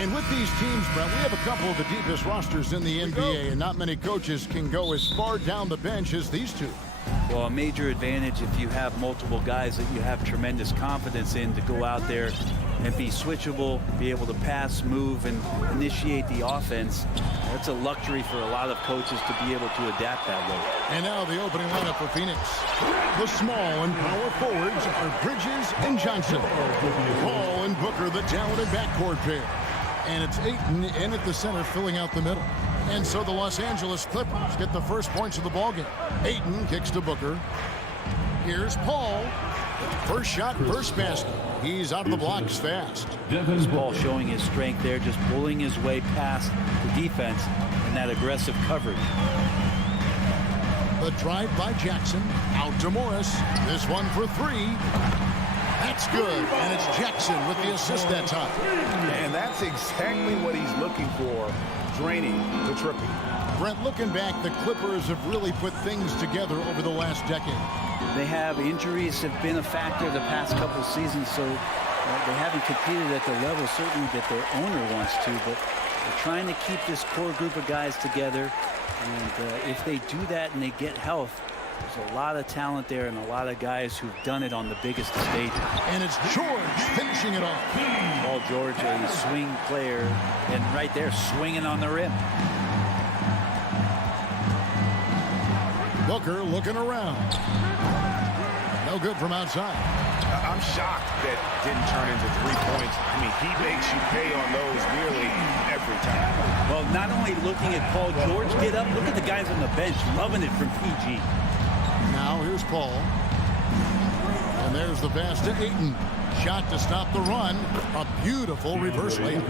And with these teams, Brent, we have a couple of the deepest rosters in the NBA, and not many coaches can go as far down the bench as these two. Well, a major advantage if you have multiple guys that you have tremendous confidence in to go out there and be switchable, be able to pass, move, and initiate the offense. That's a luxury for a lot of coaches to be able to adapt that way. And now the opening lineup for Phoenix. The small and power forwards are Bridges and Johnson. Paul and Booker, the talented backcourt pair. And it's Ayton in at the center, filling out the middle. And so the Los Angeles Clippers get the first points of the ballgame. Ayton kicks to Booker. Here's Paul. First shot, first basket. He's out of the blocks fast. Paul showing his strength there, just pulling his way past the defense and that aggressive coverage. The drive by Jackson. Out to Morris. This one for three. That's good. And it's Jackson with the assist that time. And that's exactly what he's looking for, draining the triple. Brent, looking back, the Clippers have really put things together over the last decade. They have injuries have been a factor the past couple seasons, so they haven't competed at the level certainly that their owner wants to, but they're trying to keep this core group of guys together. And if they do that and they get health, there's a lot of talent there and a lot of guys who've done it on the biggest stages. And it's George finishing it off. Paul George, a swing player, and right there swinging on the rim. Booker looking around. No good from outside. I'm shocked that didn't turn into 3 points. I mean, he makes you pay on those nearly every time. Well, not only looking at Paul George get up, look at the guys on the bench loving it from PG. Now here's Paul. And there's the pass to Ayton. Shot to stop the run. A beautiful reverse layup.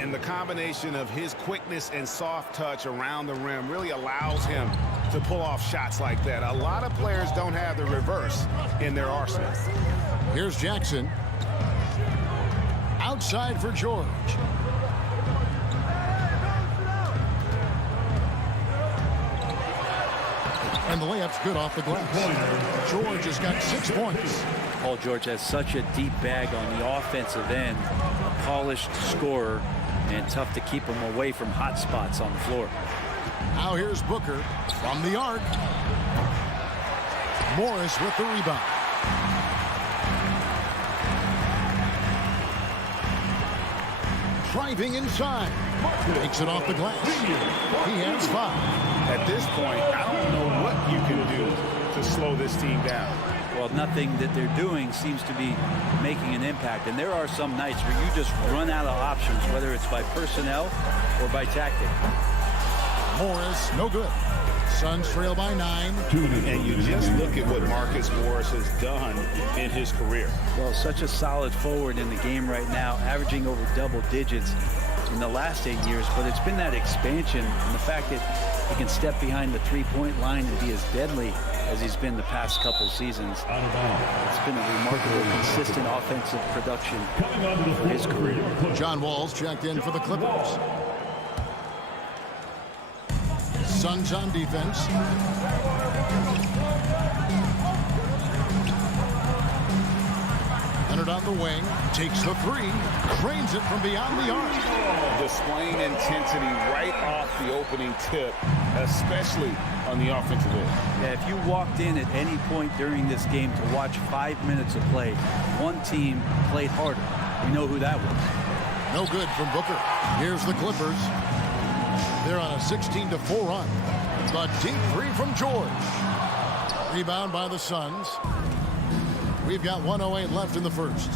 And the combination of his quickness and soft touch around the rim really allows him to pull off shots like that. A lot of players don't have the reverse in their arsenal. Here's Jackson. Outside for George. And the layup's good off the glass. George has got 6 points. Paul George has such a deep bag on the offensive end, a polished scorer, and tough to keep him away from hot spots on the floor. Now here's Booker from the arc. Morris with the rebound. Driving inside. Takes it off the glass. He has 5. At this point, I don't know what you can do to slow this team down. Well, nothing that they're doing seems to be making an impact. And there are some nights where you just run out of options, whether it's by personnel or by tactic. Morris, no good. Suns trail by 9. And you just look at what Marcus Morris has done in his career. Well, such a solid forward in the game right now, averaging over double digits in the last 8 years. But it's been that expansion and the fact that he can step behind the three-point line and be as deadly as he's been the past couple seasons. It's been a remarkable, consistent offensive production for his career. John Wall's checked in for the Clippers. Suns on defense. Leonard on the wing. Takes the 3. Drains it from beyond the arc. Displaying intensity right off the opening tip, especially on the offensive end. Yeah, if you walked in at any point during this game to watch 5 minutes of play, one team played harder. We know who that was. No good from Booker. Here's the Clippers. They're on a 16-4 run. The deep 3 from George. Rebound by the Suns. We've got 1:08 left in the first.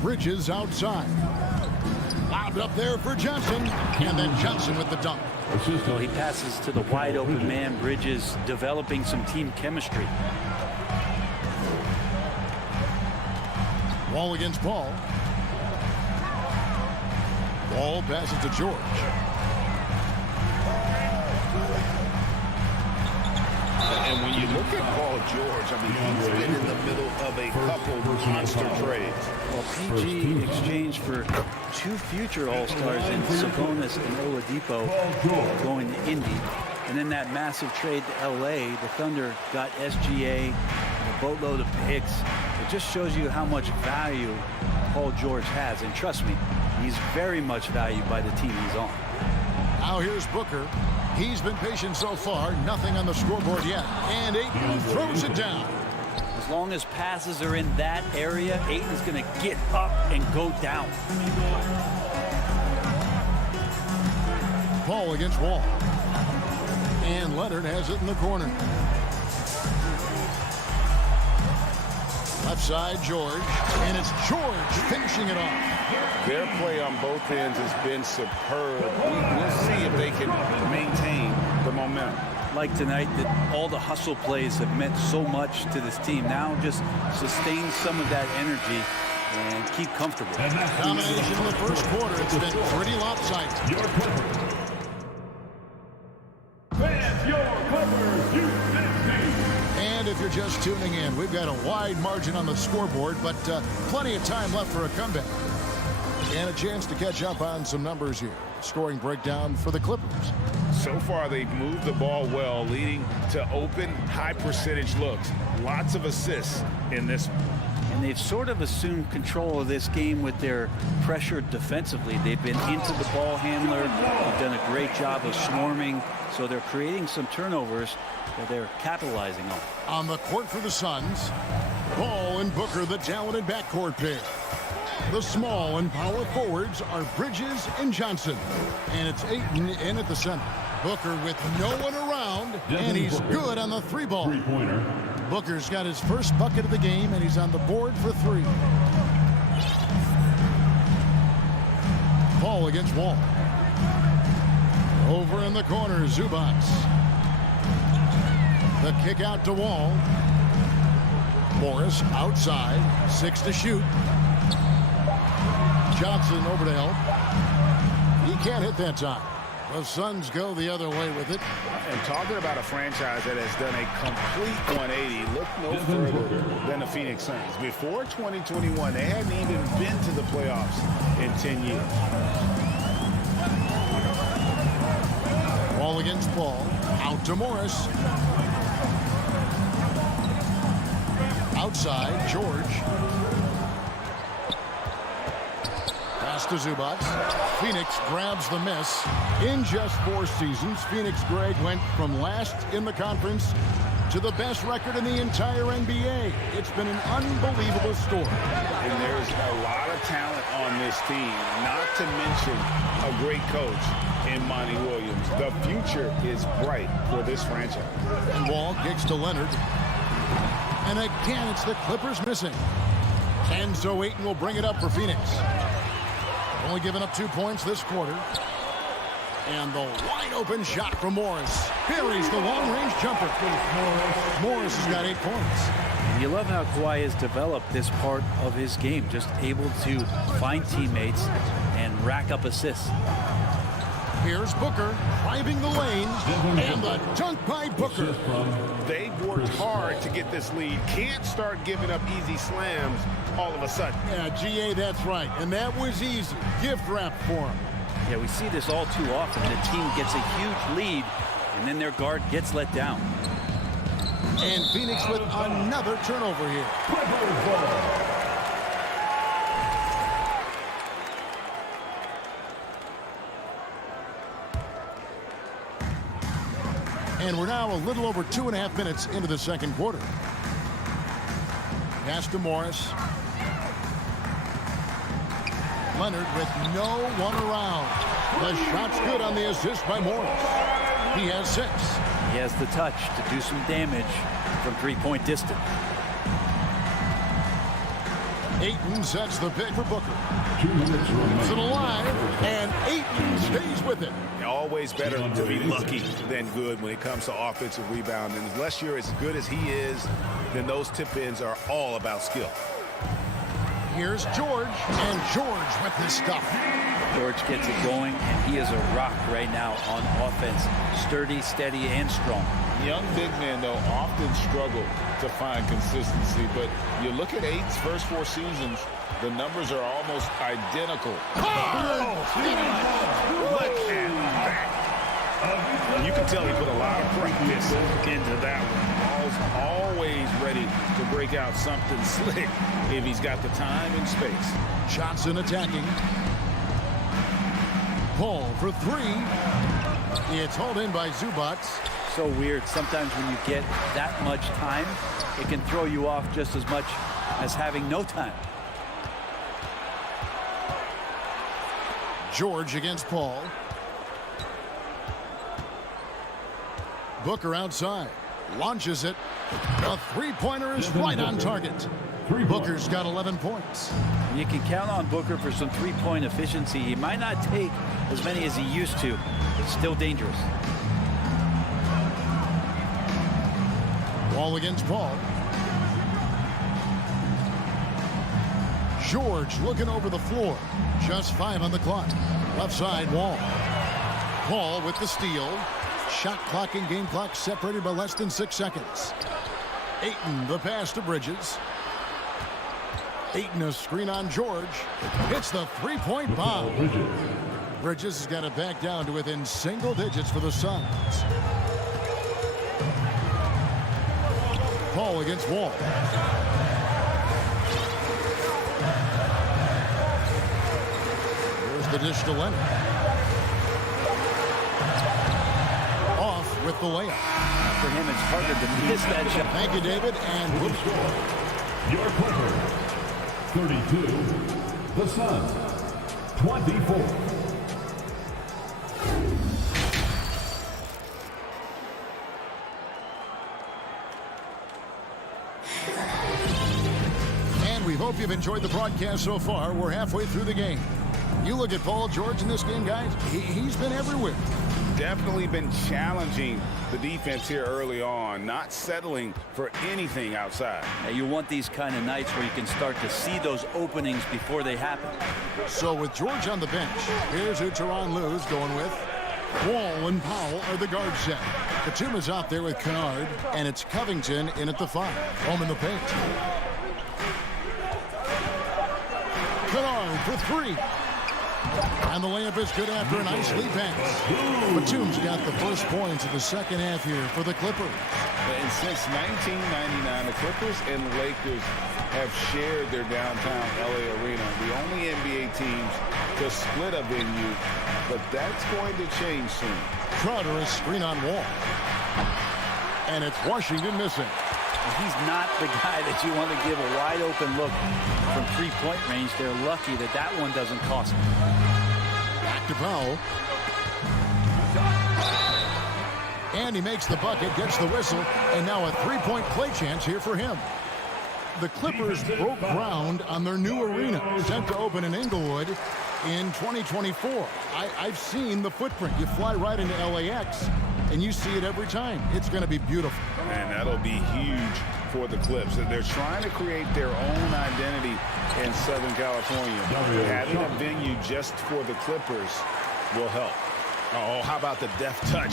Bridges outside. Lobbed up there for Johnson. And then Johnson with the dunk. Well, he passes to the wide open man. Bridges developing some team chemistry. Wall against Paul. Wall passes to George. And when you look at Paul George, I mean, he's been in the middle of a couple monster trades. Well, PG exchanged for 2 future All-Stars in Sabonis and Oladipo going to Indy. And then that massive trade to L.A., the Thunder got SGA, a boatload of picks. It just shows you how much value Paul George has. And trust me, he's very much valued by the team he's on. Now here's Booker. He's been patient so far. Nothing on the scoreboard yet. And Ayton throws it down. As long as passes are in that area, Ayton's going to get up and go down. Paul against Wall. And Leonard has it in the corner. Left side, George. And it's George finishing it off. Their play on both ends has been superb. We'll see if they can maintain the momentum. Like tonight, that all the hustle plays have meant so much to this team. Now just sustain some of that energy and keep comfortable. Domination in the first quarter. It's been pretty lopsided. And if you're just tuning in, we've got a wide margin on the scoreboard, but plenty of time left for a comeback. And a chance to catch up on some numbers here. Scoring breakdown for the Clippers. So far, they've moved the ball well, leading to open, high-percentage looks. Lots of assists in this one. And they've sort of assumed control of this game with their pressure defensively. They've been into the ball handler. They've done a great job of swarming. So they're creating some turnovers that they're capitalizing on. On the court for the Suns, Paul and Booker, the talented backcourt pair. The small and power forwards are Bridges and Johnson. And it's Ayton in at the center. Booker with no one around, and he's good on the three-ball. Three-pointer. Booker's got his first bucket of the game, and he's on the board for three. Paul against Wall. Over in the corner, Zubats. The kick out to Wall. Morris outside, 6 to shoot. Johnson over to help. He can't hit that time. The Suns go the other way with it. And talking about a franchise that has done a complete 180, look no further than the Phoenix Suns. Before 2021, they hadn't even been to the playoffs in 10 years. Ball against Paul. Out to Morris. Outside, George. Pass to Zubats. Phoenix grabs the miss. In just 4 seasons, Phoenix, Greg, went from last in the conference to the best record in the entire NBA. It's been an unbelievable story. And there's a lot of talent on this team, not to mention a great coach in Monty Williams. The future is bright for this franchise. And Wall kicks to Leonard. And again, it's the Clippers missing. And so Ayton will bring it up for Phoenix. Only giving up 2 points this quarter. And the wide open shot from Morris. Buries the long-range jumper. Morris has got 8 points. You love how Kawhi has developed this part of his game, just able to find teammates and rack up assists. Here's Booker driving the lane, and the dunk by Booker. They've worked hard to get this lead. Can't start giving up easy slams all of a sudden. Yeah, GA, that's right. And that was easy. Gift wrap for him. Yeah, we see this all too often. The team gets a huge lead, and then their guard gets let down. And Phoenix with another turnover here. And we're now a little over 2.5 minutes into the second quarter. Pass to Morris. Leonard with no one around. The shot's good on the assist by Morris. He has 6. He has the touch to do some damage from three-point distance. Ayton sets the pick for Booker. Keeps it alive, and Ayton stays with it. Always better to be lucky than good when it comes to offensive rebound. And unless you're as good as he is, then those tip-ins are all about skill. Here's George, and George with his stuff. George gets it going, and he is a rock right now on offense. Sturdy, steady, and strong. Young big men, though, often struggle to find consistency, but you look at Ayton's first 4 seasons, the numbers are almost identical. Look at that. You can tell he put a lot of practice into that one. Powell's always ready to break out something slick if he's got the time and space. Johnson attacking. Paul for three. It's hauled in by Zubac. So weird. Sometimes when you get that much time, it can throw you off just as much as having no time. George against Paul. Booker outside. Launches it. A three-pointer is right on target. Booker's got 11 points. You can count on Booker for some three-point efficiency. He might not take as many as he used to. Still dangerous. Wall against Paul. George looking over the floor. Just 5 on the clock. Left side, Wall. Paul with the steal. Shot clock and game clock separated by less than 6 seconds. Ayton, the pass to Bridges. Ayton, a screen on George. Hits the three-point bomb. Bridges has got it back down to within single digits for the Suns. Paul against Wall. There's the dish to Leonard. Off with the layup. For him, it's harder to miss that shot. Thank you, David. And whoops. Your Clippers, 32. The Suns, 24. We hope you've enjoyed the broadcast so far. We're halfway through the game. You look at Paul George in this game, guys. He's been everywhere. Definitely been challenging the defense here early on, not settling for anything outside. Now, you want these kind of nights where you can start to see those openings before they happen. So with George on the bench, here's who Tyronn Lue's going with. Wall and Powell are the guard set. Batum is out there with Kennard, and it's Covington in at the 5. Home in the paint. Kennard for 3. And the layup is good after a nice lead pass. Batum's got the first points of the second half here for the Clippers. And since 1999, the Clippers and Lakers have shared their downtown LA arena. The only NBA teams to split a venue, but that's going to change soon. Crowder is screen on Wall. And it's Washington missing. He's not the guy that you want to give a wide open look from three-point range. They're lucky that that one doesn't cost them. Back to Powell. And he makes the bucket, gets the whistle, and now a three-point play chance here for him. The Clippers broke ground on their new arena, set to open in Inglewood in 2024. I've seen the footprint. You fly right into LAX, and you see it every time. It's going to be beautiful. And that'll be huge for the Clips. They're trying to create their own identity in Southern California. Having a venue just for the Clippers will help. Oh, how about the deft touch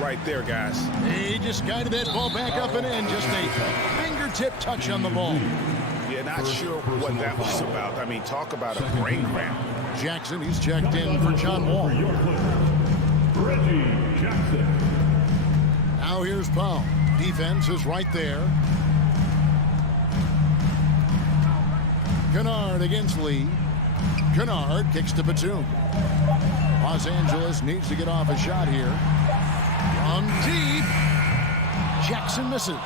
right there, guys? He just guided that ball back up and in. Just a fingertip touch on the ball. Yeah, not sure what that was about. I mean, talk about a brain cramp. Jackson, he's checked in for John Wall. Reggie Jackson. Now here's Powell. Defense is right there. Kennard against Lee. Kennard kicks to Batum. Los Angeles needs to get off a shot here. From deep. Jackson misses.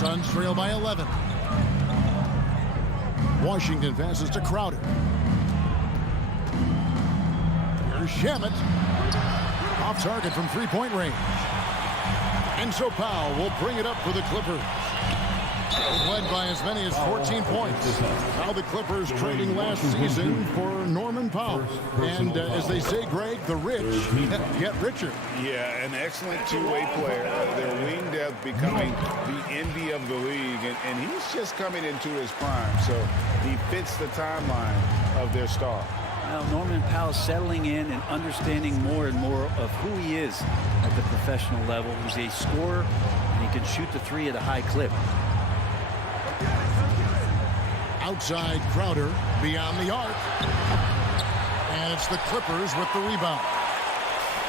Suns trail by 11. Washington passes to Crowder. Here's Shamet. Off target from three-point range. And so Powell will bring it up for the Clippers. Led by as many as 14 points. How the Clippers trading last season for Norman Powell. And as they say, Greg, the rich get richer. Yeah, an excellent two-way player. Their wing depth becoming the envy of the league. And he's just coming into his prime. So he fits the timeline of their star. Now, Norman Powell settling in and understanding more and more of who he is at the professional level. He's a scorer, and he can shoot the three at a high clip. Outside Crowder, beyond the arc. And it's the Clippers with the rebound.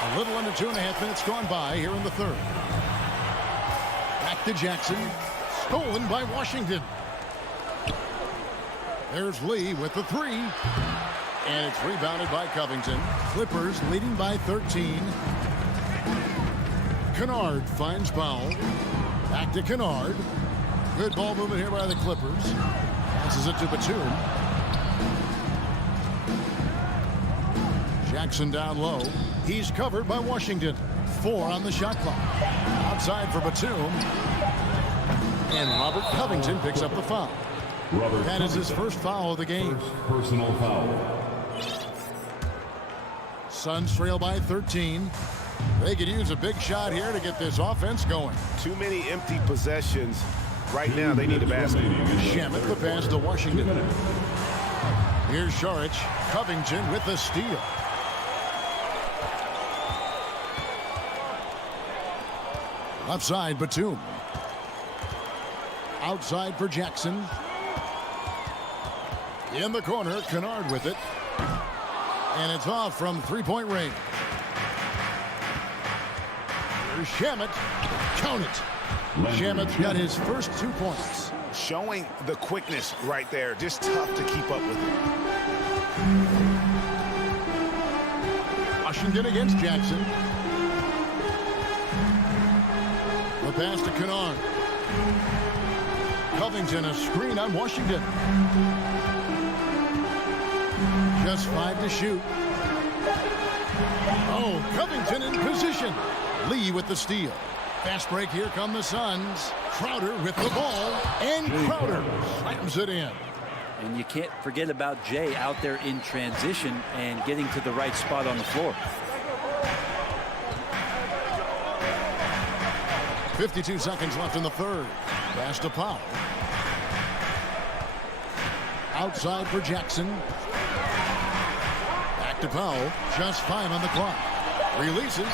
A little under 2.5 minutes gone by here in the third. Back to Jackson. Stolen by Washington. There's Lee with the three. And it's rebounded by Covington. Clippers leading by 13. Kennard finds Powell. Back to Kennard. Good ball movement here by the Clippers. Passes it to Batum. Jackson down low. He's covered by Washington. 4 on the shot clock. Outside for Batum. And Robert Covington picks up the foul. That is his first foul of the game. First personal foul. Suns trail by 13. They could use a big shot here to get this offense going. Too many empty possessions. Right now, they need a basket. Shamet the pass to Washington. Here's Sharic. Covington with the steal. Left side, Batum. Outside for Jackson. In the corner, Kennard with it. And it's off from three-point range. Here's Shamet. Count it. Shamet's got his first 2 points. Showing the quickness right there. Just tough to keep up with it. Washington against Jackson. The pass to Kennard. Covington, a screen on Washington. Just 5 to shoot. Oh, Covington in position. Lee with the steal. Fast break, here come the Suns. Crowder with the ball, and Crowder slams it in. And you can't forget about Jay out there in transition and getting to the right spot on the floor. 52 seconds left in the third. Pass to Powell. Outside for Jackson. Back to Powell. Just 5 on the clock. Releases.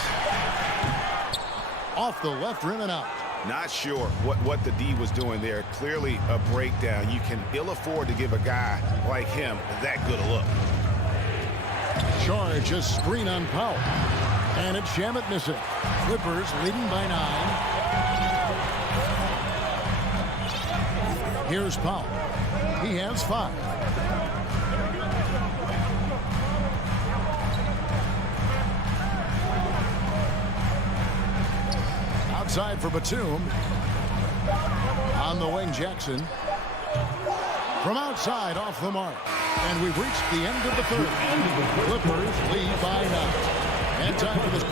Off the left rim and out. Not sure what the D was doing there. Clearly a breakdown. You can ill afford to give a guy like him that good a look. Charge, a screen on Powell. And it's Shamet missing. Clippers leading by 9. Here's Powell. He has 5. Outside for Batum. On the wing, Jackson. From outside, off the mark. And we've reached the end of the third. Clippers lead by 9. And time for this.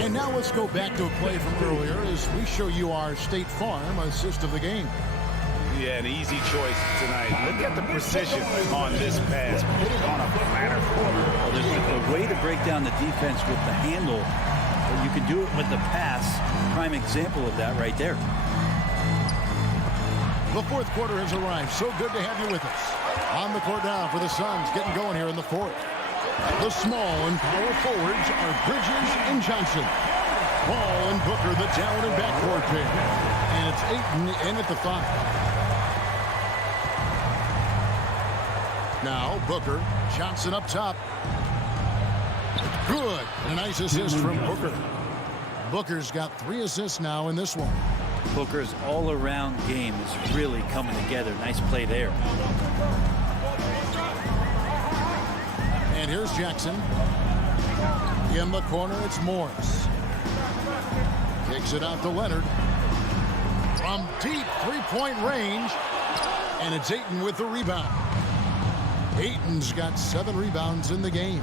And now let's go back to a play from earlier as we show you our State Farm assist of the game. Yeah, an easy choice tonight. Look at the precision on this pass. Put it on a platter. Well, there's a way to break down the defense with the handle. You can do it with the pass. Prime example of that right there. The fourth quarter has arrived. So good to have you with us. On the court now for the Suns, getting going here in the fourth. The small and power forwards are Bridges and Johnson. Paul and Booker, the down and backcourt pair. And it's Ayton in at the 5. Now Booker, Johnson up top. Good. And a nice assist from Booker. Booker's got 3 assists now in this one. Booker's all-around game is really coming together. Nice play there. And here's Jackson. In the corner, it's Morris. Takes it out to Leonard. From deep three-point range. And it's Ayton with the rebound. Ayton's got 7 rebounds in the game.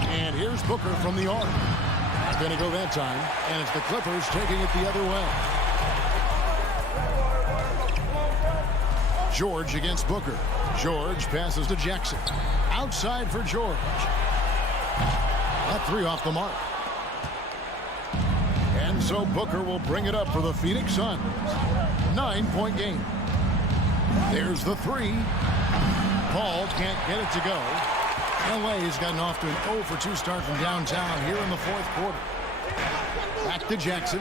And here's Booker from the arc. Not going to go that time. And it's the Clippers taking it the other way. George against Booker. George passes to Jackson. Outside for George. That 3 off the mark. And so Booker will bring it up for the Phoenix Suns. 9-point game. There's the 3. Paul can't get it to go. LA has gotten off to an 0-for-2 start from downtown here in the fourth quarter. Back to Jackson.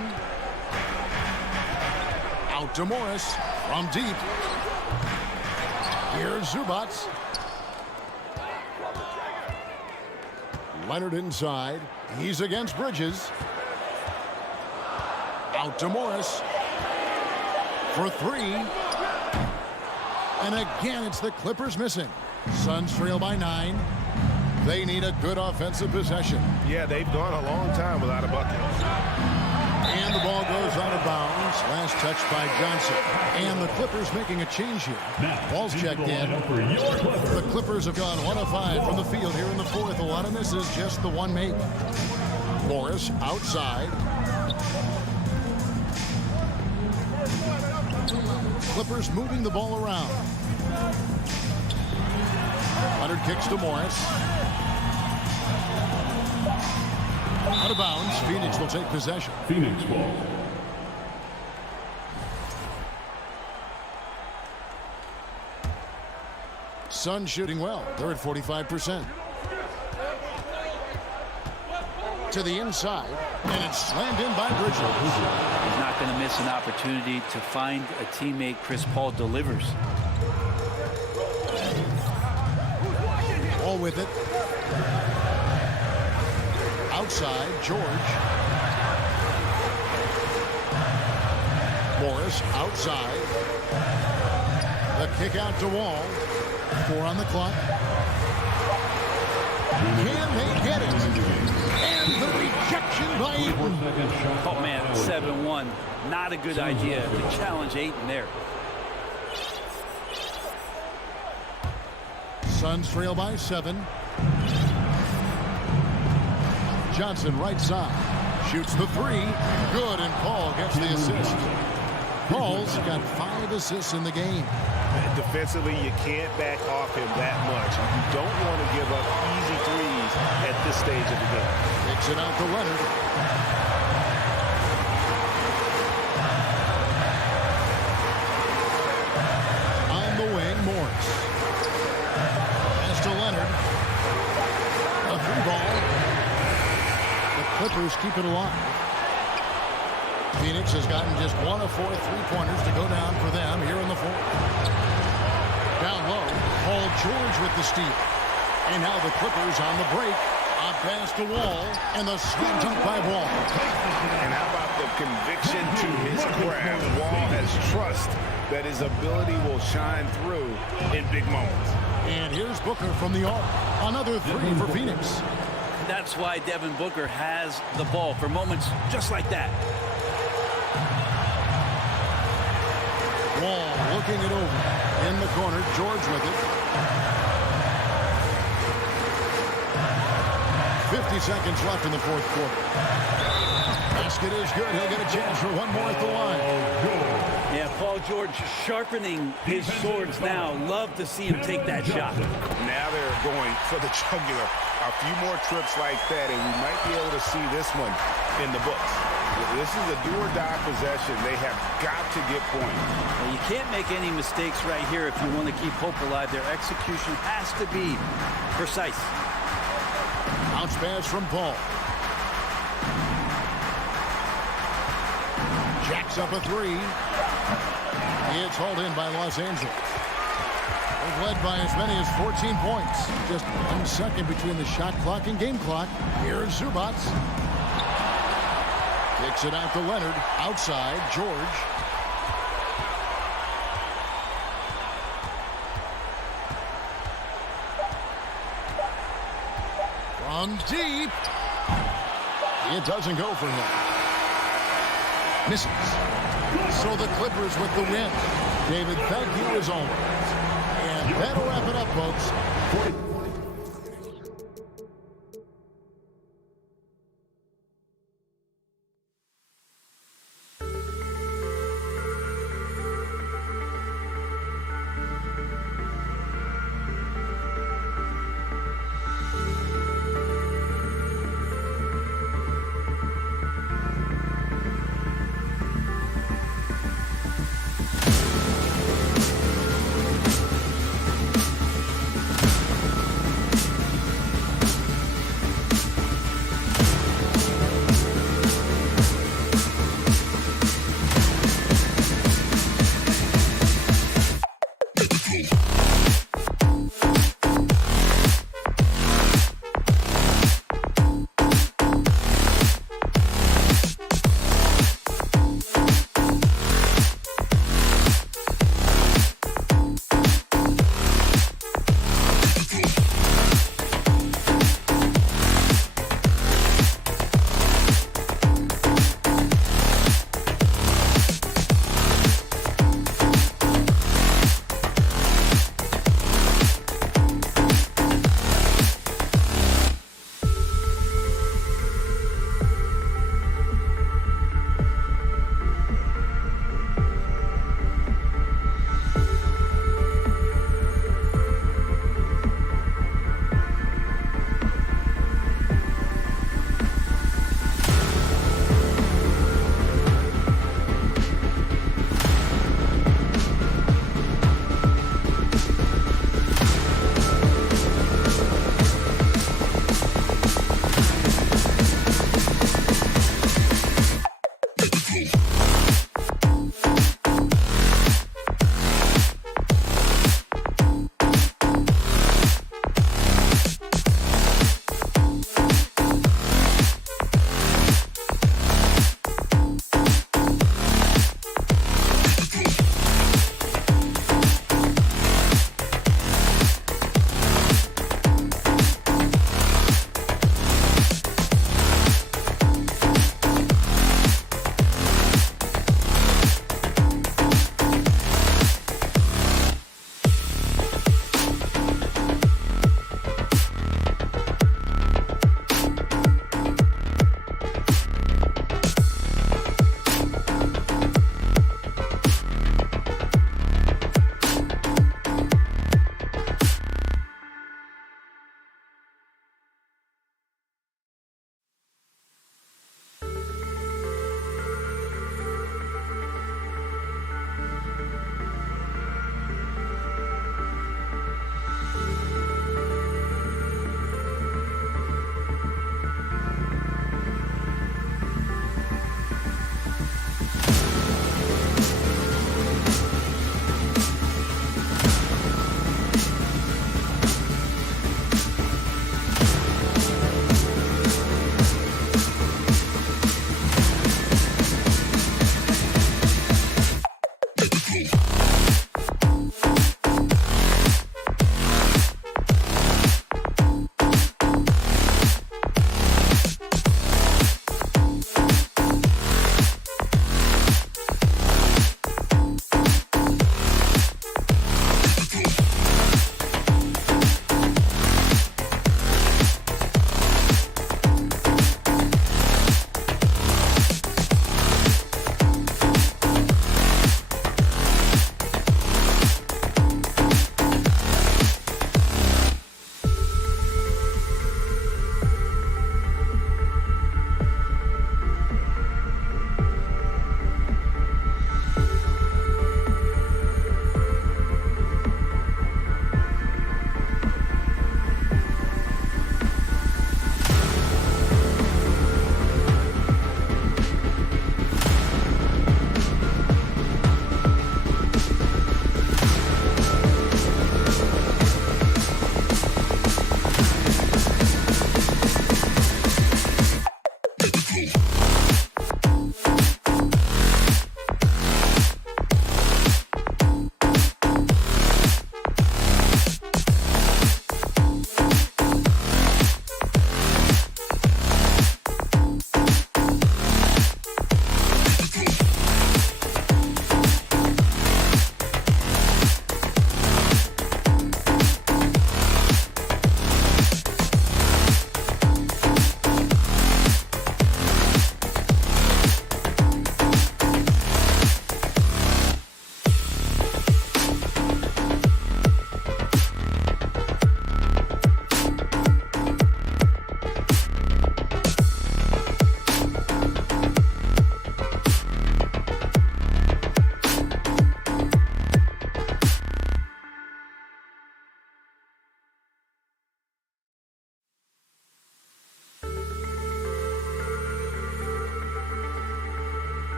Out to Morris from deep. Here's Zubac. Leonard inside. He's against Bridges. Out to Morris. For three. And again, it's the Clippers missing. Suns trail by 9. They need a good offensive possession. Yeah, they've gone a long time without a bucket. And the ball goes out of bounds. Last touch by Johnson. And the Clippers making a change here. Ball's checked in. The Clippers have gone 1 of 5 from the field here in the fourth. A lot of misses, just the one make. Morris outside. Clippers moving the ball around. Leonard kicks to Morris. Out of bounds. Phoenix will take possession. Phoenix ball. Suns shooting well. They're at 45%. To the inside, and it's slammed in by Bridges. He's not going to miss an opportunity to find a teammate. Chris Paul delivers. Ball with it. Outside, George. Morris outside. The kick out to Wall. 4 on the clock. Can they get it? And the rejection by Ayton. Oh, man, 7-1. Not a good idea to challenge Ayton there. Suns trail by 7. Johnson right side. Shoots the 3. Good, and Paul gets the assist. Paul's got 5 assists in the game. Defensively, you can't back off him that much. You don't want to give up easy threes at this stage of the game. Kicks it out to Leonard. On the wing, Morris. Pass to Leonard. A 3-ball. The Clippers keep it alive. Phoenix has gotten just 1 of 4 3-pointers to go down for them here in the fourth. Down low, Paul George with the steal. And now the Clippers on the break. A pass to Wall, and the slam dunk by Wall. And how about the conviction to his craft? Wall has trust that his ability will shine through in big moments. And here's Booker from the arc. Another 3 for Phoenix. That's why Devin Booker has the ball for moments just like that. Wall looking it over. In the corner, George with it. 50 seconds left in the fourth quarter. Basket is good. He'll get a chance for one more at the line. Yeah, Paul George sharpening his swords now. Love to see him take that shot. Now they're going for the jugular. A few more trips like that, and we might be able to see this one in the books. This is a do-or-die possession. They have got to get points. Well, you can't make any mistakes right here if you want to keep hope alive. Their execution has to be precise. Bounce pass from Paul. Jacks up a 3. It's hauled in by Los Angeles. They've led by as many as 14 points. Just 1 second between the shot clock and game clock. Here's Zubac. Kicks it out to Leonard. Outside, George. From deep. It doesn't go for him. Misses. So the Clippers with the win. David, thank you as always. And that'll wrap it up, folks.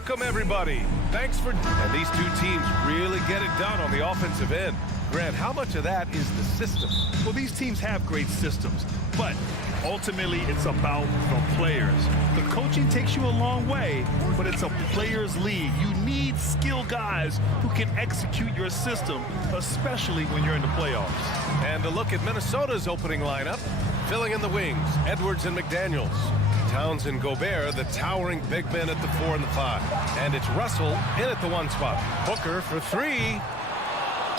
Welcome, everybody. Thanks for... And these two teams really get it done on the offensive end. Grant, how much of that is the system? Well, these teams have great systems, but ultimately it's about the players. The coaching takes you a long way, but it's a players' league. You need skilled guys who can execute your system, especially when you're in the playoffs. And a look at Minnesota's opening lineup. Filling in the wings, Edwards and McDaniels. Towns and Gobert, the towering big men at the 4 and the 5. And it's Russell in at the 1 spot. Booker for 3.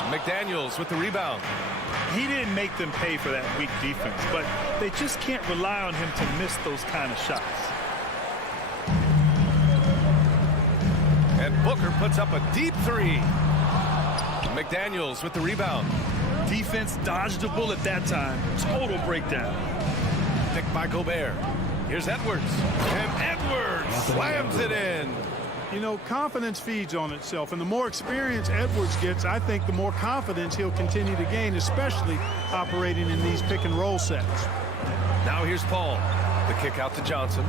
McDaniels with the rebound. He didn't make them pay for that weak defense, but they just can't rely on him to miss those kind of shots. And Booker puts up a deep 3. McDaniels with the rebound. Defense dodged a bullet that time. Total breakdown. Picked by Gobert. Here's Edwards. And Edwards slams it in. You know, confidence feeds on itself, and the more experience Edwards gets, I think the more confidence he'll continue to gain, especially operating in these pick-and-roll sets. Now here's Paul. The kick out to Johnson.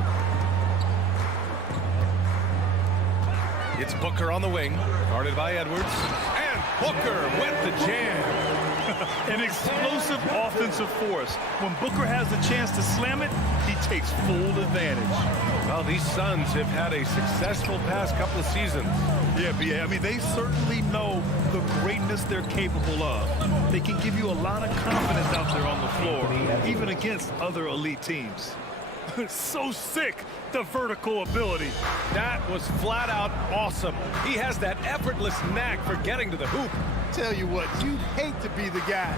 It's Booker on the wing, guarded by Edwards. And Booker with the jam. An explosive offensive force. When Booker has the chance to slam it, he takes full advantage. Well, these Suns have had a successful past couple of seasons. Yeah, I mean, they certainly know the greatness they're capable of. They can give you a lot of confidence out there on the floor, even against other elite teams. So sick, the vertical ability. That was flat out awesome. He has that effortless knack for getting to the hoop. Tell you what, you'd hate to be the guy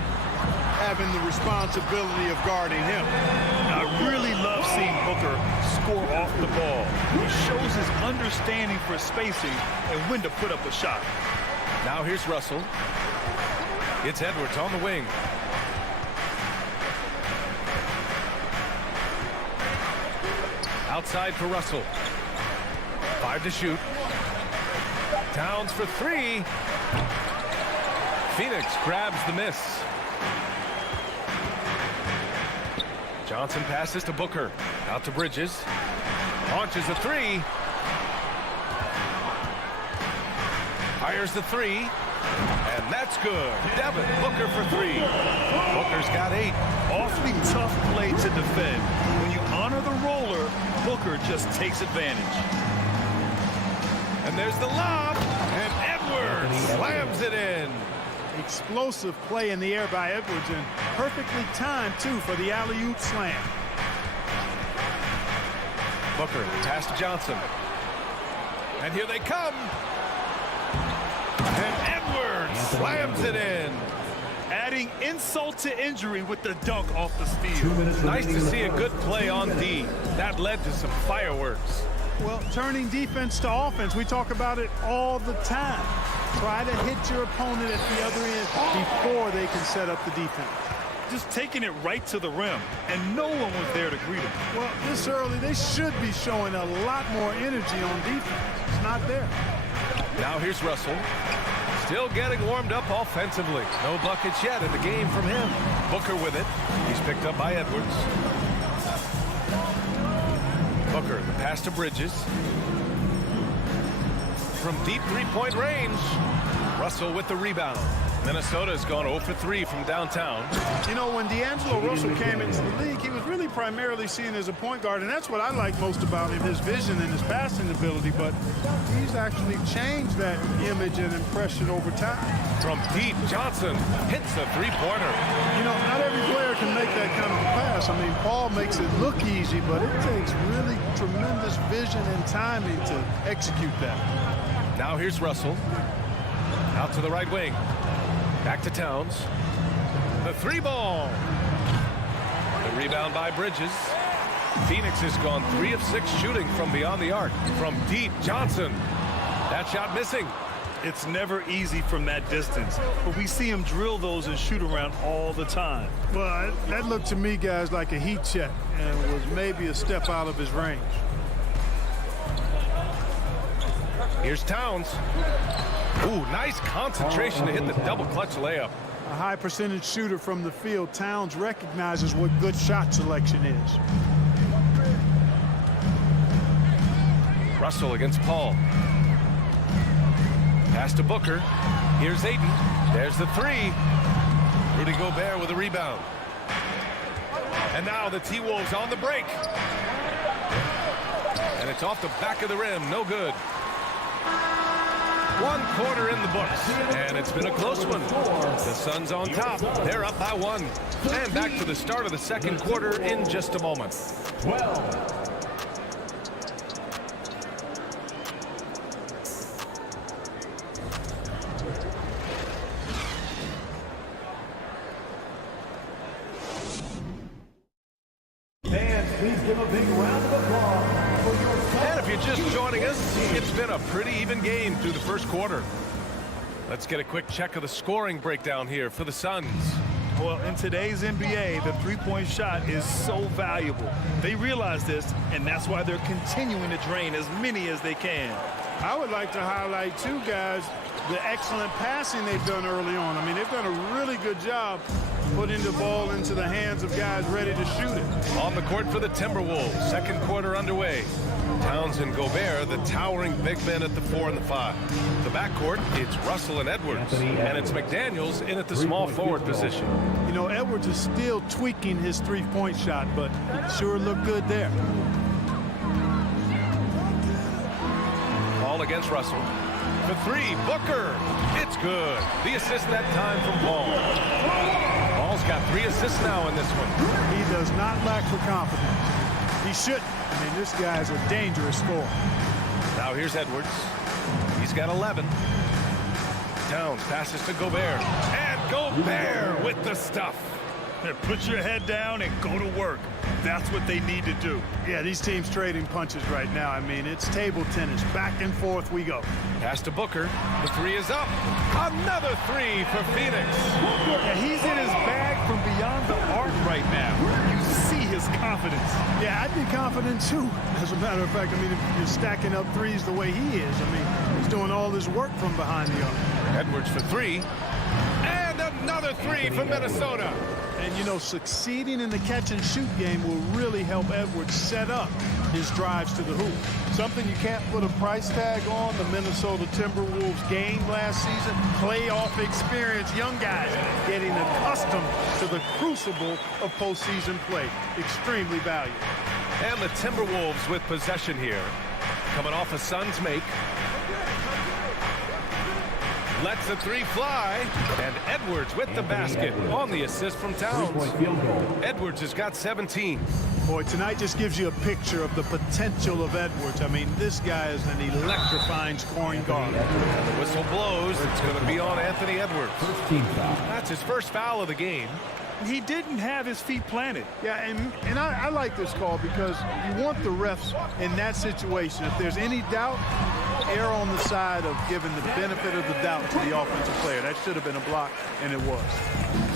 having the responsibility of guarding him. I really love seeing Booker score off the ball. He shows his understanding for spacing and when to put up a shot. Now here's Russell. It's Edwards on the wing. Outside for Russell. 5 to shoot. Towns for 3. Phoenix grabs the miss. Johnson passes to Booker. Out to Bridges. Launches a 3. Fires the 3. And that's good. Devin Booker for 3. Booker's got 8. Awfully tough play to defend. When you honor the roller, Booker just takes advantage. And there's the lob. And Edwards slams it in. Explosive play in the air by Edwards, and perfectly timed, too, for the alley-oop slam. Booker, pass to Johnson. And here they come. And Edwards slams it in. Adding insult to injury with the dunk off the steal. Nice to see a good play on D. That led to some fireworks. Well, turning defense to offense, we talk about it all the time. Try to hit your opponent at the other end before they can set up the defense. Just taking it right to the rim, and no one was there to greet him. Well, this early, they should be showing a lot more energy on defense. It's not there. Now here's Russell. Still getting warmed up offensively. No buckets yet in the game from him. Booker with it. He's picked up by Edwards. Booker, the pass to Bridges. From deep three-point range. Russell with the rebound. Minnesota's gone 0 for 3 from downtown. You know, when D'Angelo Russell came into the league, he was really primarily seen as a point guard, and that's what I like most about him, his vision and his passing ability, but he's actually changed that image and impression over time. From deep, Johnson hits a three-pointer. You know, not every player can make that kind of a pass. I mean, Paul makes it look easy, but it takes really tremendous vision and timing to execute that. Now here's Russell. Out to the right wing. Back to Towns. The 3 ball. The rebound by Bridges. Phoenix has gone 3 of 6 shooting from beyond the arc. From deep, Johnson. That shot missing. It's never easy from that distance, but we see him drill those and shoot around all the time. Well, that looked to me, guys, like a heat check and was maybe a step out of his range. Here's Towns. Ooh, nice concentration to hit the double clutch layup. A high percentage shooter from the field. Towns recognizes what good shot selection is. Russell against Paul. Pass to Booker. Here's Aiden. There's the three. Rudy Gobert with a rebound. And now the T-Wolves on the break. And it's off the back of the rim. No good. 1 quarter in the books. And it's been a close one. The Suns on top. They're up by 1. And back to the start of the second quarter in just a moment. 12. Please give a big round of applause for your... And if you're just joining us, it's been a pretty even game through the first quarter. Let's get a quick check of the scoring breakdown here for the Suns. Well, in today's NBA, the three-point shot is so valuable. They realize this, and that's why they're continuing to drain as many as they can. I would like to highlight, too, guys, the excellent passing they've done early on. I mean, they've done a really good job putting the ball into the hands of guys ready to shoot it. On the court for the Timberwolves, second quarter underway. Towns and Gobert, the towering big men at the 4 and the 5. The backcourt, it's Russell and Edwards, and it's McDaniels in at the small forward position. You know, Edwards is still tweaking his three-point shot, but it sure looked good there. Ball against Russell. For 3, Booker. It's good. The assist that time from Paul. Paul's got 3 assists now in this one. He does not lack for confidence. He shouldn't. I mean, this guy's a dangerous scorer. Now here's Edwards. He's got 11. Towns passes to Gobert. And Gobert with the stuff. Put your head down and go to work. That's what they need to do. Yeah, these teams trading punches right now. I mean, it's table tennis. Back and forth we go. Pass to Booker. The 3 is up. Another 3 for Phoenix. Yeah, he's in his bag from beyond the arc right now. You see his confidence. Yeah, I'd be confident too. As a matter of fact, I mean, if you're stacking up threes the way he is, I mean, he's doing all his work from behind the arc. Edwards for 3. And another 3 for Minnesota. And, you know, succeeding in the catch-and-shoot game will really help Edwards set up his drives to the hoop. Something you can't put a price tag on, the Minnesota Timberwolves game last season, playoff experience, young guys getting accustomed to the crucible of postseason play. Extremely valuable. And the Timberwolves with possession here. Coming off a Suns make. Lets the 3 fly, and Edwards with the basket on the assist from Towns. Edwards has got 17. Boy, tonight just gives you a picture of the potential of Edwards. I mean, this guy is an electrifying scoring guard. And the whistle blows. It's going to be on Anthony Edwards. That's his first foul of the game. He didn't have his feet planted. Yeah, and I like this call because you want the refs in that situation. If there's any doubt, err on the side of giving the benefit of the doubt to the offensive player. That should have been a block, and it was.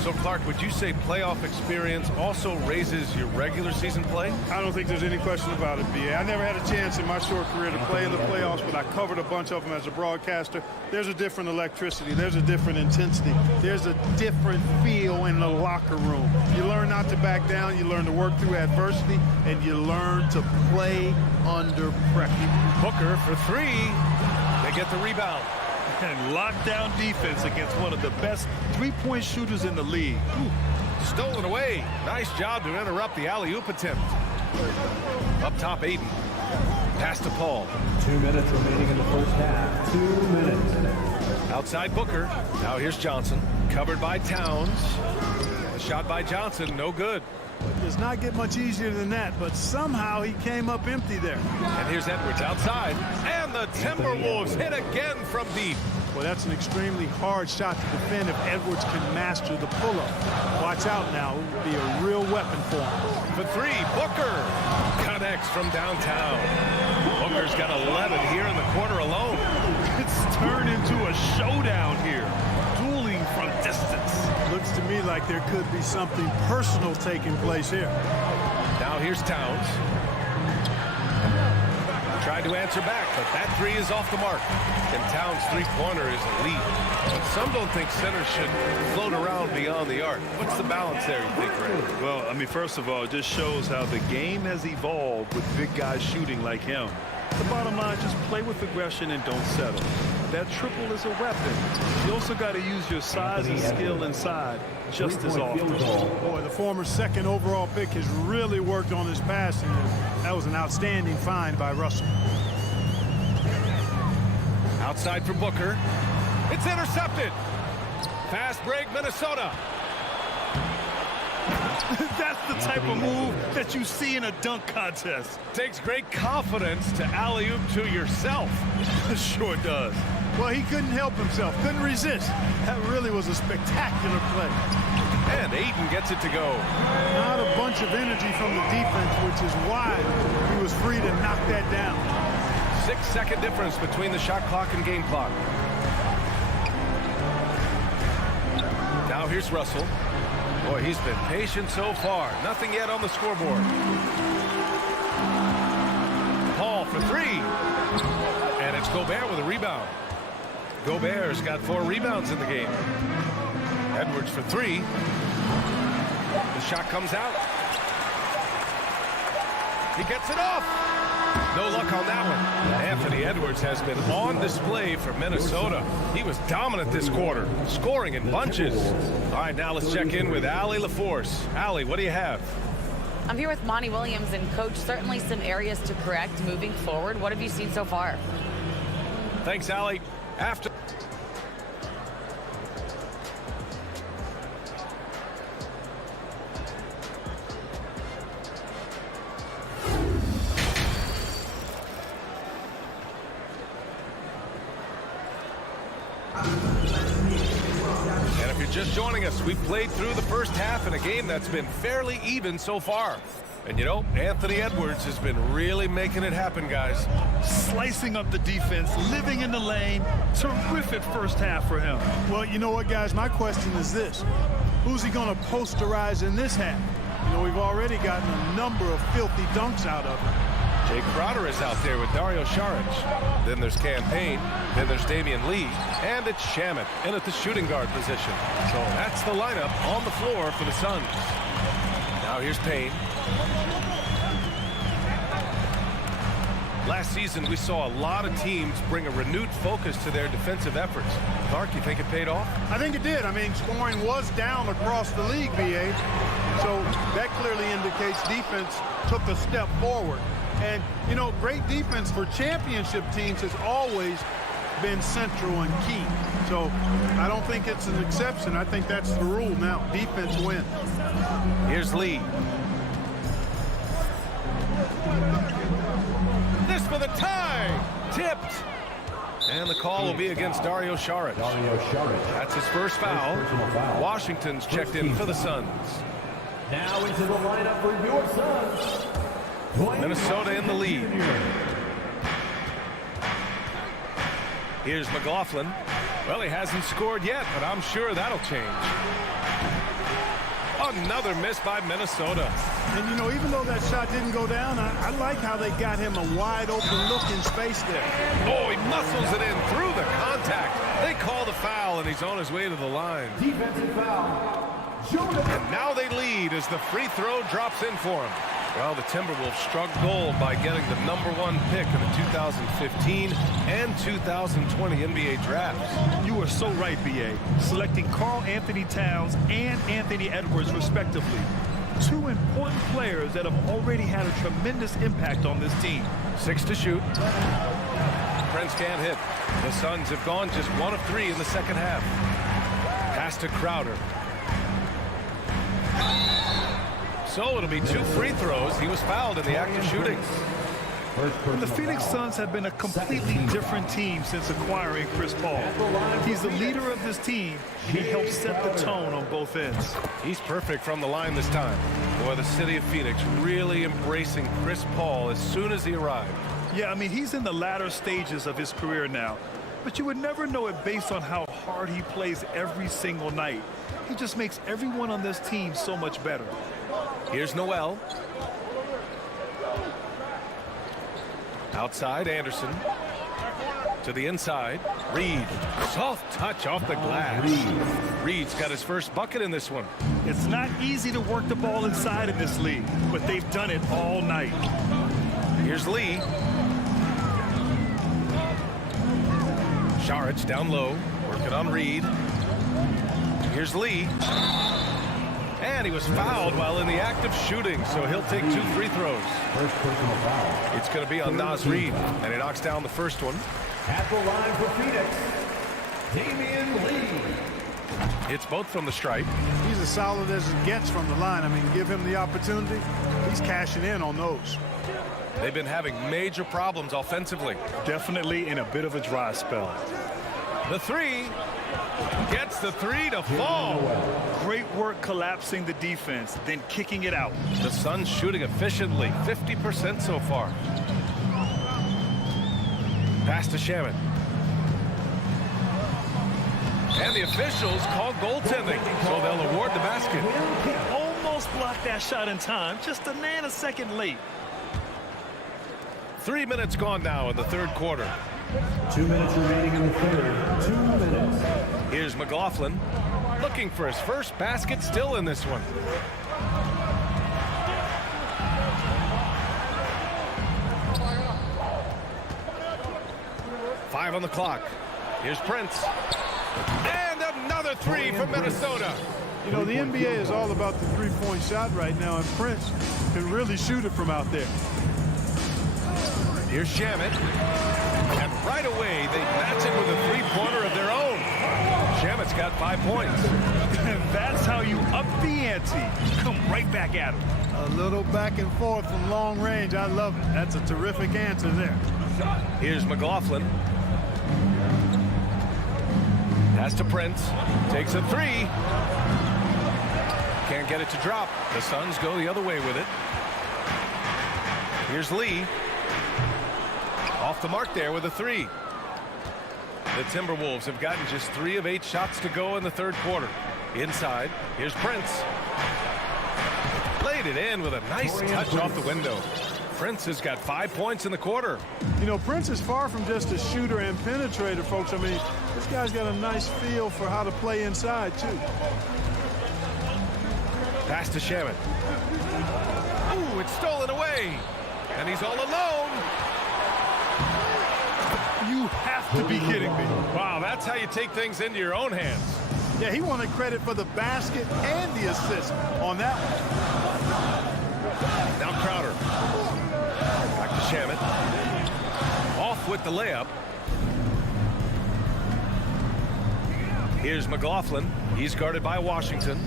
So, Clark, would you say playoff experience also raises your regular season play? I don't think there's any question about it, B.A. I never had a chance in my short career to play in the playoffs, but I covered a bunch of them as a broadcaster. There's a different electricity. There's a different intensity. There's a different feel in the locker room. You learn not to back down. You learn to work through adversity, and you learn to play under pressure. Booker for 3. They get the rebound. And lockdown defense against one of the best three-point shooters in the league. Stolen away. Nice job to interrupt the alley-oop attempt. Up top, Aiden. Pass to Paul. 2 minutes remaining in the first half. 2 minutes. Outside Booker. Now here's Johnson. Covered by Towns. A shot by Johnson. No good. It does not get much easier than that, but somehow he came up empty there. And here's Edwards outside. And the Timberwolves hit again from deep. Well, that's an extremely hard shot to defend if Edwards can master the pull-up. Watch out now. It would be a real weapon for him. For 3, Booker connects from downtown. Booker's got 11 here in the quarter alone. It's turned into a showdown here. Dueling from distance. Looks to me like there could be something personal taking place here. Now here's Towns. Tried to answer back, but that 3 is off the mark. And Towns' three-pointer is elite. But some don't think centers should float around beyond the arc. What's the balance there, you think, Ray? Well, I mean, first of all, it just shows how the game has evolved with big guys shooting like him. The bottom line, just play with aggression and don't settle. That triple is a weapon. You also got to use your size and skill inside just as often. Boy, the former second overall pick has really worked on his passing. That was an outstanding find by Russell. Outside for Booker. It's intercepted. Fast break, Minnesota. That's the type of move that you see in a dunk contest. Takes great confidence to alley-oop to yourself. Sure does. Well, he couldn't help himself, couldn't resist. That really was a spectacular play. And Ayton gets it to go. Not a bunch of energy from the defense, which is why he was free to knock that down. 6-second difference between the shot clock and game clock. Now here's Russell. Boy, he's been patient so far. Nothing yet on the scoreboard. Paul for three. And it's Gobert with a rebound. Gobert's got 4 rebounds in the game. Edwards for three. The shot comes out. He gets it off. No luck on that one. Anthony Edwards has been on display for Minnesota. He was dominant this quarter, scoring in bunches. All right, now let's check in with Allie LaForce. Allie, what do you have? I'm here with Monty Williams, and Coach, certainly some areas to correct moving forward. What have you seen so far? Thanks, Allie. After just joining us, we've played through the first half in a game that's been fairly even so far. And you know, Anthony Edwards has been really making it happen, guys. Slicing up the defense, living in the lane. Terrific first half for him. Well, you know what, guys? My question is this. Who's he going to posterize in this half? You know, we've already gotten a number of filthy dunks out of him. Jake Crowder is out there with Dario Saric. Then there's Campaign. Then there's Damian Lee. And it's Shamet in at the shooting guard position. So that's the lineup on the floor for the Suns. Now here's Payne. Last season, we saw a lot of teams bring a renewed focus to their defensive efforts. Clark, you think it paid off? I think it did. I mean, scoring was down across the league, BA. So that clearly indicates defense took a step forward. And, you know, great defense for championship teams has always been central and key. So I don't think it's an exception. I think that's the rule now. Defense wins. Here's Lee. This for the tie. Tipped. And the call will be against Dario Saric. That's his first foul. Washington's checked in for the Suns. Now into the lineup for your Suns. Minnesota in the lead. Here's McLaughlin. Well, he hasn't scored yet, but I'm sure that'll change. Another miss by Minnesota. And, you know, even though that shot didn't go down, I like how they got him a wide-open look in space there. Oh, he muscles it in through the contact. They call the foul, and he's on his way to the line. Defensive foul. And now they lead as the free throw drops in for him. Well, the Timberwolves struck gold by getting the #1 pick in the 2015 and 2020 NBA drafts. You are so right, B.A. Selecting Karl Anthony Towns and Anthony Edwards, respectively. Two important players that have already had a tremendous impact on this team. 6 to shoot. Prince can't hit. The Suns have gone just 1 of 3 in the second half. Pass to Crowder. So it'll be 2 free throws. He was fouled in the act of shooting. The Phoenix Suns have been a completely different team since acquiring Chris Paul. He's the leader of this team. He helps set the tone on both ends. He's perfect from the line this time. Boy, the city of Phoenix really embracing Chris Paul as soon as he arrived. Yeah, I mean, he's in the latter stages of his career now. But you would never know it based on how hard he plays every single night. He just makes everyone on this team so much better. Here's Noel. Outside, Anderson. To the inside, Reed. Soft touch off the glass. Reed's got his first bucket in this one. It's not easy to work the ball inside in this league, but they've done it all night. Here's Lee. Sharic down low, working on Reed. Here's Lee. And he was fouled while in the act of shooting, so he'll take 2 free throws. First personal foul. It's going to be on Naz Reed, and he knocks down the first one. At the line for Phoenix, Damian Lee. It's both from the stripe. He's as solid as it gets from the line. I mean, give him the opportunity. He's cashing in on those. They've been having major problems offensively. Definitely in a bit of a dry spell. The three gets the three to fall. Great work collapsing the defense, then kicking it out. The Suns shooting efficiently, 50% so far. Pass to Shaman. And the officials call goaltending, so they'll award the basket. Almost blocked that shot in time, just a nanosecond late. 3 minutes gone now in the third quarter. 2 minutes remaining in the third. 2 minutes. Here's McLaughlin looking for his first basket, still in this one. Five on the clock. Here's Prince. And another three from Minnesota. You know, the NBA is all about the three-point shot right now, and Prince can really shoot it from out there. Here's Shaman. And right away, they match it with a three-pointer of their own. Shaman's got 5 points. That's how you up the ante. Come right back at him. A little back and forth from long range. I love it. That's a terrific answer there. Here's McLaughlin. Pass to Prince. Takes a three. Can't get it to drop. The Suns go the other way with it. Here's Lee. Off the mark there with a three. The Timberwolves have gotten just 3 of 8 shots to go in the third quarter. Inside, here's Prince. Laid it in with a nice touch off the window. Prince has got 5 points in the quarter. You know, Prince is far from just a shooter and penetrator, folks. I mean, this guy's got a nice feel for how to play inside, too. Pass to Shaman. Ooh, it's stolen away. And he's all alone. You have to be kidding me. Wow, that's how you take things into your own hands. Yeah, he wanted credit for the basket and the assist on that one. Now Crowder. Back to Shaman. Off with the layup. Here's McLaughlin. He's guarded by Washington.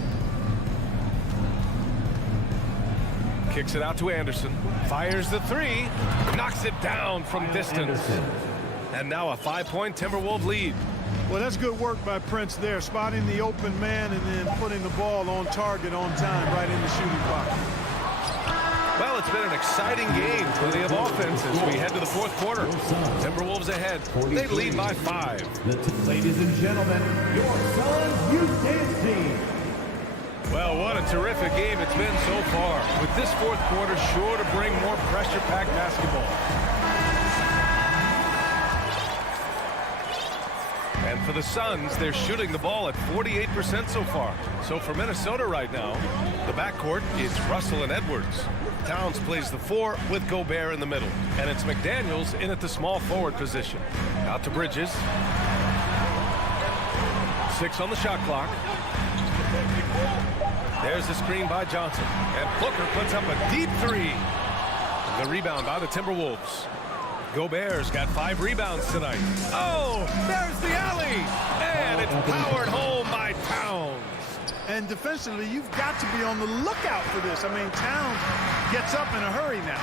Kicks it out to Anderson. Fires the three. Knocks it down from distance. And now a 5-point Timberwolves lead. Well, that's good work by Prince there, spotting the open man and then putting the ball on target on time right in the shooting box. Well, it's been an exciting game. Plenty of offense as we head to the fourth quarter. Timberwolves ahead. They lead by 5. Ladies and gentlemen, your Suns Youth Dance Team. Well, what a terrific game it's been so far. With this fourth quarter sure to bring more pressure-packed basketball. And for the Suns, they're shooting the ball at 48% so far. So for Minnesota right now, the backcourt is Russell and Edwards. Towns plays the 4 with Gobert in the middle. And it's McDaniels in at the small forward position. Out to Bridges. 6 on the shot clock. There's the screen by Johnson. And Booker puts up a deep three. The rebound by the Timberwolves. Gobert's got 5 rebounds tonight. Oh, there's the alley. And it's powered home by Towns. And defensively, you've got to be on the lookout for this. I mean, Towns gets up in a hurry now.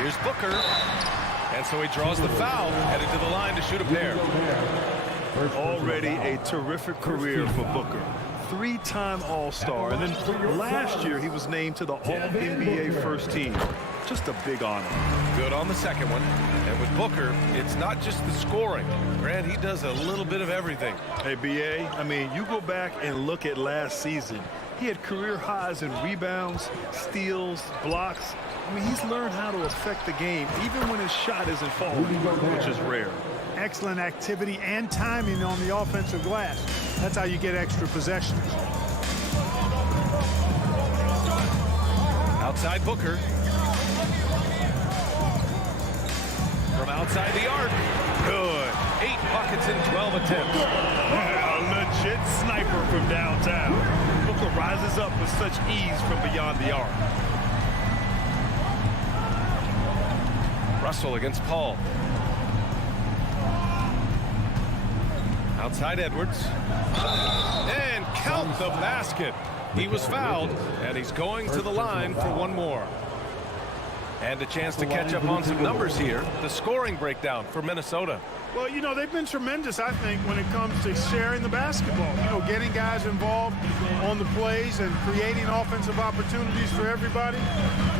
Here's Booker. And so he draws the foul, headed to the line to shoot a pair. Already a terrific career for Booker. 3-time All-Star, and then last year he was named to the All-NBA first team. Just a big honor. Good on the second one. And with Booker, it's not just the scoring. Grant, he does a little bit of everything. Hey, B.A., I mean, you go back and look at last season. He had career highs in rebounds, steals, blocks. I mean, he's learned how to affect the game, even when his shot isn't falling, which is rare. Excellent activity and timing on the offensive glass. That's how you get extra possessions. Outside Booker. From Outside the arc. Good. 8 buckets in 12 attempts. A legit sniper from downtown. Booker rises up with such ease from beyond the arc. Russell against Paul. Outside Edwards. And count the basket. He was fouled, and he's going to the line for one more. And a chance to catch up on some numbers here. The scoring breakdown for Minnesota. Well, you know, they've been tremendous, I think, when it comes to sharing the basketball. You know, getting guys involved on the plays and creating offensive opportunities for everybody.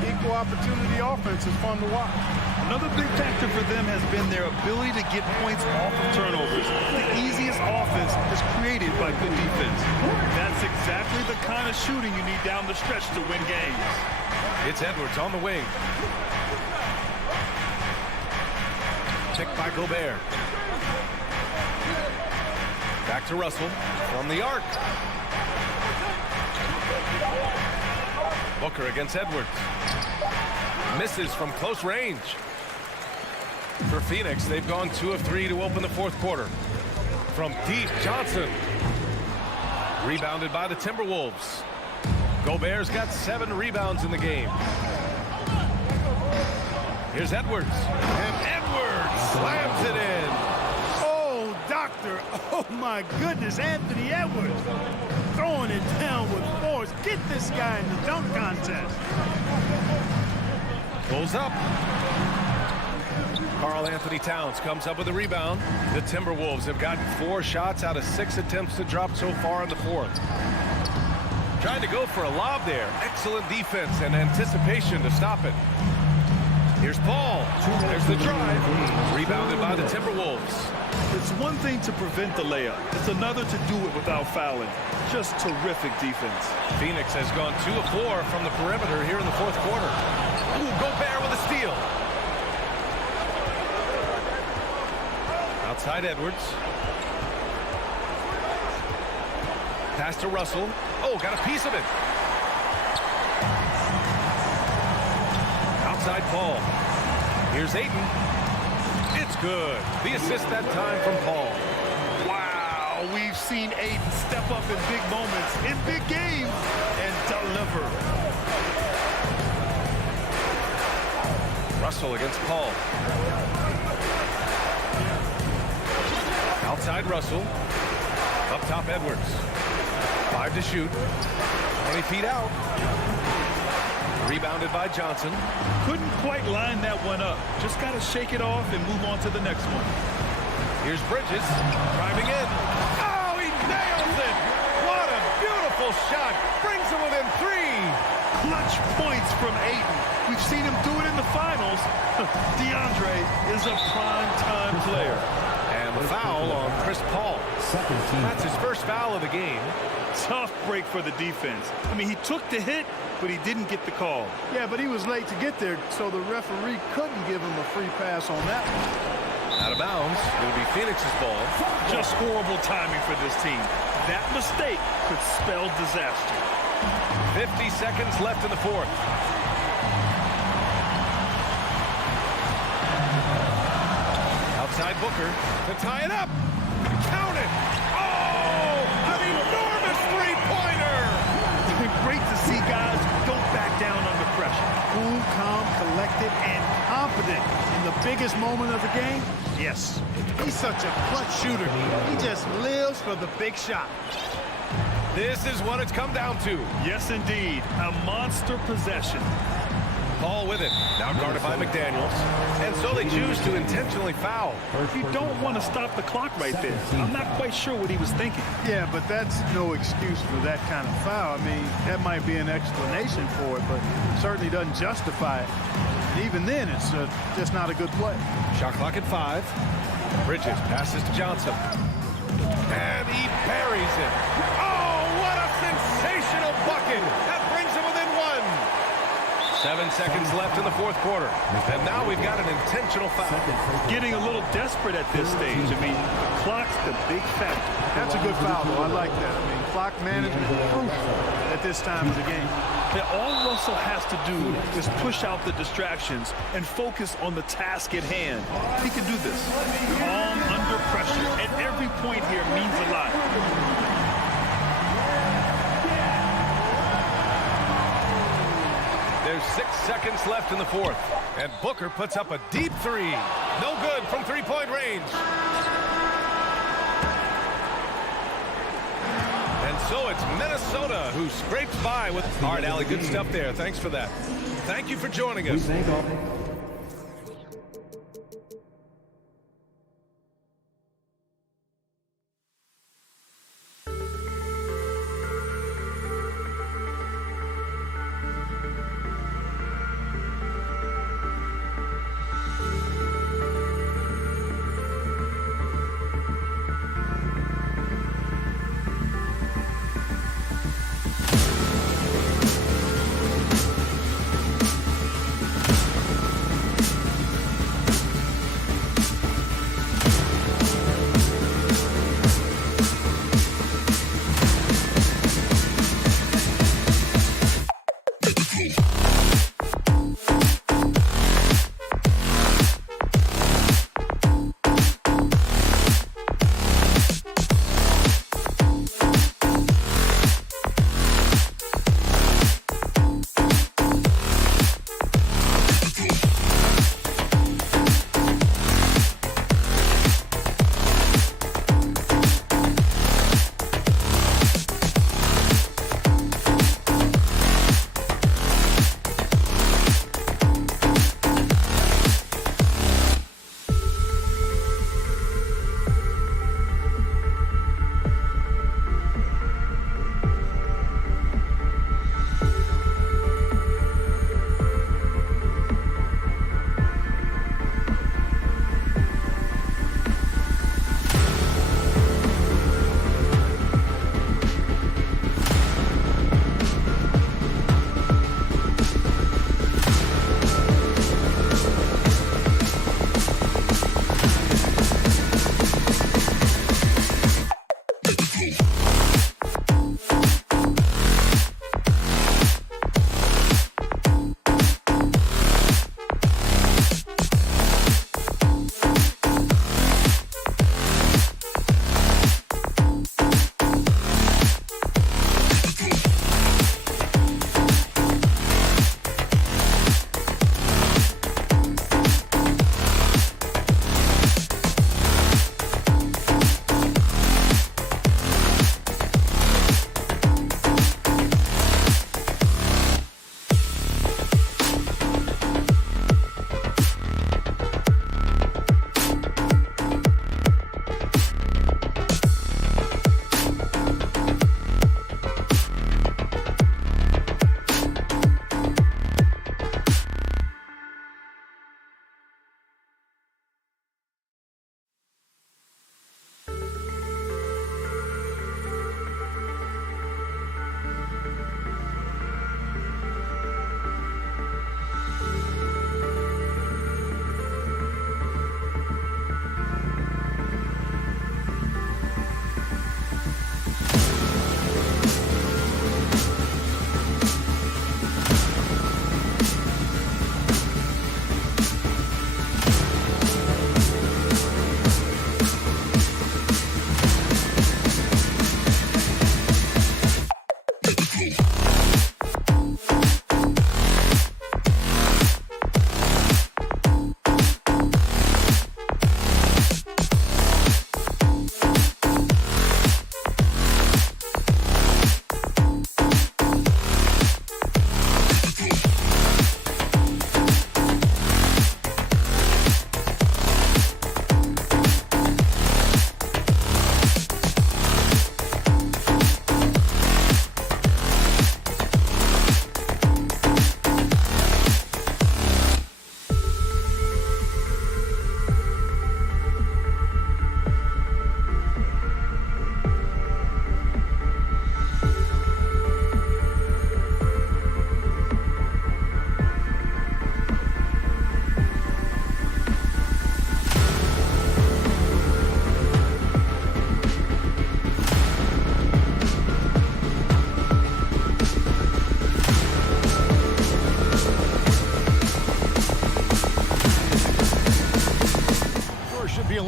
Equal opportunity offense is fun to watch. Another big factor for them has been their ability to get points off of turnovers. The easiest offense is created by good defense. That's exactly the kind of shooting you need down the stretch to win games. It's Edwards on the wing. Picked by Gobert. Back to Russell from the arc. Booker against Edwards. Misses from close range. For Phoenix, they've gone 2 of 3 to open the fourth quarter. From deep, Johnson. Rebounded by the Timberwolves. Gobert's got 7 rebounds in the game. Here's Edwards. And Edwards slams it in. Oh, doctor. Oh, my goodness. Anthony Edwards throwing it down with force. Get this guy in the dunk contest. Pulls up. Karl Anthony Towns comes up with a rebound. The Timberwolves have gotten 4 shots out of 6 attempts to drop so far in the fourth. Trying to go for a lob there. Excellent defense and anticipation to stop it. Here's Paul. There's the drive. Rebounded by the Timberwolves. It's one thing to prevent the layup. It's another to do it without fouling. Just terrific defense. Phoenix has gone 2 of 4 from the perimeter here in the fourth quarter. Ooh, Gobert with a steal. Outside Edwards. Pass to Russell. Oh, got a piece of it. Outside Paul. Here's Ayton. It's good. The assist that time from Paul. Wow, we've seen Ayton step up in big moments, in big games, and deliver. Russell against Paul. Outside Russell. Up top Edwards. 5 to shoot. 20 feet out. Rebounded by Johnson. Couldn't quite line that one up. Just got to shake it off and move on to the next one. Here's Bridges. Driving in. Oh, he nails it. What a beautiful shot. Brings him within 3. Clutch points from Ayton. We've seen him do it in the finals. DeAndre is a prime-time player. And the foul on Chris Paul. That's his first foul of the game. Tough break for the defense. I mean, he took the hit, but he didn't get the call. Yeah, but he was late to get there, so the referee couldn't give him a free pass on that one. Out of bounds. It'll be Phoenix's ball. Just horrible timing for this team. That mistake could spell disaster. 50 seconds left in the fourth. Outside Booker to tie it up. Count it. Oh, an enormous three-pointer. It's been great to see guys who don't back down under pressure. Cool, calm, collected, and confident in the biggest moment of the game. Yes. He's such a clutch shooter. He just lives for the big shot. This is what it's come down to. Yes, indeed. A monster possession. Paul with it. Now guarded by McDaniels. And so they choose to intentionally foul. You don't want to stop the clock right there. I'm not quite sure what he was thinking. Yeah, but that's no excuse for that kind of foul. I mean, that might be an explanation for it, but it certainly doesn't justify it. And even then, it's just not a good play. Shot clock at 5. Bridges passes to Johnson. And he buries it. Oh, what a sensational bucket. That brings him within 1. 7 seconds left in the fourth quarter. And now we've got an intentional foul. Getting a little desperate at this stage. I mean, the clock's the big factor. That's a good foul, though. I like that. I mean, clock management crucial at this time of the game. And all Russell has to do is push out the distractions and focus on the task at hand. He can do this. Calm under pressure. And every point here means a lot. There's 6 seconds left in the fourth. And Booker puts up a deep three. No good from three-point range. And so it's Minnesota who scrapes by with... All right, Allie, good stuff there. Thanks for that. Thank you for joining us.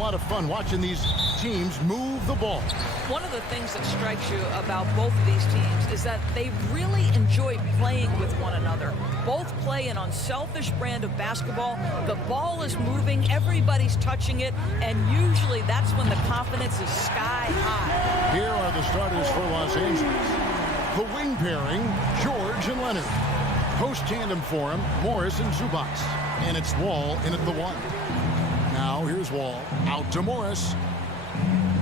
lot of fun watching these teams move the ball. One of the things that strikes you about both of these teams is that they really enjoy playing with one another. Both play an unselfish brand of basketball. The ball is moving, everybody's touching it, and usually that's when the confidence is sky high. Here are the starters for Los Angeles. The wing pairing, George and Leonard. Post tandem for him, Morris and Zubac. And it's Wall in at the 1. Now here's Wall. Out to Morris.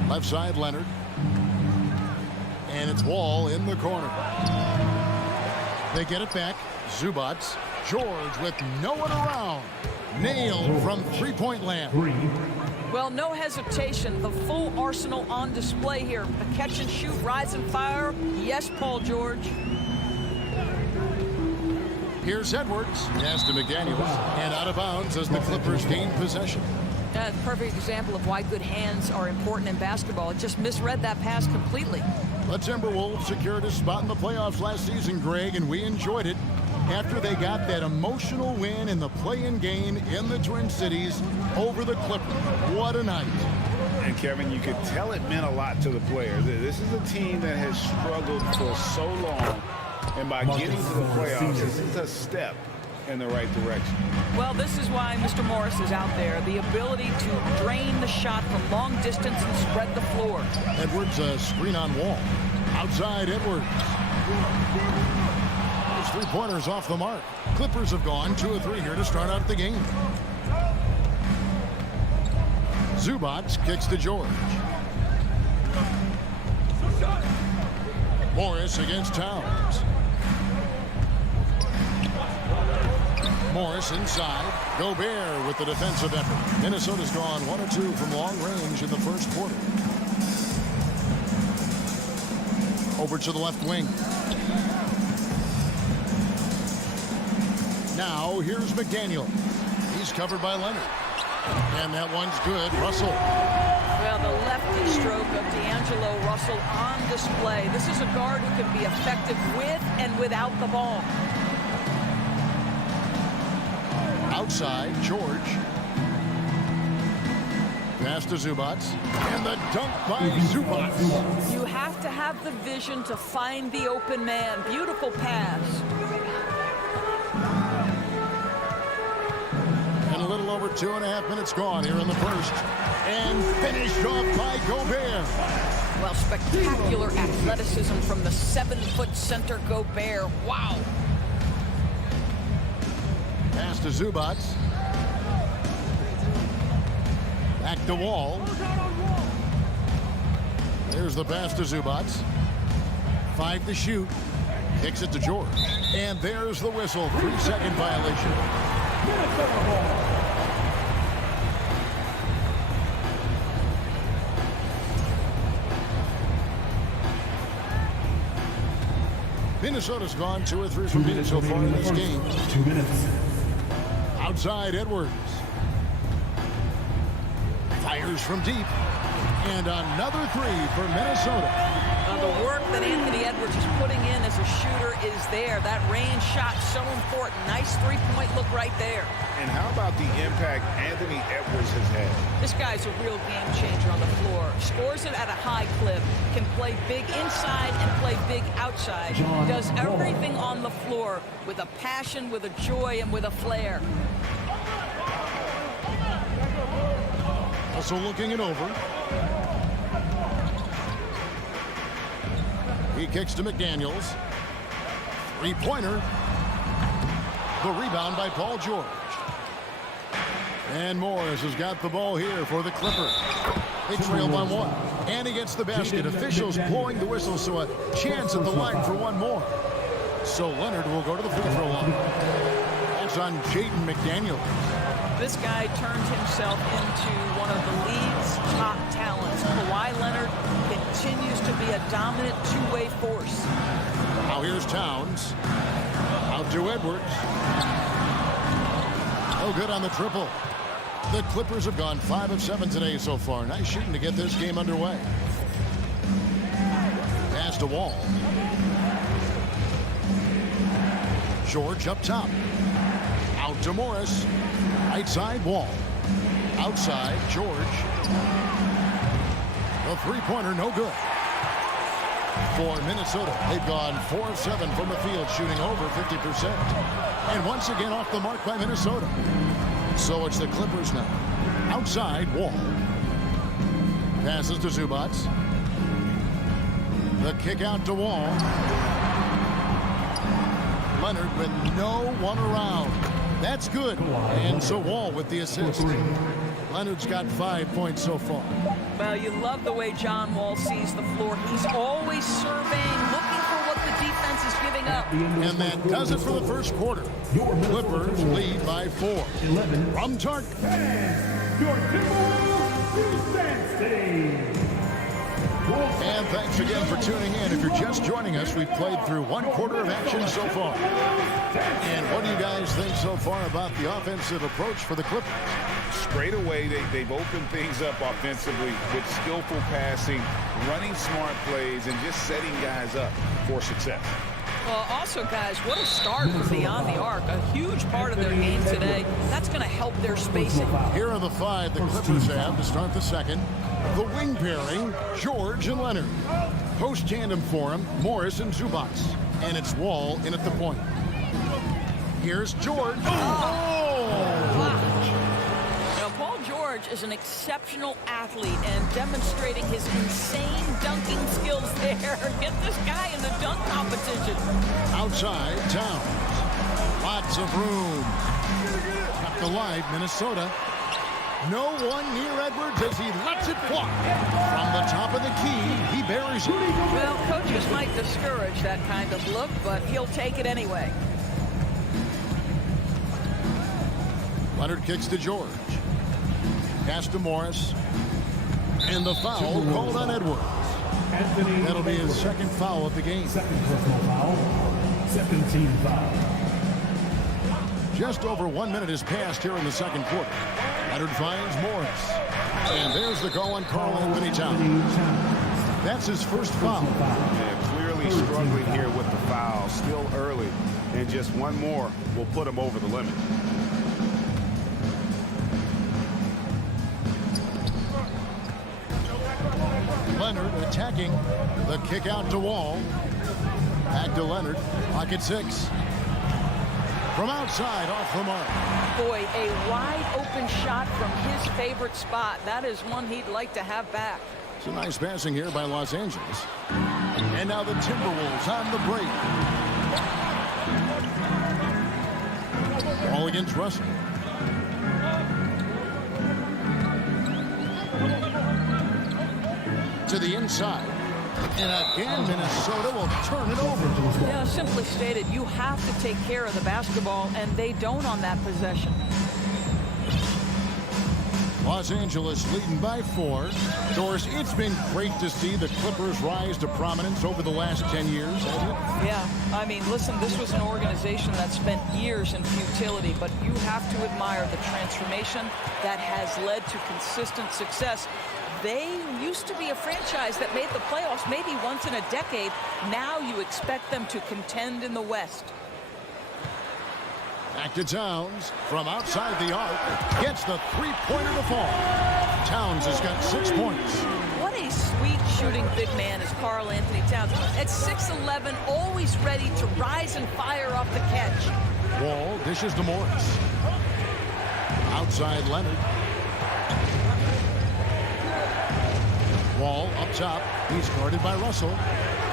Left side, Leonard. And it's Wall in the corner. They get it back. Zubac. George with no one around. Nailed from three-point land. Well, no hesitation. The full arsenal on display here. The catch and shoot, rise and fire. Yes, Paul George. Here's Edwards. Pass to McDaniels. And out of bounds as the Clippers gain possession. A perfect example of why good hands are important in basketball. It just misread that pass completely. The Timberwolves secured a spot in the playoffs last season, Greg, and we enjoyed it after they got that emotional win in the play-in game in the Twin Cities over the Clippers. What a night. And, Kevin, you could tell it meant a lot to the players. This is a team that has struggled for so long, and by getting to the playoffs, this is a step in the right direction. Well, this is why Mr. Morris is out there. The ability to drain the shot from long distance and spread the floor. Edwards, a screen on Wall. Outside, Edwards. His three-pointers off the mark. Clippers have gone 2 of 3 here to start out the game. Zubac kicks to George. Morris against Towns. Morris inside. Gobert with the defensive effort. Minnesota's gone 1 of 2 from long range in the first quarter. Over to the left wing. Now here's McDaniel. He's covered by Leonard. And that one's good. Russell. Well, the lefty stroke of D'Angelo Russell on display. This is a guard who can be effective with and without the ball. Outside, George. Pass to Zubac. And the dunk by Zubac. You have to have the vision to find the open man. Beautiful pass. And a little over 2.5 minutes gone here in the first. And finished off by Gobert. Well, spectacular athleticism from the 7-foot center Gobert. Wow. Pass to Zubac. Back to Wall. There's the pass to Zubac. 5 to shoot. Kicks it to George. And there's the whistle. 3-second violation. Minnesota's gone 2 of 3 from deep so far in this game. 2 minutes. Outside, Edwards. Fires from deep. And another 3 for Minnesota. The work that Anthony Edwards is putting in as a shooter is there. That range shot so important. Nice three-point look right there. And how about the impact Anthony Edwards has had? This guy's a real game changer on the floor. Scores it at a high clip. Can play big inside and play big outside. Does everything on the floor with a passion, with a joy, and with a flair. Also looking it over. He kicks to McDaniels. Three-pointer. The rebound by Paul George. And Morris has got the ball here for the Clippers. They trail by 1. And he gets the basket. Officials blowing the whistle, so a chance at the line for one more. So Leonard will go to the free throw line. That's on Jaden McDaniels. This guy turned himself into one of the league's top talents. Kawhi Leonard continues to be a dominant two-way force. Now here's Towns. Out to Edwards. No good on the triple. The Clippers have gone 5 of 7 today so far. Nice shooting to get this game underway. Pass to Wall. George up top. Out to Morris. Right side, Wall. Outside, George. The three-pointer, no good. For Minnesota, they've gone 4 of 7 from the field, shooting over 50%. And once again off the mark by Minnesota. So it's the Clippers now. Outside, Wall. Passes to Zubac. The kick out to Wall. Leonard with no one around. That's good. And so Wall with the assist. Leonard's got 5 points so far. Well, you love the way John Wall sees the floor. He's always surveying, looking for what the defense is giving up. And that does it for the first quarter. Clippers lead by 4. From Tark. Your And thanks again for tuning in. If you're just joining us, we've played through 1 quarter of action so far. And what do you guys think so far about the offensive approach for the Clippers? Straight away, they've opened things up offensively with skillful passing, running smart plays, and just setting guys up for success. Well, also, guys, what a start from beyond the arc. A huge part of their game today. That's going to help their spacing. Here are the 5 the Clippers have to start the second. The wing pairing, George and Leonard. Post tandem for him, Morris and Zubac. And it's Wall in at the point. Here's George. Now, Paul George is an exceptional athlete and demonstrating his insane dunking skills there. Get this guy in the dunk competition. Outside, Towns. Lots of room. Kept alive, Minnesota. No one near Edwards as he lets it fly. From the top of the key, he buries it. Well, coaches might discourage that kind of look, but he'll take it anyway. Leonard kicks to George. Pass to Morris. And the foul called on Edwards. That'll be his second foul of the game. Second personal foul. Second team foul. Just over 1 minute has passed here in the second quarter. Leonard finds Morris. And there's the call on Karl Anthony Towns. That's his first foul. Yeah, clearly struggling here with the foul. Still early. And just one more will put him over the limit. Leonard attacking. The kick out to Wall. Back to Leonard. Pocket 6. From outside, off the mark. Boy, a wide open shot from his favorite spot. That is one he'd like to have back. It's a nice passing here by Los Angeles. And now the Timberwolves on the break. Ball against Russell. To the inside. And again, Minnesota will turn it over. Yeah, simply stated, you have to take care of the basketball, and they don't on that possession. Los Angeles leading by 4. Doris, it's been great to see the Clippers rise to prominence over the last 10 years, hasn't it? Yeah, I mean, listen, this was an organization that spent years in futility, but you have to admire the transformation that has led to consistent success. They used to be a franchise that made the playoffs maybe once in a decade. Now you expect them to contend in the West. Back to Towns from outside the arc. Gets the three-pointer to fall. Towns has got 6 points. What a sweet shooting big man is Karl Anthony Towns. At 6'11", always ready to rise and fire off the catch. Wall dishes to Morris. Outside Leonard. Wall up top. He's guarded by Russell.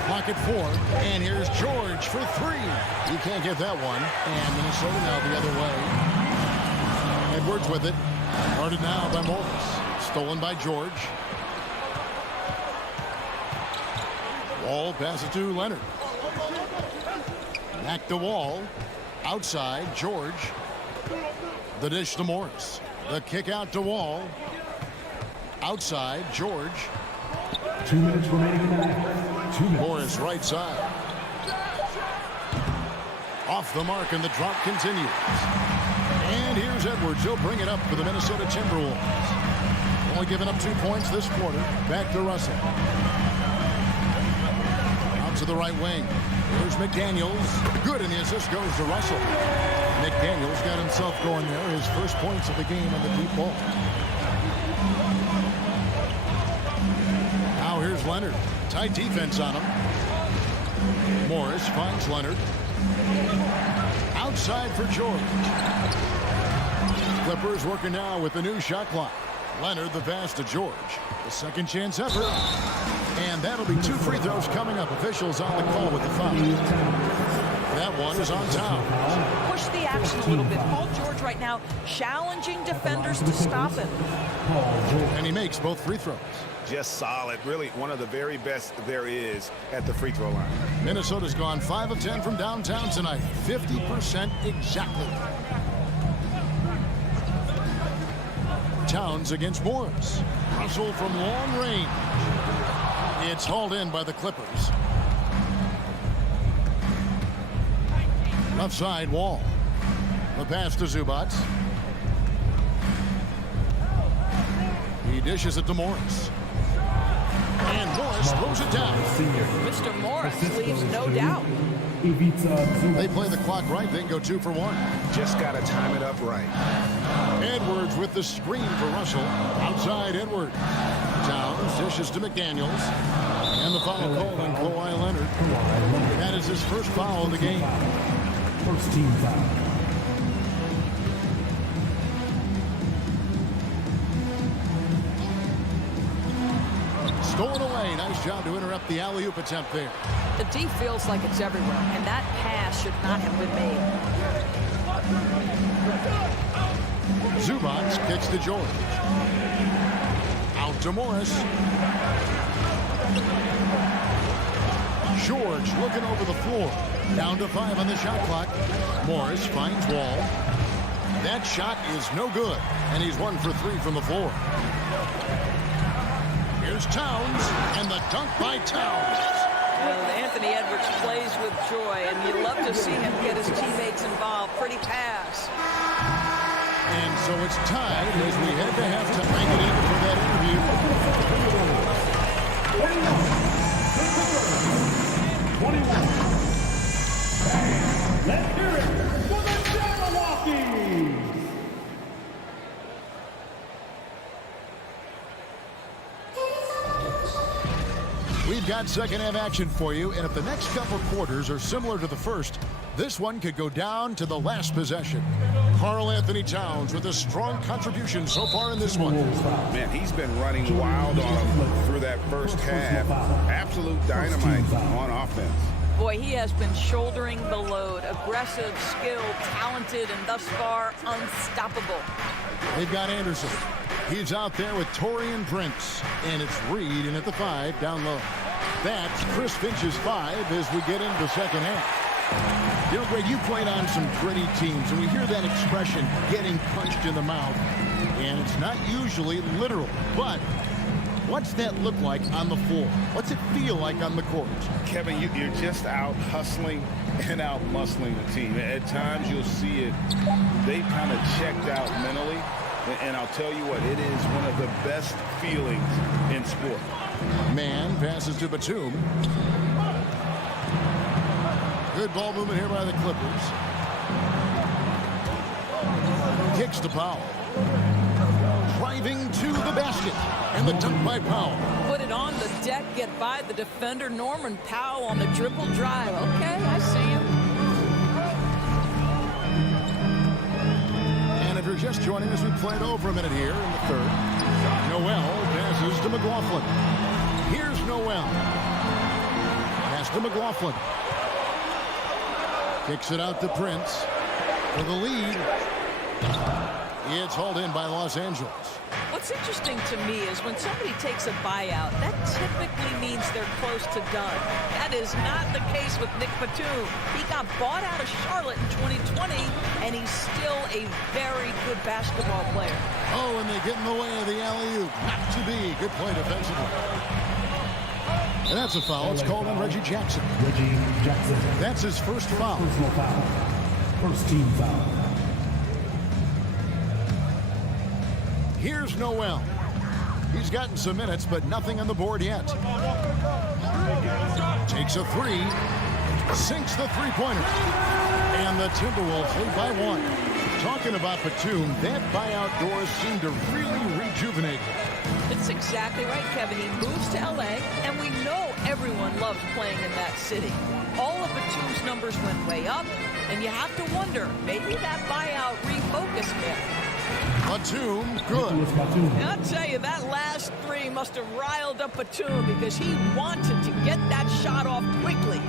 Clock at 4. And here's George for 3. He can't get that one. And Minnesota now the other way. Edwards with it. Guarded now by Morris. Stolen by George. Wall passes to Leonard. Back to Wall. Outside, George. The dish to Morris. The kick out to Wall. Outside, George. 2 minutes remaining in the half. 2 minutes. Morris right side. Off the mark, and the drop continues. And here's Edwards. He'll bring it up for the Minnesota Timberwolves. Only giving up 2 points this quarter. Back to Russell. Out to the right wing. Here's McDaniels. Good, and the assist goes to Russell. McDaniels got himself going there. His first points of the game on the deep ball. Now here's Leonard. Tight defense on him. Morris finds Leonard. Outside for George. Clippers working now with the new shot clock. Leonard the pass to George. The second chance effort. And that'll be 2 free throws coming up. Officials on the call with the foul. That one is on Towns. Push the action a little bit. Paul George right now challenging defenders to stop him. And he makes both free throws. Just solid. Really one of the very best there is at the free throw line. Minnesota's gone 5 of 10 from downtown tonight. 50% exactly. Towns against Morris. Russell from long range. It's hauled in by the Clippers. Left side, Wall. The pass to Zubac. He dishes it to Morris. And Morris throws it down. Mr. Morris leaves no doubt. They play the clock right, they can go 2 for 1. Just got to time it up right. Edwards with the screen for Russell. Outside Edwards. Towns dishes to McDaniels. And the foul call on Kawhi Leonard. That is his first foul of the game. First team foul. Stolen away. Nice job to interrupt the alley-oop attempt there. The D feels like it's everywhere, and that pass should not have been made. Zubac kicks to George. Out to Morris. George looking over the floor. Down to 5 on the shot clock. Morris finds Wall. That shot is no good, and he's 1 for 3 from the floor. Here's Towns, and the dunk by Towns. Well, Anthony Edwards plays with joy, and you love to see him get his teammates involved. Pretty pass. And so it's tied as we head to halftime. Make it in for that interview. 21. Let's hear it for the Jabberwockies. We've got second half action for you, and if the next couple quarters are similar to the first, this one could go down to the last possession. Karl Anthony Towns with a strong contribution so far in this one. Man, he's been running wild on him through that first half. Absolute dynamite on offense. Boy, he has been shouldering the load. Aggressive, skilled, talented, and thus far unstoppable. They've got Anderson. He's out there with Taurean Prince. And it's Reed in at the 5 down low. That's Chris Finch's 5 as we get into the second half. You know, Greg, you played on some gritty teams, and we hear that expression, getting punched in the mouth. And it's not usually literal, but what's that look like on the floor? What's it feel like on the court? Kevin, you're just out hustling and out muscling the team. At times you'll see it, they kind of checked out mentally. And I'll tell you what, it is one of the best feelings in sport. Man passes to Batum. Good ball movement here by the Clippers. Kicks to Powell. Driving to the basket. And the dunk by Powell. Put it on the deck, get by the defender. Norman Powell on the dribble drive. Okay, I see you. And if you're just joining us, we played over a minute here in the third. Noel passes to McLaughlin. Here's Noel. Pass to McLaughlin. Kicks it out to Prince for the lead. It's hauled in by Los Angeles. What's interesting to me is when somebody takes a buyout, that typically means they're close to done. That is not the case with Nick Batum. He got bought out of Charlotte in 2020, and he's still a very good basketball player. Oh, and they get in the way of the alley-oop. Not to be. Good play defensively. And that's a foul. It's called on Reggie Jackson. Reggie Jackson. That's his first foul. Personal foul. First team foul. Here's Noel. He's gotten some minutes, but nothing on the board yet. Takes a 3. Sinks the three-pointer. And the Timberwolves lead by 1. Talking about Batum, that buyout doors seem to really rejuvenate him. That's exactly right, Kevin. He moves to L.A., and we know everyone loves playing in that city. All of Batum's numbers went way up, and you have to wonder, maybe that buyout refocused him. Batum, good. And I'll tell you, that last three must have riled up Batum because he wanted to get that shot off quickly.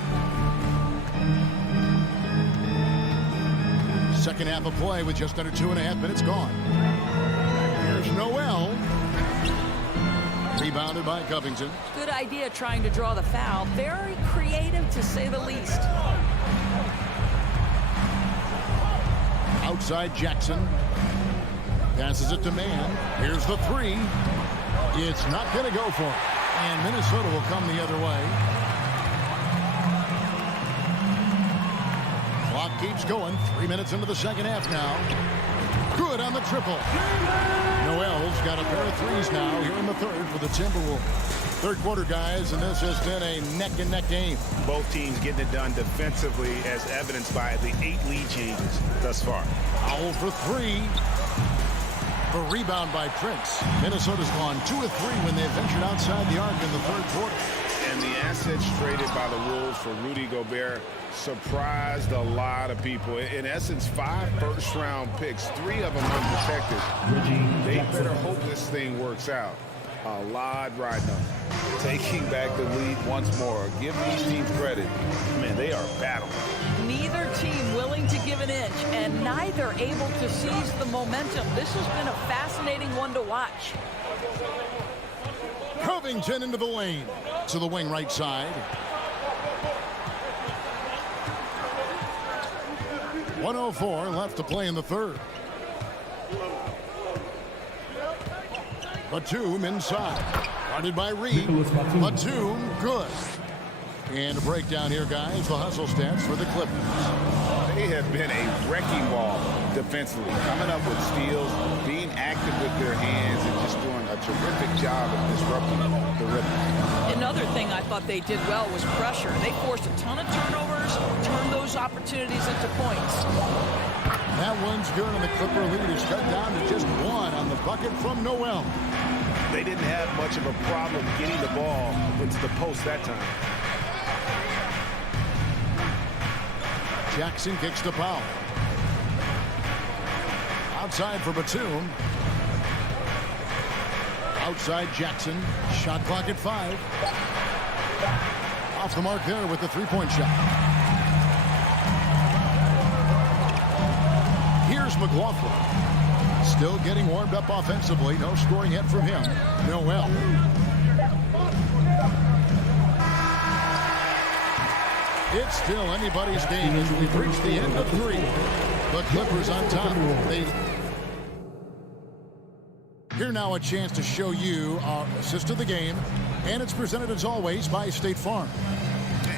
Second half of play with just under 2.5 minutes gone. Here's Noel. Rebounded by Covington. Good idea trying to draw the foul. Very creative, to say the least. Outside Jackson. Passes it to Mann. Here's the three. It's not going to go for him. And Minnesota will come the other way. Clock keeps going. 3 minutes into the second half now. Good on the triple. Noel's got a pair of threes now here in the third for the Timberwolves. Third quarter, guys, and this has been a neck-and-neck game. Both teams getting it done defensively, as evidenced by the 8 lead changes thus far. Foul for three. The rebound by Prince. Minnesota's gone 2 of 3 when they ventured outside the arc in the third quarter. And the assets traded by the Wolves for Rudy Gobert surprised a lot of people. In essence, 5 first-round picks, 3 of them unprotected. They better hope this thing works out. A lot riding on. Taking back the lead once more. Give these teams credit. Man, they are battling. Neither team willing to give an inch, and neither able to seize the momentum. This has been a fascinating one to watch. Covington into the lane. To the wing right side. 1:04 left to play in the third. Batum inside. Guarded by Reed. Batum, good. And a breakdown here, guys. The hustle stats for the Clippers. They have been a wrecking ball defensively, coming up with steals, being active with their hands, and just doing a terrific job of disrupting the rhythm. Another thing I thought they did well was pressure. They forced a ton of turnovers, turned those opportunities into points. That one's good, and the Clipper lead is cut down to just 1 on the bucket from Noel. They didn't have much of a problem getting the ball into the post that time. Jackson kicks to Powell. Outside for Batum. Outside Jackson. Shot clock at 5. Off the mark there with the three-point shot. Here's McLaughlin. Still getting warmed up offensively. No scoring yet from him. Noel. It's still anybody's game as we've reached the end of 3. The Clippers on top. Here now a chance to show you our assist of the game. And it's presented as always by State Farm.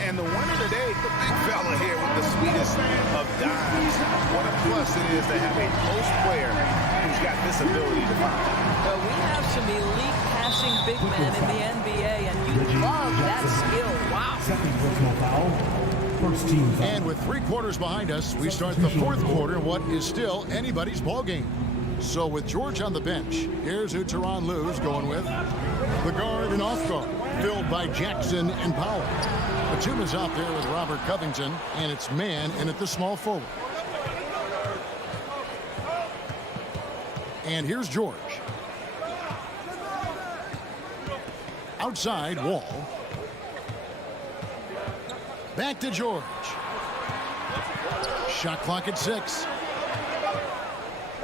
And the winner today, the big fella here with the sweetest of dimes. What a plus it is to have a post player who's got this ability to find. Well, we have some elite passing big men in the NBA, and you love that skill. Wow. Second personal foul. First team foul. And with 3 quarters behind us, we start the fourth quarter in what is still anybody's ball game. So with George on the bench, here's who Tyronn Lue's going with. The guard and off guard, filled by Jackson and Powell. Batum is out there with Robert Covington, and it's Mann in at the small forward. And here's George. Outside, Wall. Back to George. Shot clock at 6.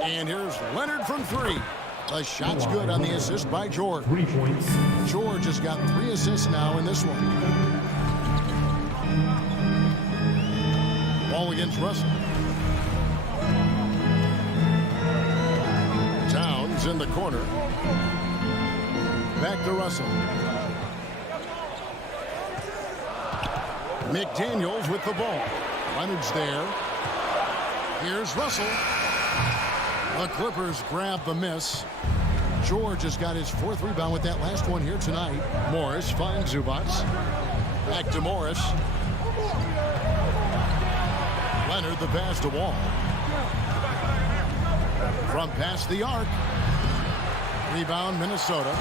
And here's Leonard from 3. The shot's good on the assist by George. 3 points. George has got 3 assists now in this one. Ball against Russell. Towns in the corner. Back to Russell. McDaniels with the ball. Leonard's there. Here's Russell. The Clippers grab the miss. George has got his 4th rebound with that last one here tonight. Morris finds Zubac. Back to Morris. Leonard the pass to Wall. From past the arc. Rebound, Minnesota.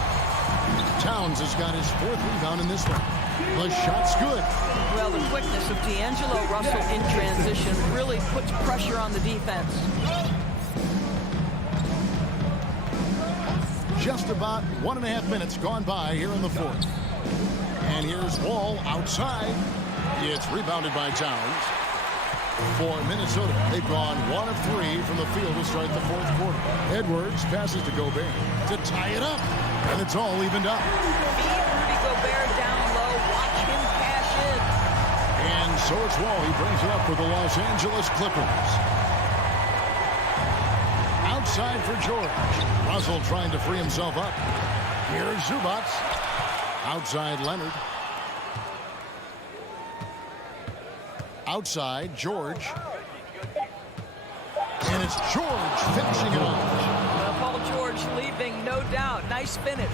Towns has got his 4th rebound in this one. The shot's good. Well, the quickness of D'Angelo Russell in transition really puts pressure on the defense. Just about 1.5 minutes gone by here in the 4th. And here's Wall outside. It's rebounded by Towns. For Minnesota, they've gone 1 of 3 from the field to start the 4th quarter. Edwards passes to Gobert to tie it up. And it's all evened up. Feed Rudy Gobert down low. Watch him cash in. And so it's Wall. He brings it up for the Los Angeles Clippers. Outside for George. Russell trying to free himself up. Here's Zubac. Outside Leonard. Outside George. And it's George finishing it off. Paul George leaving, no doubt. Nice finish.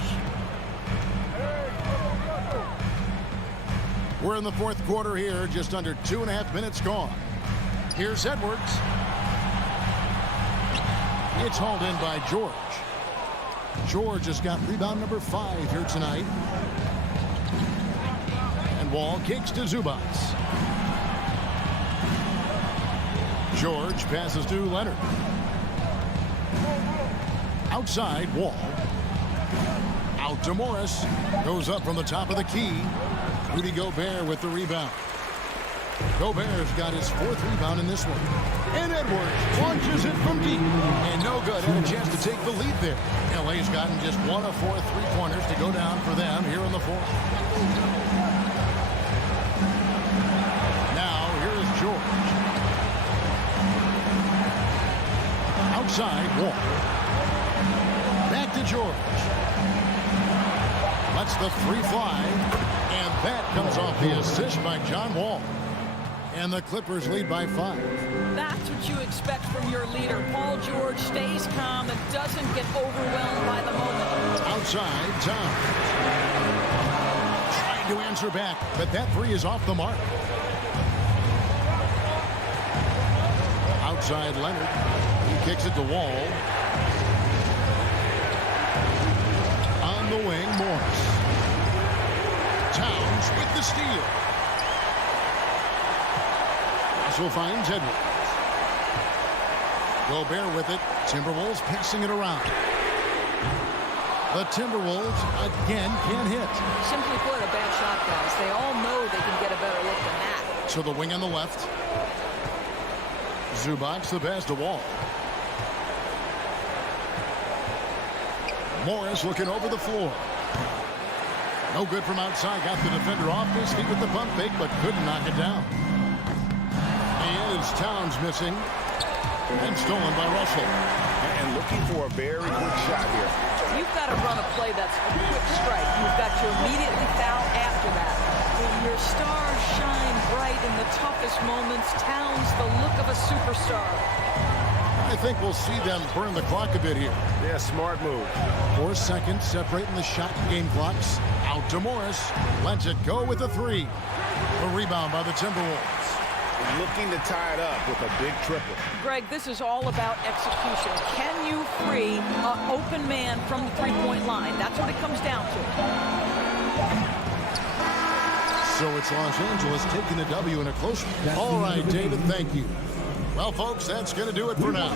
We're in the 4th quarter here. Just under 2.5 minutes gone. Here's Edwards. It's hauled in by George. George has got rebound number 5 here tonight. And Wall kicks to Zubac. George passes to Leonard. Outside, Wall. Out to Morris. Goes up from the top of the key. Rudy Gobert with the rebound. Gobert's got his 4th rebound in this one. And Edwards launches it from deep. And no good. Had a chance to take the lead there. LA's gotten just 1 of 4 3-pointers to go down for them here in the 4th. Now, here is George. Outside, Wall. Back to George. Lets the 3 fly. And that comes off the assist by John Wall. And the Clippers lead by 5. That's what you expect from your leader. Paul George stays calm and doesn't get overwhelmed by the moment. Outside, Towns. Trying to answer back, but that 3 is off the mark. Outside, Leonard. He kicks it to Wall. On the wing, Morris. Towns with the steal. Russell finds Edwards. Gobert with it. Timberwolves passing it around. The Timberwolves again can't hit. Simply put, a bad shot, guys. They all know they can get a better look than that. To the wing on the left. Zubac the pass to Wall. Morris looking over the floor. No good from outside. Got the defender off his feet with the pump fake, but couldn't knock it down. And is Towns missing. And stolen by Russell. And looking for a very quick shot here. You've got to run a play that's a quick strike. You've got to immediately foul after that. When your stars shine bright in the toughest moments, Towns the look of a superstar. I think we'll see them burn the clock a bit here. Yeah, smart move. 4 seconds separating the shot and game clocks. Out to Morris. Lets it go with a 3. A rebound by the Timberwolves. Looking to tie it up with a big triple. Greg, this is all about execution. Can you free an open man from the three-point line? That's what it comes down to. So it's Los Angeles taking the W in a close one. All right, David, thank you. Well, folks, that's going to do it for now.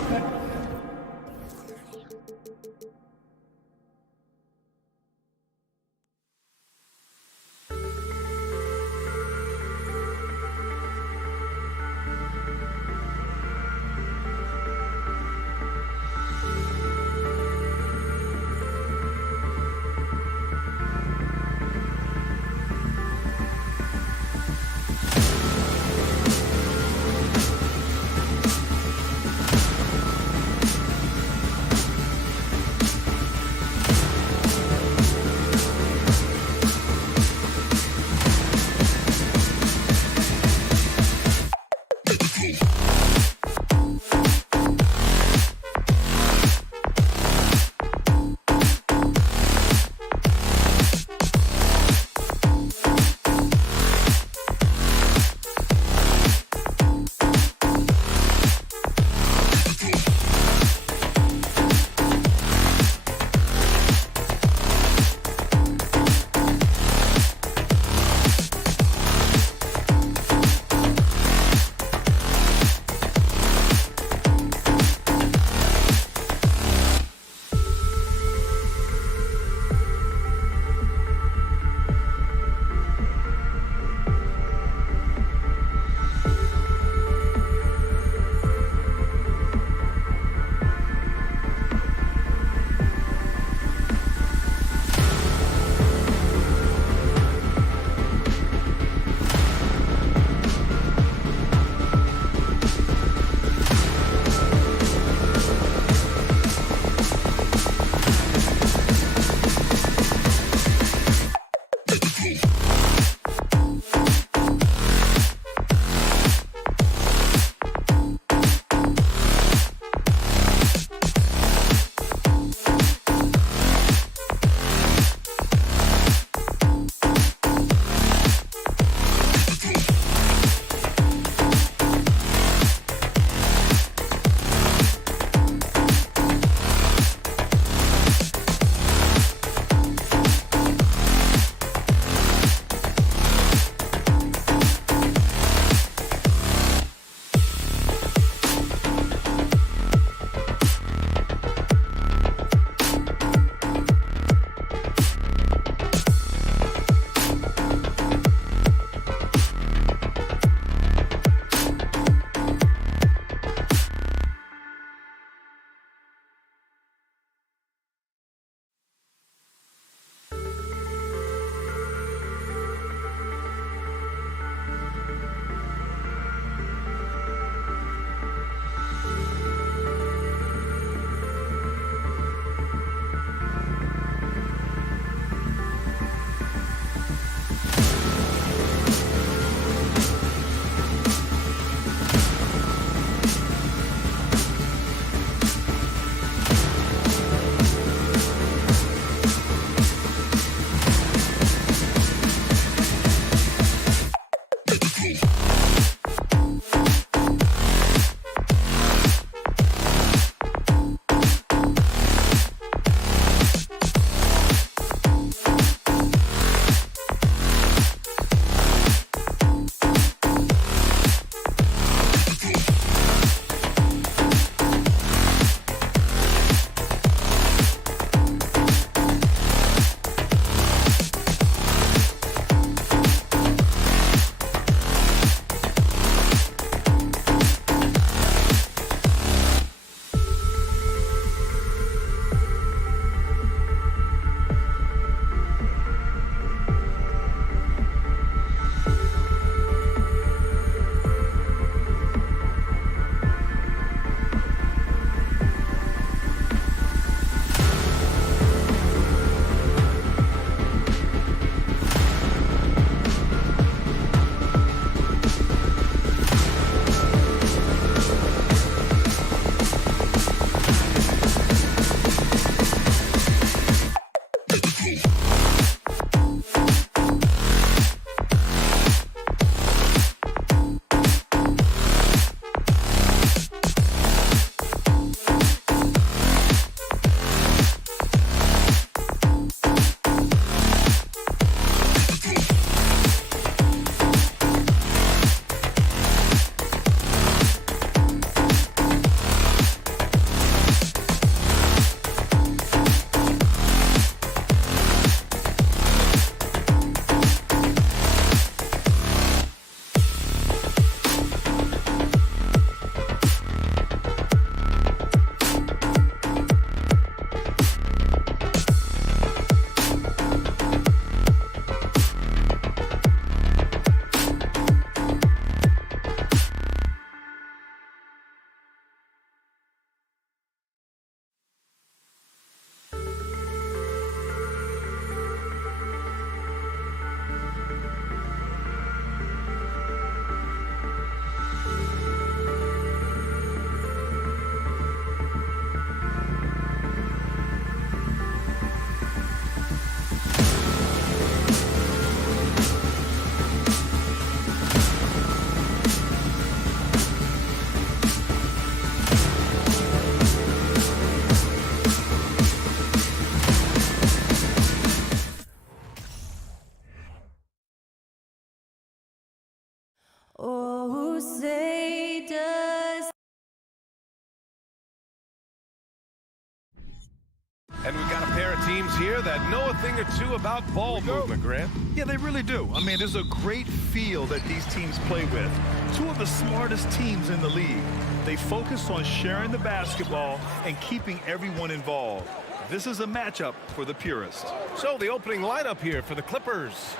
And we've got a pair of teams here that know a thing or two about ball movement, Grant. Yeah, they really do. I mean, there's a great feel that these teams play with. Two of the smartest teams in the league. They focus on sharing the basketball and keeping everyone involved. This is a matchup for the purist. So the opening lineup here for the Clippers.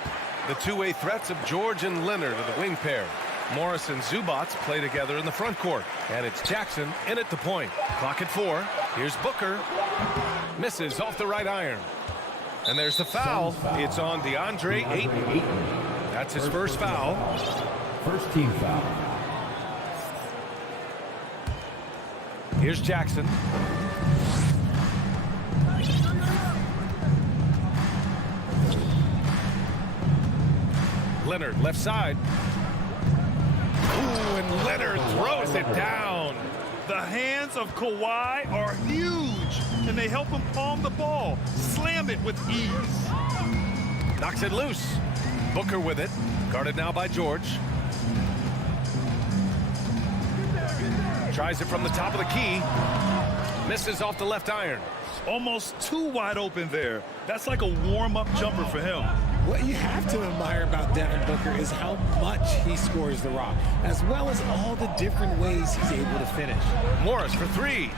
The two-way threats of George and Leonard are the wing pair. Morris and Zubac play together in the front court. And it's Jackson in at the point. Clock at 4. Here's Booker. Misses off the right iron. And there's the foul. It's on DeAndre Ayton. That's his first foul. First team foul. Here's Jackson. Leonard, left side. Ooh, and Leonard throws it down. The hands of Kawhi are huge, and they help him palm the ball, slam it with ease. Knocks it loose. Booker with it. Guarded now by George. Tries it from the top of the key. Misses off the left iron. Almost too wide open there. That's like a warm-up jumper for him. What you have to admire about Devin Booker is how much he scores the rock, as well as all the different ways he's able to finish. Morris for 3.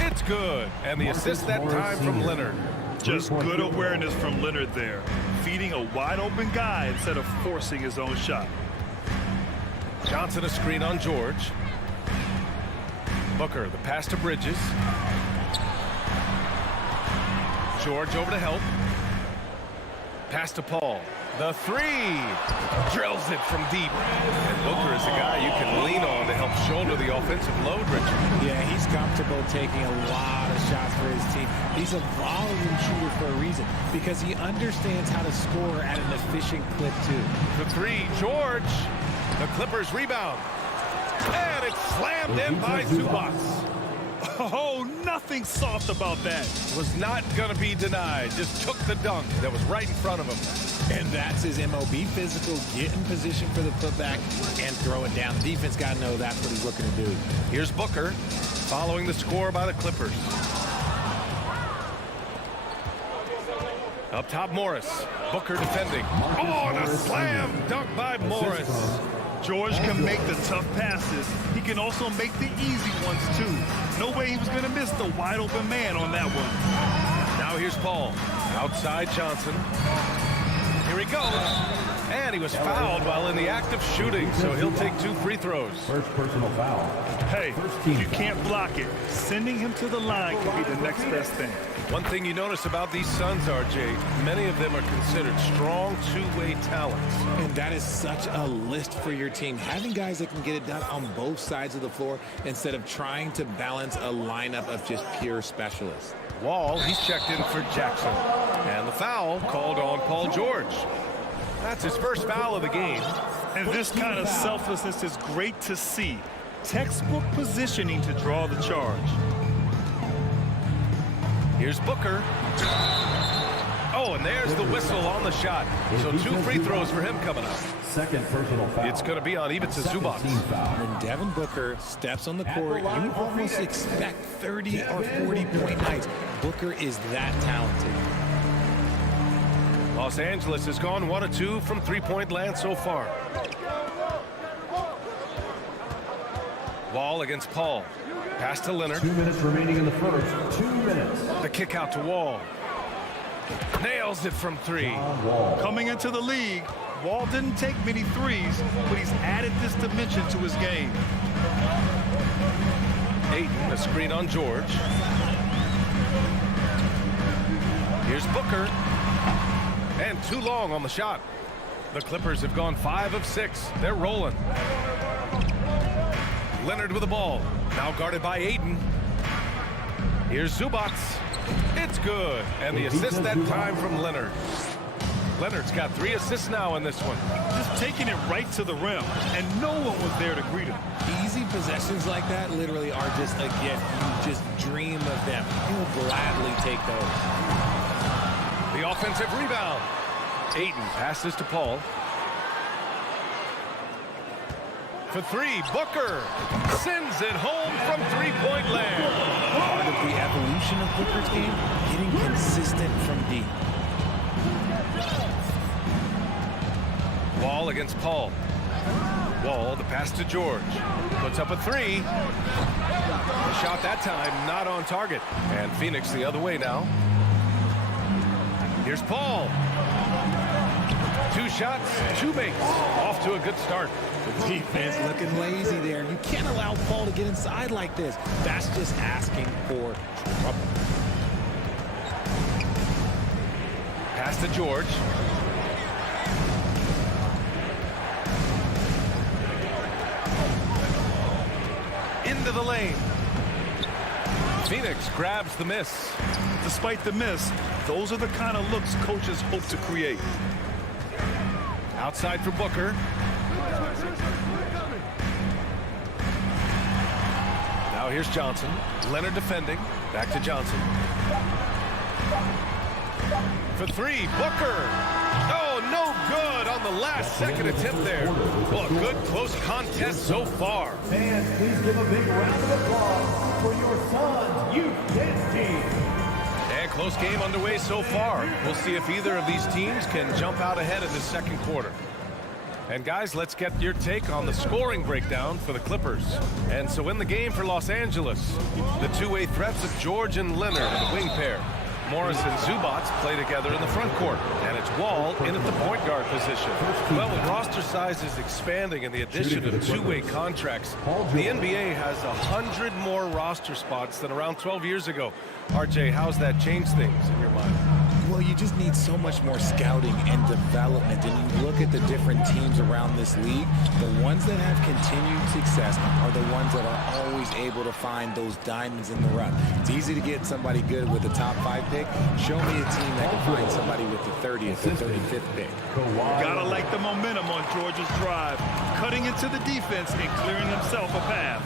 It's good. And the assist that time from Leonard. Just good awareness from Leonard there, feeding a wide-open guy instead of forcing his own shot. Johnson a screen on George. Booker, the pass to Bridges. George over to help. Pass to Paul. The 3. Drills it from deep. And Booker is a guy you can lean on to help shoulder the offensive load, Richard. Yeah, he's comfortable taking a lot of shots for his team. He's a volume shooter for a reason, because he understands how to score at an efficient clip, too. The 3, George. The Clippers rebound. And it's slammed in by Zubac. Oh, nothing soft about that. Was not going to be denied. Just took the dunk that was right in front of him. And that's his MOB physical, get in position for the putback and throw it down. The defense got to know that's what he's looking to do. Here's Booker following the score by the Clippers. Up top, Morris. Booker defending. Oh, and a slam dunk by Morris. George can make the tough passes. He can also make the easy ones, too. No way he was going to miss the wide-open man on that one. Now here's Paul. Outside Johnson. Here he goes. And he was fouled while in the act of shooting, so he'll take 2 free throws. First personal foul. Hey, if you can't block it, sending him to the line can be the next best thing. One thing you notice about these Suns, RJ, many of them are considered strong two-way talents. And that is such a list for your team. Having guys that can get it done on both sides of the floor instead of trying to balance a lineup of just pure specialists. Wall, he's checked in for Jackson. And the foul called on Paul George. That's his first foul of the game. And this kind of selflessness is great to see. Textbook positioning to draw the charge. Here's Booker. Oh, and there's the whistle on the shot. So 2 free throws for him coming up. Second personal foul. It's going to be on Ivica Zubac. When Devin Booker steps on the court, you almost expect 30 or 40-point nights. Booker is that talented. Los Angeles has gone 1 of 2 from three-point land so far. Wall against Paul. Pass to Leonard. 2 minutes remaining in the first. 2 minutes. The kick out to Wall. Nails it from 3. Coming into the league, Wall didn't take many threes, but he's added this dimension to his game. Ayton, a screen on George. Here's Booker. And too long on the shot. The Clippers have gone 5 of 6. They're rolling. Leonard with the ball. Now guarded by Ayton. Here's Zubac. It's good. And the assist that time from Leonard. Leonard's got 3 assists now in this one. Just taking it right to the rim, and no one was there to greet him. Easy possessions like that literally are just a gift. You just dream of them. He'll gladly take those. The offensive rebound. Ayton passes to Paul. For 3, Booker sends it home from three-point land. the evolution of Booker's game, getting consistent from deep. Wall against Paul. Wall, the pass to George. Puts up a three. The shot that time not on target. And Phoenix the other way now. Here's Paul. 2 shots, 2 makes. Off to a good start. The defense looking lazy there. You can't allow Paul to get inside like this. That's just asking for trouble. Pass to George. Into the lane. Phoenix grabs the miss. Despite the miss, those are the kind of looks coaches hope to create. Outside for Booker. Now here's Johnson. Leonard defending. Back to Johnson. For 3, Booker. Oh, no good on the last second attempt there. Well, a good close contest so far. Fans, please give a big round of applause for your son's youth dance team. And close game underway so far. We'll see if either of these teams can jump out ahead in the second quarter. And guys, let's get your take on the scoring breakdown for the Clippers. And so in the game for Los Angeles, the two-way threats of George and Leonard in the wing pair. Morris and Zubats play together in the front court, and it's Wall in at the point guard position. Well, with roster sizes expanding and the addition of two-way contracts, the NBA has 100 more roster spots than around 12 years ago. RJ, how's that changed things in your mind? Well, you just need so much more scouting and development. And you look at the different teams around this league, the ones that have continued success are the ones that are always able to find those diamonds in the rough. It's easy to get somebody good with a top 5 pick. Show me a team that can find somebody with the 30th or 35th pick. Gotta like the momentum on George's drive, cutting into the defense and clearing himself a path.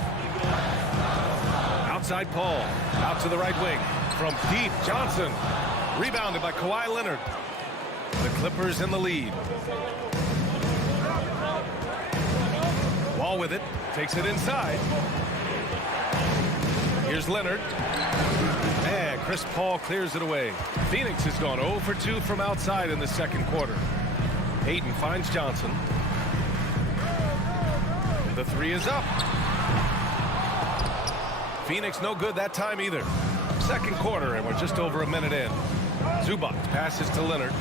Outside Paul, out to the right wing. From deep, Johnson. Rebounded by Kawhi Leonard. The Clippers in the lead. Wall with it. Takes it inside. Here's Leonard. And Chris Paul clears it away. Phoenix has gone 0 for 2 from outside in the second quarter. Ayton finds Johnson. The 3 is up. Phoenix no good that time either. Second quarter, and we're just over a minute in. Zubac passes to Leonard.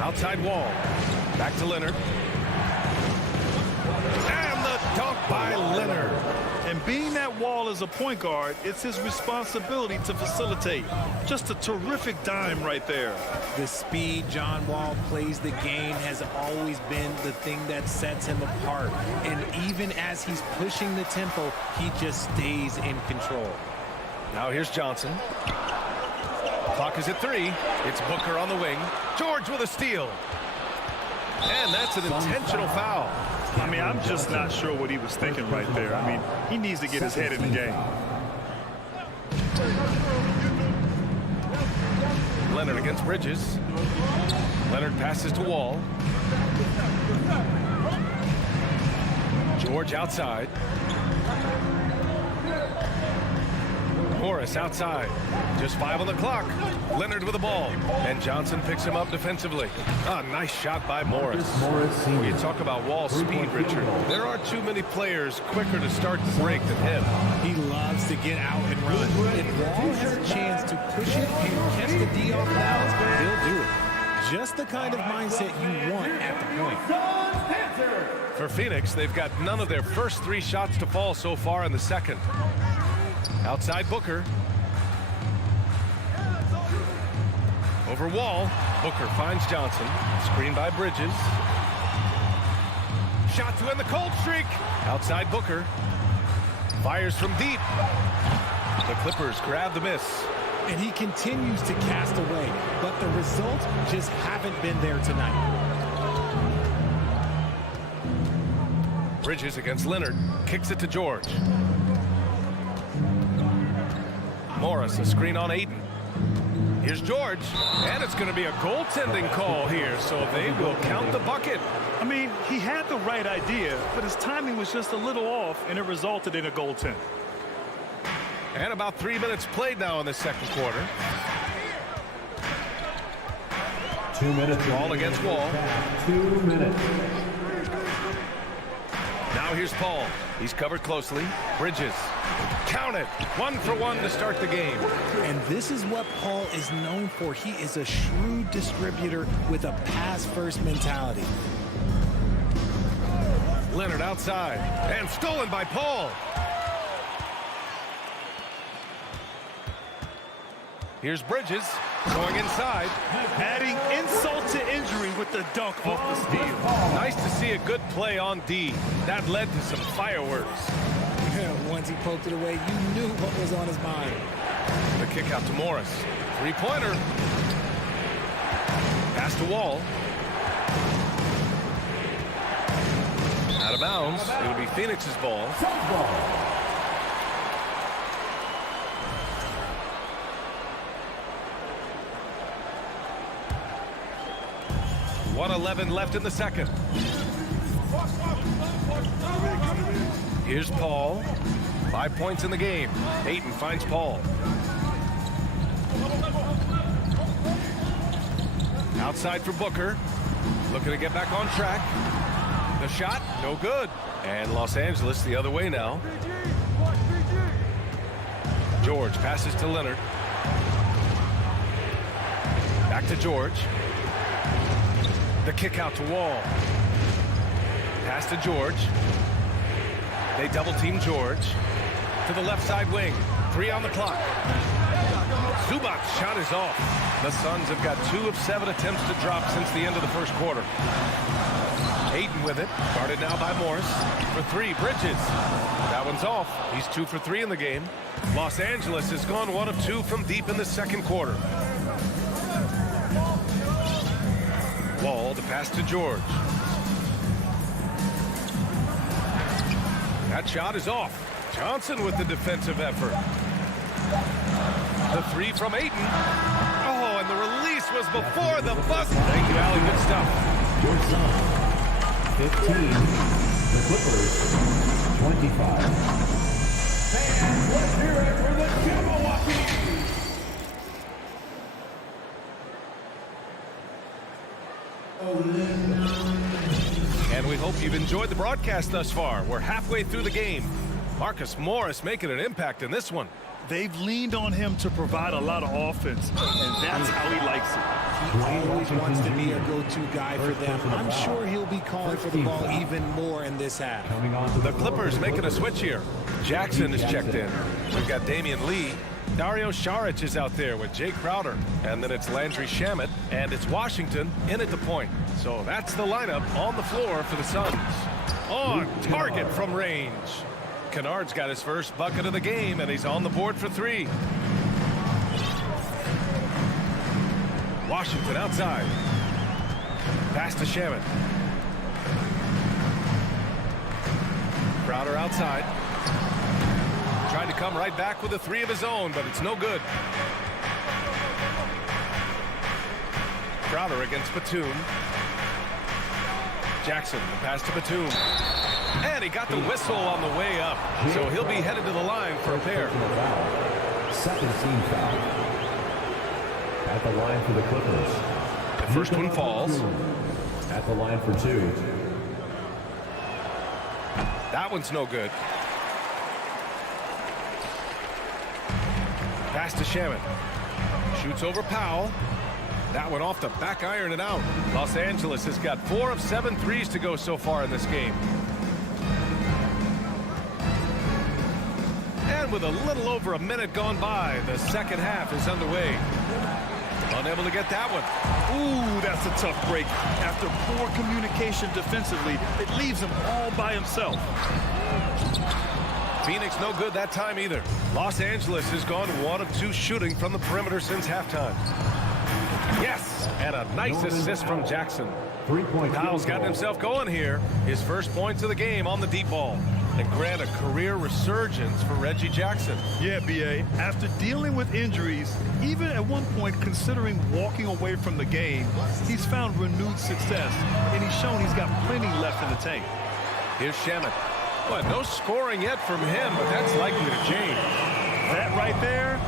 Outside Wall. Back to Leonard. And the dunk by Leonard. And being that Wall is a point guard, it's his responsibility to facilitate. Just a terrific dime right there. The speed John Wall plays the game has always been the thing that sets him apart. And even as he's pushing the tempo, he just stays in control. Now here's Johnson. Clock is at 3. It's Booker on the wing. George with a steal. And that's an intentional foul. I mean, I'm just not sure what he was thinking right there. I mean, he needs to get his head in the game. Leonard against Bridges. Leonard passes to Wall. George outside. Morris outside. Just 5 on the clock. Leonard with the ball. And Johnson picks him up defensively. Ah, nice shot by Morris. When you talk about Wall's speed, Richard, there are too many players quicker to start the break than him. He loves to get out and run. If Wall has a chance to push it and catch the D off balance, he'll do it. Just the kind of mindset you want at the point. For Phoenix, they've got none of their first 3 shots to fall so far in the second. Outside Booker. Over Wall. Booker finds Johnson. Screen by Bridges. Shot to end the cold streak. Outside Booker. Fires from deep. The Clippers grab the miss. And he continues to cast away, but the results just haven't been there tonight. Bridges against Leonard. Kicks it to George. Morris, a screen on Ayton. Here's George, and it's going to be a goaltending call here, so they will count the bucket. I mean, he had the right idea, but his timing was just a little off, and it resulted in a goaltend. And about 3 minutes played now in the second quarter. 2 minutes. Ball against Wall. 2 minutes. Now here's Paul. He's covered closely. Bridges. Count it. 1 for 1 to start the game. And this is what Paul is known for. He is a shrewd distributor with a pass-first mentality. Leonard outside. And stolen by Paul. Here's Bridges going inside. Adding insult to injury with the dunk off the steal. Nice to see a good play on D. That led to some fireworks. Once he poked it away, you knew what was on his mind. The kick out to Morris. Three-pointer. Pass to Wall. Out of bounds. It'll be Phoenix's ball. 1:11 left in the second. Here's Paul. 5 points in the game. Ayton finds Paul. Outside for Booker. Looking to get back on track. The shot, no good. And Los Angeles the other way now. George passes to Leonard. Back to George. The kick out to Wall. Pass to George. They double team George. To the left side wing. 3 on the clock. Zubac's shot is off. The Suns have got 2 of 7 attempts to drop since the end of the first quarter. Ayton with it. Guarded now by Morris. For 3, Bridges. That one's off. He's 2 for 3 in the game. Los Angeles has gone 1 of 2 from deep in the second quarter. Wall, the pass to George. That shot is off. Johnson with the defensive effort. The 3 from Ayton. Oh, and the release was before the buzzer. Thank you, Allie. Good stuff. Your Suns, 15. The Clippers, 25. Fans, let's hear it for the Milwaukee. And we hope you've enjoyed the broadcast thus far. We're halfway through the game. Marcus Morris making an impact in this one. They've leaned on him to provide a lot of offense, and that's how he likes it. He always wants to be a go-to guy for them. I'm sure he'll be calling for the ball even more in this half. The Clippers making a switch here. Jackson is checked in. We've got Damian Lee. Dario Saric is out there with Jay Crowder. And then it's Landry Shamet. And it's Washington in at the point. So that's the lineup on the floor for the Suns. On target from range. Kennard's got his first bucket of the game, and he's on the board for 3. Washington outside. Pass to Shamet. Crowder outside. Tried to come right back with a 3 of his own, but it's no good. Crowder against Batum. Jackson, the pass to Batum. And he got the whistle on the way up, so he'll be headed to the line for a pair. Second team foul. At the line for the Clippers. The first one falls. At the line for 2. That one's no good. Pass to Shamet. Shoots over Powell. That one off the back iron and out. Los Angeles has got 4 of 7 threes to go so far in this game. And with a little over a minute gone by, the second half is underway. Unable to get that one. Ooh, that's a tough break. After poor communication defensively, it leaves him all by himself. Phoenix no good that time either. Los Angeles has gone 1 of 2 shooting from the perimeter since halftime. Yes, and a nice assist from Jackson. Powell's Powell's gotten himself going here. His first points of the game on the deep ball. and grant a career resurgence for Reggie Jackson. Yeah, B.A. After dealing with injuries, even at one point considering walking away from the game, he's found renewed success, and he's shown he's got plenty left in the tank. Here's Shaman. Well, no scoring yet from him, but that's likely to change. That right there,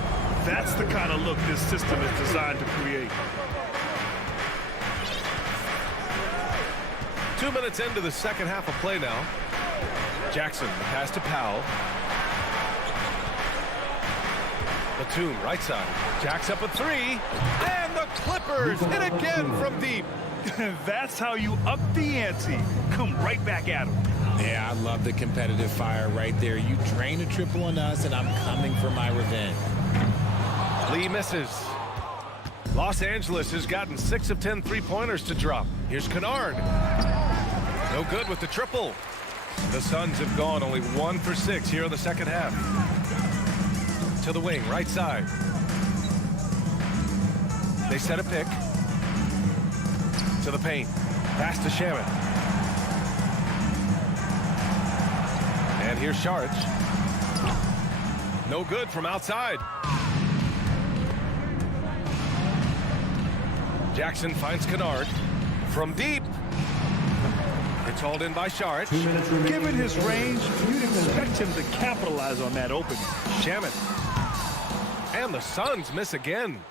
that's the kind of look this system is designed to create. 2 minutes into the second half of play now. Jackson, the pass to Powell. Batum, right side. Jacks up a three. And the Clippers hit again from deep. That's how you up the ante. Come right back at him. Yeah, I love the competitive fire right there. You drain a triple on us, and I'm coming for my revenge. Lee misses. Los Angeles has gotten 6 of 10 three-pointers to drop. Here's Kennard. No good with the triple. The Suns have gone only 1 for 6 here in the second half. To the wing, right side. They set a pick. To the paint. Pass to Shaman. And here's Saric. No good from outside. Jackson finds Kennard. From deep. It's hauled in by Saric. Given his range, you'd expect him to capitalize on that opening. Shaman. And the Suns miss again.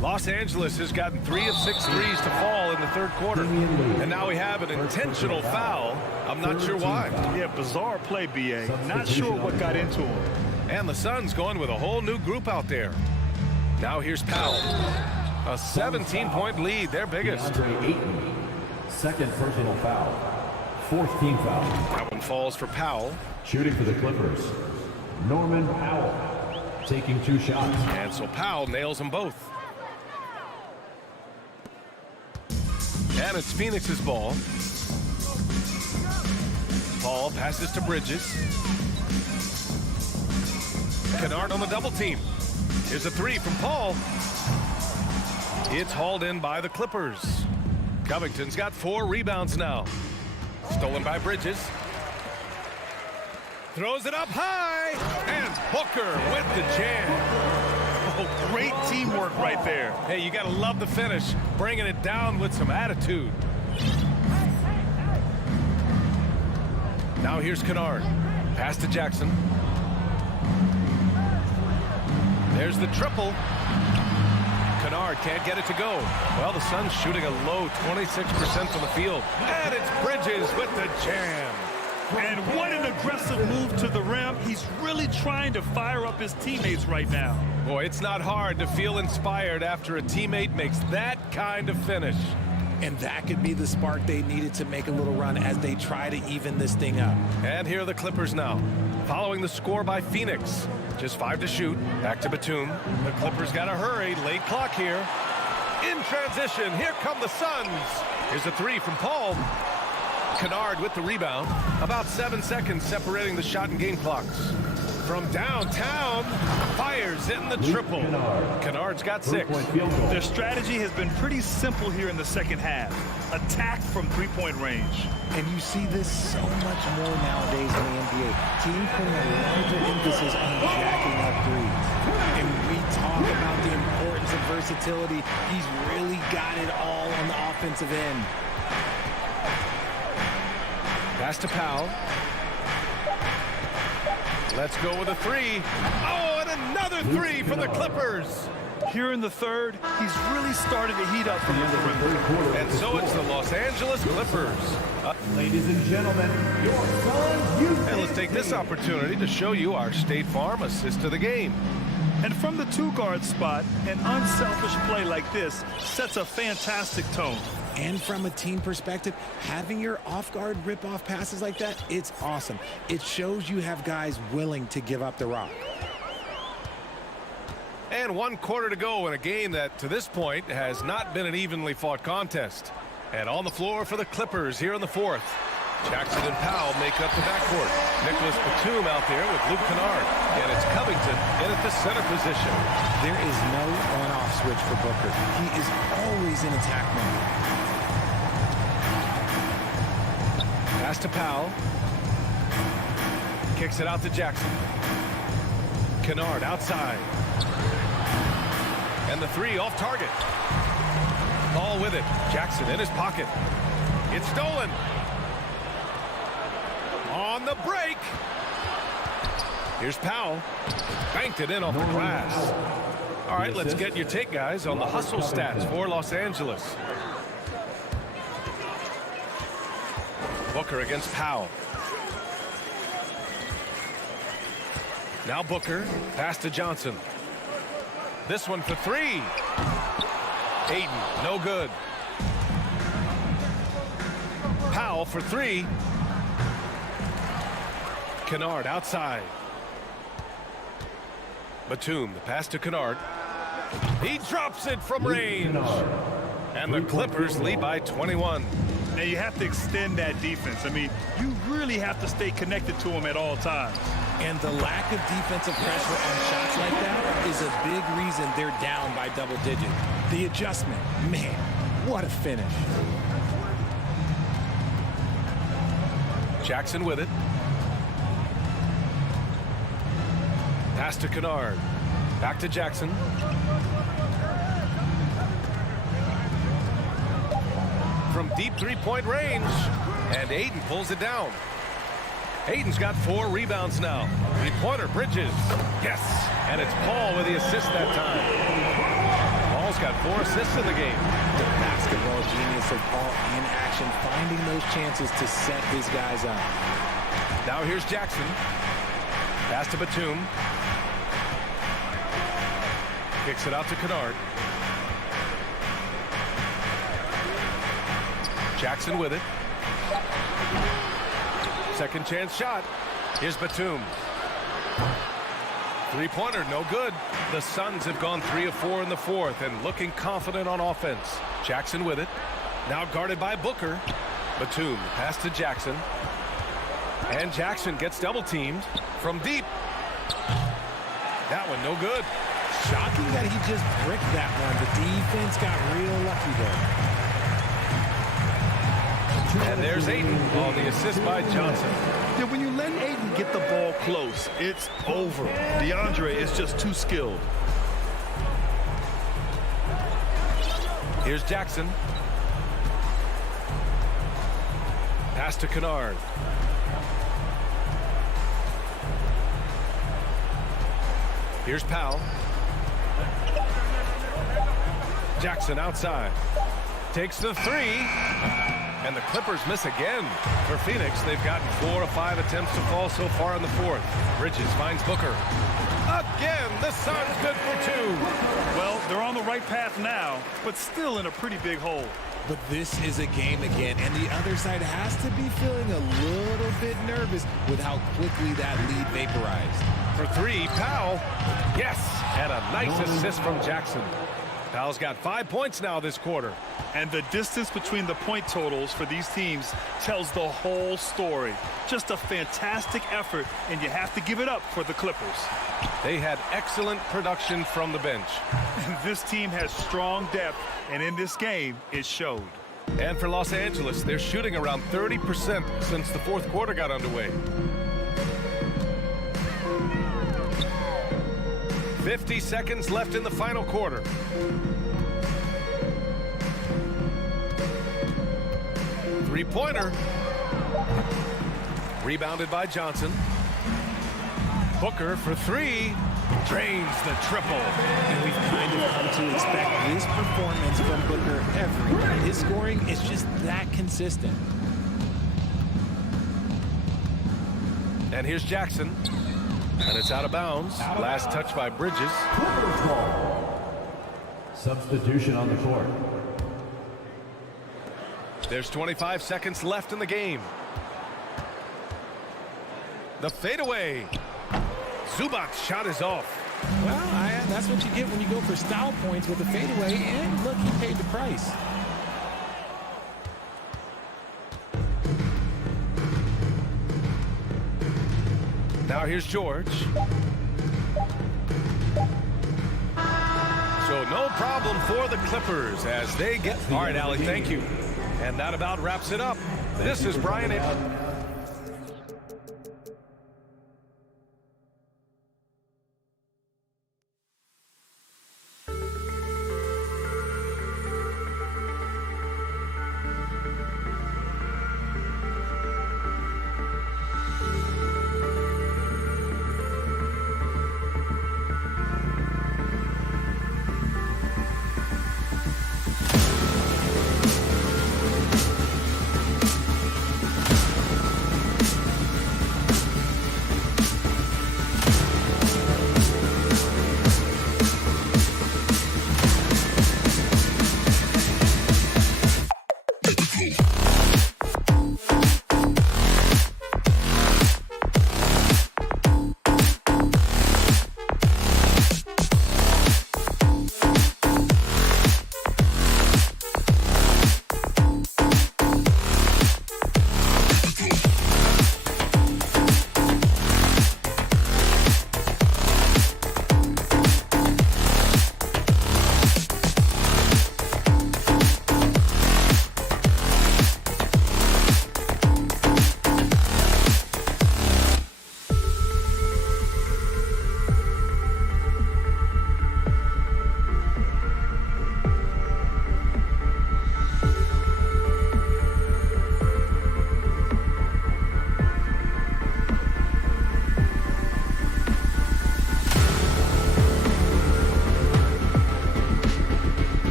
Los Angeles has gotten 3 of 6 threes to fall in the third quarter. And now we have an intentional foul. I'm not sure why. Yeah, bizarre play, B.A. Not sure what got into him. And the Suns going with a whole new group out there. Now here's Powell. A 17-point lead, their biggest. Second personal foul. 4th team foul. That one falls for Powell. Shooting for the Clippers, Norman Powell. Taking 2 shots. And so Powell nails them both. And it's Phoenix's ball. Paul passes to Bridges. Kennard on the double team. Here's a 3 from Paul. It's hauled in by the Clippers. Covington's got 4 rebounds now. Stolen by Bridges. Throws it up high. And Booker with the jam. Oh, great teamwork right there. Hey, you got to love the finish. Bringing it down with some attitude. Now here's Kennard. Pass to Jackson. There's the triple. Kennard can't get it to go. Well, the Suns shooting a low 26% from the field. And it's Bridges with the jam. And what an aggressive move to the rim. He's really trying to fire up his teammates right now. Boy, it's not hard to feel inspired after a teammate makes that kind of finish. And that could be the spark they needed to make a little run as they try to even this thing up. And here are the Clippers now. Following the score by Phoenix. Just 5 to shoot. Back to Batum. The Clippers got to hurry. Late clock here. In transition, here come the Suns. Here's a 3 from Paul. Kennard with the rebound. About 7 seconds separating the shot and game clocks. From downtown, fires in the triple. Kennard's got 6. Their strategy has been pretty simple here in the second half. Attack from three-point range. And you see this so much more nowadays in the NBA. Teams putting a larger emphasis on jacking up threes. And we talk about the importance of versatility. He's really got it all on the offensive end. Pass to Powell. Let's go with a 3. Oh, and another 3 for the Clippers. Here in the third, he's really started to heat up from the perimeter. And so it's the Los Angeles Clippers. Ladies and gentlemen, your Suns youth. And let's take this opportunity to show you our State Farm assist to the game. And from the 2-guard spot, an unselfish play like this sets a fantastic tone. And from a team perspective, having your off-guard rip-off passes like that, it's awesome. It shows you have guys willing to give up the rock. And 1 quarter to go in a game that, to this point, has not been an evenly fought contest. And on the floor for the Clippers here in the 4th. Jackson and Powell make up the backcourt. Nicholas Batum out there with Luke Kennard. And it's Covington in at the center position. There is no on-off switch for Booker. He is always in attack mode. Pass to Powell. Kicks it out to Jackson. Kennard outside. And the three off target. Ball with it. Jackson in his pocket. It's stolen. On the break. Here's Powell. Banked it in off the glass. All right, let's get your take, guys, on the hustle stats for Los Angeles. Booker against Powell. Now Booker, pass to Johnson. This one for three. Ayton, no good. Powell for three. Kennard outside. Batum, the pass to Kennard. He drops it from range. And the Clippers lead by 21. Now you have to extend that defense. I mean, you really have to stay connected to them at all times. And the lack of defensive pressure on shots like that is a big reason they're down by double digits. The adjustment, man, what a finish. Jackson with it. Pass to Kennard. Back to Jackson. From deep three-point range. And Ayton pulls it down. Ayton's got 4 rebounds now. Three-pointer, Bridges. Yes. And it's Paul with the assist that time. Paul's got 4 assists in the game. The basketball genius of Paul in action, finding those chances to set his guys up. Now here's Jackson. Pass to Batum. Kicks it out to Kennard. Jackson with it. Second chance shot. Here's Batum. Three-pointer, no good. The Suns have gone 3 of 4 in the fourth and looking confident on offense. Jackson with it. Now guarded by Booker. Batum, pass to Jackson. And Jackson gets double-teamed from deep. That one, no good. Shocking that he just bricked that one. The defense got real lucky there. And there's Ayton on the assist by Johnson. Yeah, when you let Ayton get the ball close, it's over. DeAndre is just too skilled. Here's Jackson. Pass to Kennard. Here's Powell. Jackson outside. Takes the three. And the Clippers miss again. For Phoenix, they've gotten 4 of 5 attempts to fall so far in the fourth. Bridges finds Booker. Again, the Suns good for 2. Well, they're on the right path now, but still in a pretty big hole. But this is a game again, and the other side has to be feeling a little bit nervous with how quickly that lead vaporized. For 3, Powell. Yes, and a nice assist from Jackson. Powell's got 5 points now this quarter. And the distance between the point totals for these teams tells the whole story. Just a fantastic effort, and you have to give it up for the Clippers. They had excellent production from the bench. This team has strong depth, and in this game, it showed. And for Los Angeles, they're shooting around 30% since the fourth quarter got underway. 50 seconds left in the final quarter. Three-pointer. Rebounded by Johnson. Booker for 3. Drains the triple. And we've kind of come to expect this performance from Booker every night. His scoring is just that consistent. And here's Jackson. And it's out of bounds. Last touch by Bridges. Substitution on the court. There's 25 seconds left in the game. The fadeaway. Zubac's shot is off. Well, that's what you get when you go for style points with a fadeaway. And look, he paid the price. Now here's George. So no problem for the Clippers as they get... All right, Allie, thank you. And that about wraps it up. This is Brian.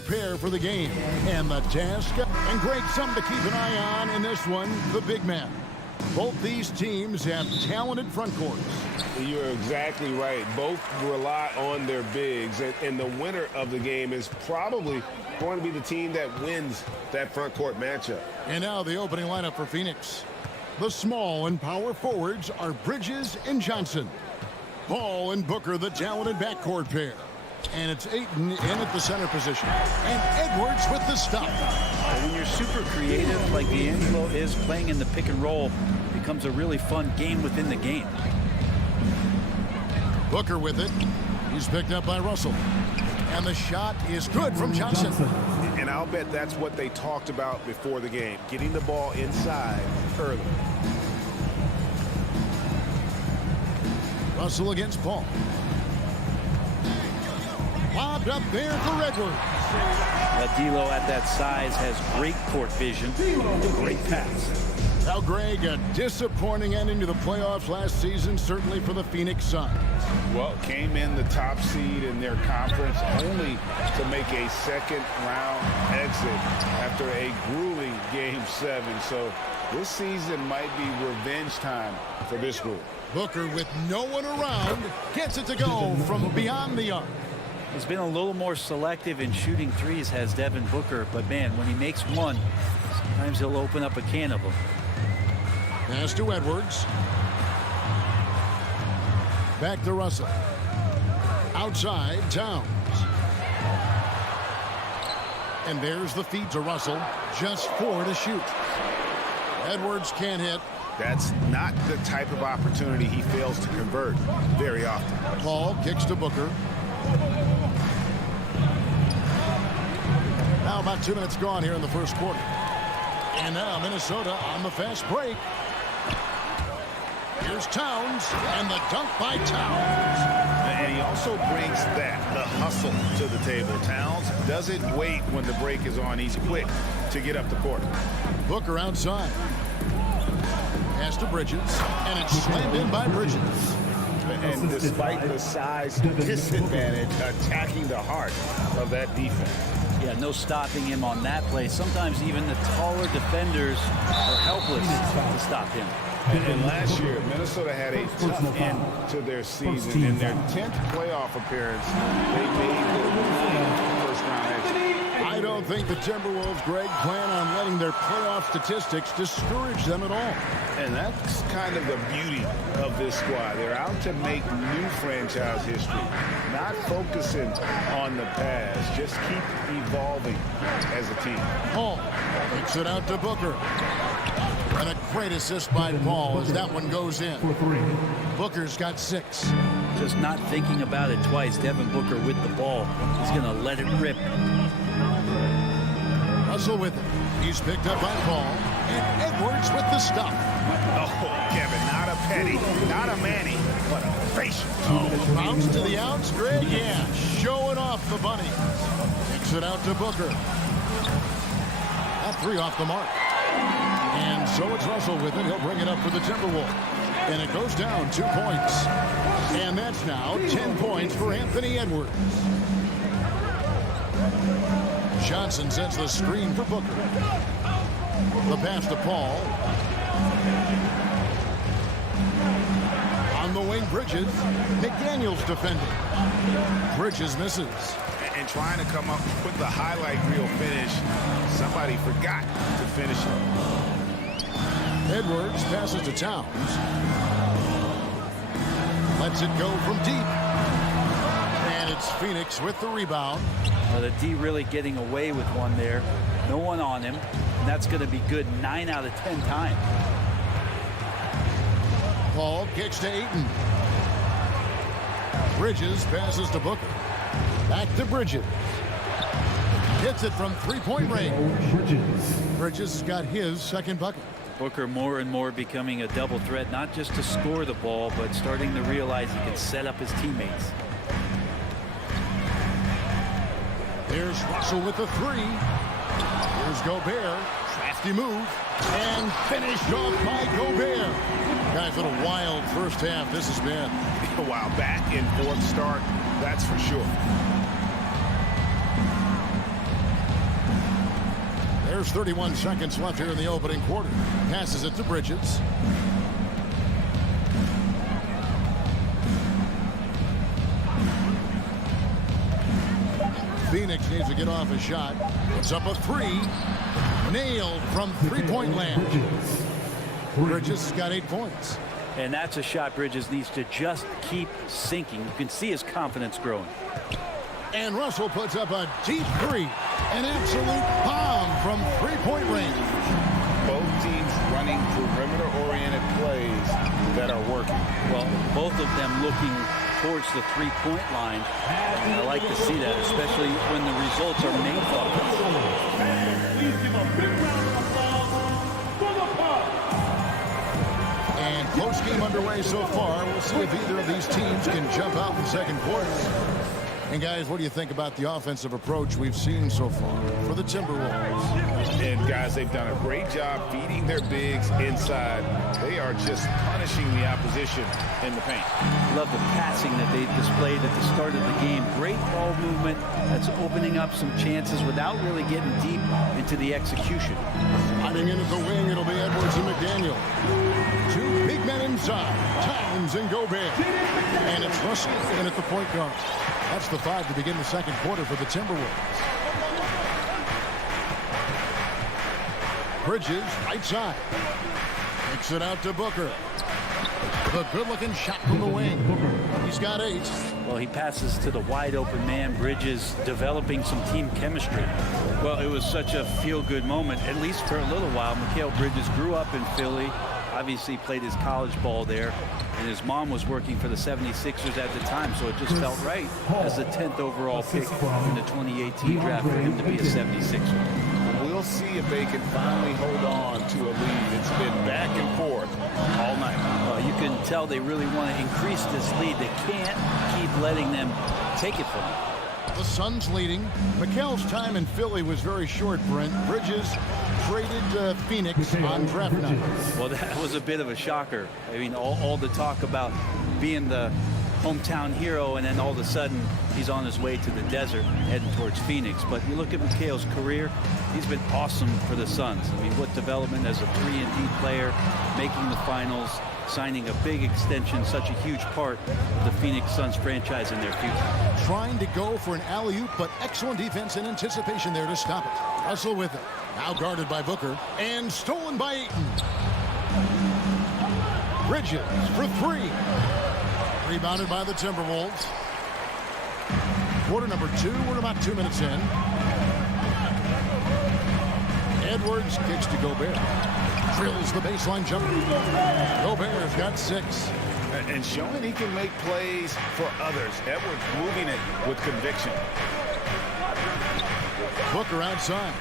prepare for the game. And the task, and Greg, something to keep an eye on in this one, the big man. Both these teams have talented front courts. You're exactly right. Both rely on their bigs, and the winner of the game is probably going to be the team that wins that front court matchup. And now the opening lineup for Phoenix. The small and power forwards are Bridges and Johnson. Paul and Booker, the talented backcourt pair. And it's Ayton in at the center position. And Edwards with the stop. And when you're super creative like D'Angelo is, playing in the pick and roll becomes a really fun game within the game. Booker with it. He's picked up by Russell. And the shot is good from Johnson. And I'll bet that's what they talked about before the game, getting the ball inside early. Russell against Paul. Lobbed up there for Edwards. D'Lo at that size has great court vision, a great pass. Now, Greg, a disappointing ending to the playoffs last season, certainly for the Phoenix Suns. Well, came in the top seed in their conference only to make a second-round exit after a grueling Game 7. So this season might be revenge time for this group. Booker, with no one around, gets it to go from beyond the arc. He's been a little more selective in shooting threes, has Devin Booker, but man, when he makes one, sometimes he'll open up a can of them. Pass to Edwards. Back to Russell. Outside, Towns. And there's the feed to Russell. Just 4 to shoot. Edwards can't hit. That's not the type of opportunity he fails to convert very often. Paul kicks to Booker. Now about 2 minutes gone here in the first quarter. And now Minnesota on the fast break. Here's Towns, and the dunk by Towns. And he also brings the hustle to the table. Towns doesn't wait when the break is on. He's quick to get up the court. Booker outside. Pass to Bridges, and it's slammed in by Bridges. And despite the size disadvantage, attacking the heart of that defense. Yeah, no stopping him on that play. Sometimes even the taller defenders are helpless to stop him. And last year, Minnesota had a tough end to their season. In their 10th playoff appearance, they made their first-round exit. I don't think the Timberwolves, Greg, plan on letting their playoff statistics discourage them at all. And that's kind of the beauty of this squad. They're out to make new franchise history, not focusing on the past. Just keep evolving as a team. Paul takes it out to Booker. And a great assist by Paul as that one goes in. Booker's got 6. Just not thinking about it twice. Devin Booker with the ball. He's going to let it rip. Russell with it. He's picked up by Paul. And Edwards with the stop. Oh, Kevin, not a petty, not a Manny, but a facial. Oh, bounce to the outs, Greg. Yeah, showing off the bunny. Kicks it out to Booker. That 3 off the mark. And so it's Russell with it. He'll bring it up for the Timberwolves. And it goes down 2 points. And that's now 10 points for Anthony Edwards. Johnson sends the screen for Booker. The pass to Paul. On the wing, Bridges. McDaniels defending. Bridges misses. And trying to come up with the highlight reel finish. Somebody forgot to finish it. Edwards passes to Towns. Lets it go from deep. And it's Phoenix with the rebound. The D really getting away with one there. No one on him. And that's going to be good 9 out of 10 times. Paul kicks to Ayton. Bridges passes to Booker. Back to Bridges. Hits it from 3-point range. Bridges has got his second bucket. Booker more and more becoming a double threat, not just to score the ball, but starting to realize he can set up his teammates. There's Russell with the 3. Here's Gobert. Crafty move. And finished off by Gobert. Guys, what a wild first half this has been. Wow, back in fourth start, that's for sure. There's 31 seconds left here in the opening quarter. Passes it to Bridges. Phoenix needs to get off a shot. Puts up a three. Nailed from three-point land. Bridges got 8 points. And that's a shot Bridges needs to just keep sinking. You can see his confidence growing. And Russell puts up a deep three. An absolute bomb from three-point range. Both teams running perimeter-oriented plays that are working. Well, both of them looking towards the three-point line. And I like to see that, especially when the results are made for Please give a big round of applause for the Bucks. And close game underway so far. We'll see if either of these teams can jump out in the second quarter. And guys, what do you think about the offensive approach we've seen so far for the Timberwolves? And guys, they've done a great job feeding their bigs inside. They are just punishing the opposition in the paint. Love the passing that they displayed at the start of the game. Great ball movement that's opening up some chances without really getting deep into the execution. Sliding in at the wing, it'll be Edwards and McDaniel. Two big men inside, Towns and Gobert. And it's Russell in at the point guard. That's the 5 to begin the second quarter for the Timberwolves. Bridges, right side. Kicks it out to Booker. The good-looking shot from the wing. He's got 8. Well, he passes to the wide-open man. Bridges developing some team chemistry. Well, it was such a feel-good moment, at least for a little while. Mikal Bridges grew up in Philly, obviously played his college ball there, and his mom was working for the 76ers at the time, so it just felt right as the 10th overall pick in the 2018 draft for him to be a 76er. We'll see if they can finally hold on to a lead. It's been back and forth all night. Well, you can tell they really want to increase this lead. They can't keep letting them take it from them. The Suns leading. Mikal's time in Philly was very short, Brent. Bridges traded Phoenix on draft night. Well, that was a bit of a shocker. I mean, all the talk about being the hometown hero, and then all of a sudden he's on his way to the desert heading towards Phoenix. But you look at Mikal's career, he's been awesome for the Suns. I mean, what development as a 3-and-D player, making the finals, signing a big extension, such a huge part of the Phoenix Suns franchise in their future. Trying to go for an alley-oop, but excellent defense and anticipation there to stop it. Russell with it. Now guarded by Booker and stolen by Ayton. Bridges for 3. Rebounded by the Timberwolves. Quarter number 2. We're about 2 minutes in. Edwards kicks to Gobert. Drills the baseline jumper. Gobert's got 6. And showing he can make plays for others. Edwards moving it with conviction. Booker outside.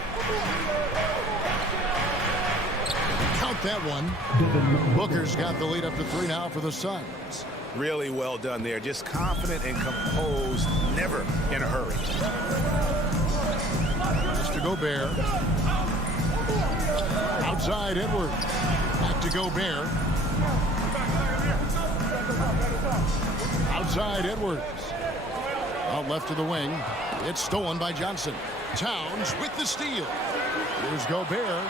Count that one. Booker's got the lead up to 3 now for the Suns. Really well done there. Just confident and composed, never in a hurry. Just to Gobert. Outside Edwards. Back to Gobert. Outside Edwards. Out left to the wing. It's stolen by Johnson. Towns with the steal. Here's Gobert.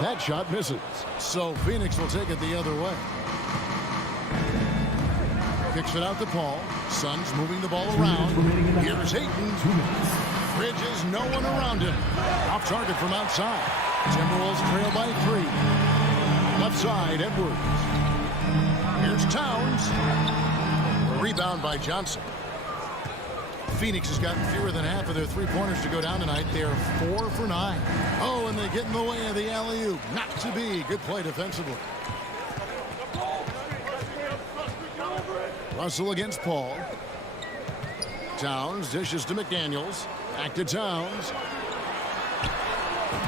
That shot misses. So Phoenix will take it the other way. Kicks it out to Paul. Suns moving the ball around. Here's Ayton. Bridges, no one around him. Off target from outside. Timberwolves trail by 3. Left side, Edwards. Here's Towns. Rebound by Johnson. Phoenix has gotten fewer than half of their 3-pointers to go down tonight. They're 4 for 9. Oh, and they get in the way of the alley-oop. Not to be. Good play defensively. Russell against Paul. Towns dishes to McDaniels. Back to Towns.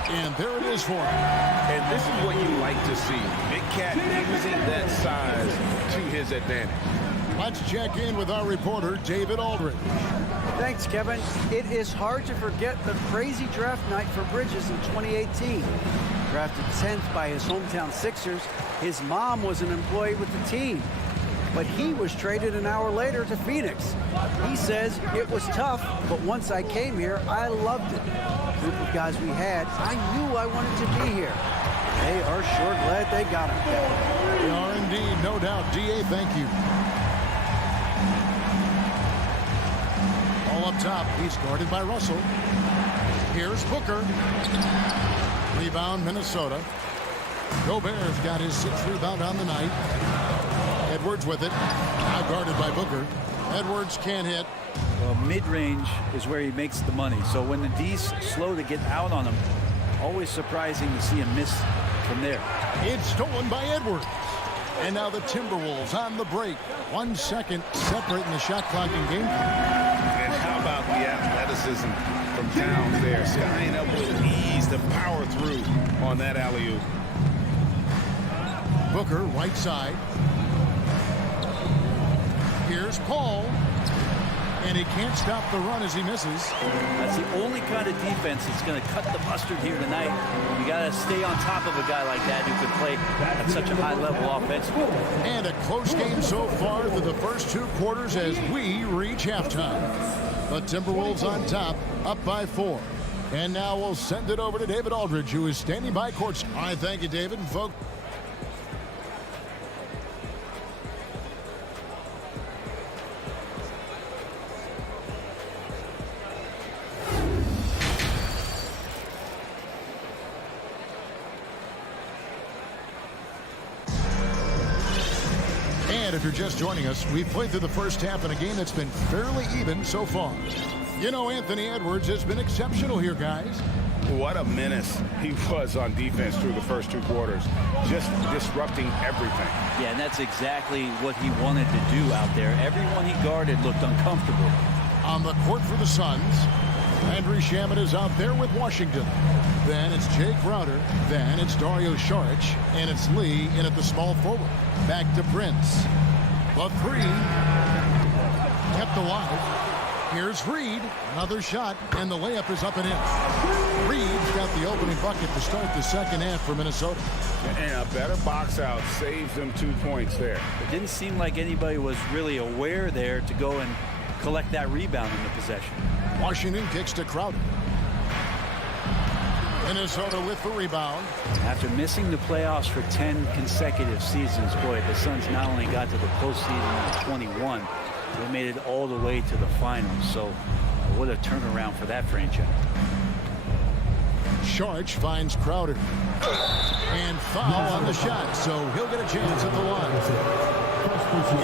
And there it is for him. And this is what you like to see. Big Cat using that size to his advantage. Let's check in with our reporter, David Aldridge. Thanks, Kevin. It is hard to forget the crazy draft night for Bridges in 2018. Drafted 10th by his hometown Sixers, his mom was an employee with the team. but he was traded an hour later to Phoenix. He says it was tough, but once I came here, I loved it. The group of guys we had, I knew I wanted to be here. They are sure glad they got him. They are indeed, no doubt. D.A., thank you. All up top, he's guarded by Russell. Here's Booker. Rebound, Minnesota. Gobert's got his 6th rebound on the night. Edwards with it. Now guarded by Booker. Edwards can't hit. Well, mid-range is where he makes the money. So when the D's slow to get out on him, always surprising to see him miss from there. It's stolen by Edwards. And now the Timberwolves on the break. 1 second separating the shot clock in game. And how about the athleticism from Towns there? Skying up with ease to power through on that alley-oop. Booker, right side. Here's Paul. And he can't stop the run as he misses. That's the only kind of defense that's going to cut the mustard here tonight. You got to stay on top of a guy like that who can play at such a high level offensively. And a close game so far through the first 2 quarters as we reach halftime. The Timberwolves on top, up by 4. And now we'll send it over to David Aldridge, who is standing by courtside. All right, thank you, David. And folks, if you're just joining us, we've played through the first half in a game that's been fairly even so far. You know, Anthony Edwards has been exceptional here, guys. What a menace he was on defense through the first 2 quarters. Just disrupting everything. Yeah, and that's exactly what he wanted to do out there. Everyone he guarded looked uncomfortable. On the court for the Suns, Landry Shamet is out there with Washington. Then it's Jay Crowder. Then it's Dario Saric. And it's Lee in at the small forward. Back to Prince. The 3 kept alive. Here's Reed. Another shot. And the layup is up and in. Reed's got the opening bucket to start the second half for Minnesota. And a better box out saves them 2 points there. It didn't seem like anybody was really aware there to go and collect that rebound in the possession. Washington kicks to Crowder. Minnesota with the rebound. After missing the playoffs for 10 consecutive seasons, boy, the Suns not only got to the postseason in 21, they made it all the way to the finals. So what a turnaround for that franchise. Saric finds Crowder. And foul on the shot, so he'll get a chance at the line.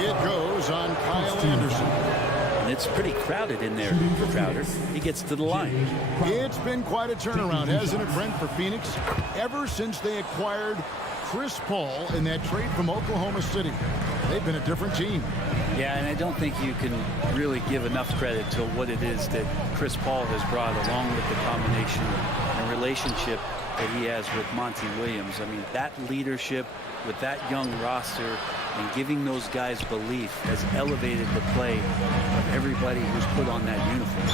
It goes on Kyle Anderson. It's pretty crowded in there for Crowder. He gets to the line. It's been quite a turnaround, hasn't it, Brent, for Phoenix? Ever since they acquired Chris Paul in that trade from Oklahoma City, they've been a different team. Yeah, and I don't think you can really give enough credit to what it is that Chris Paul has brought, along with the combination and relationship that he has with Monty Williams. I mean, that leadership with that young roster and giving those guys belief has elevated the play of everybody who's put on that uniform.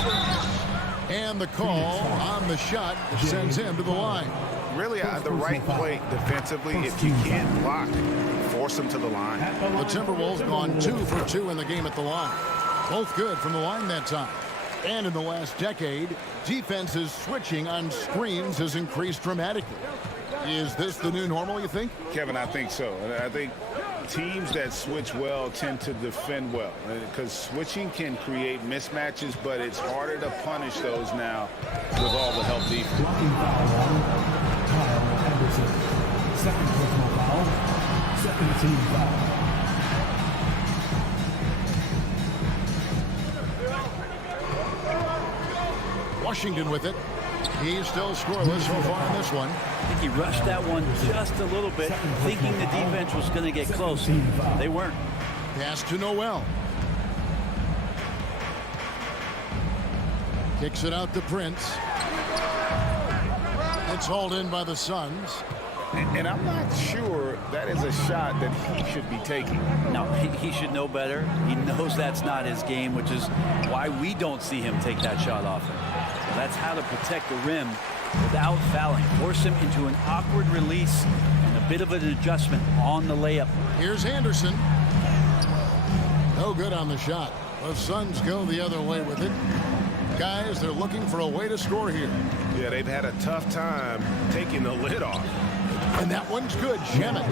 And the call on the shot sends him to the line. Really the right play defensively. If you can't block, force him to the line. The Timberwolves gone 2 for 2 in the game at the line. Both good from the line that time. And in the last decade, defenses switching on screens has increased dramatically. Is this the new normal, you think? Kevin, I think so. I think teams that switch well tend to defend well, because switching can create mismatches, but it's harder to punish those now with all the help defense. Second personal foul. Second team foul. Washington with it. He's still scoreless so far in this one. I think he rushed that one just a little bit, thinking the defense was going to get close. They weren't. Pass to Noel. Kicks it out to Prince. It's hauled in by the Suns. And I'm not sure that is a shot that he should be taking. No, he should know better. He knows that's not his game, which is why we don't see him take that shot often. So that's how to protect the rim without fouling. Force him into an awkward release and a bit of an adjustment on the layup. Here's Anderson. No good on the shot. The Suns go the other way with it. Guys, they're looking for a way to score here. Yeah, they've had a tough time taking the lid off. And that one's good. Shamet.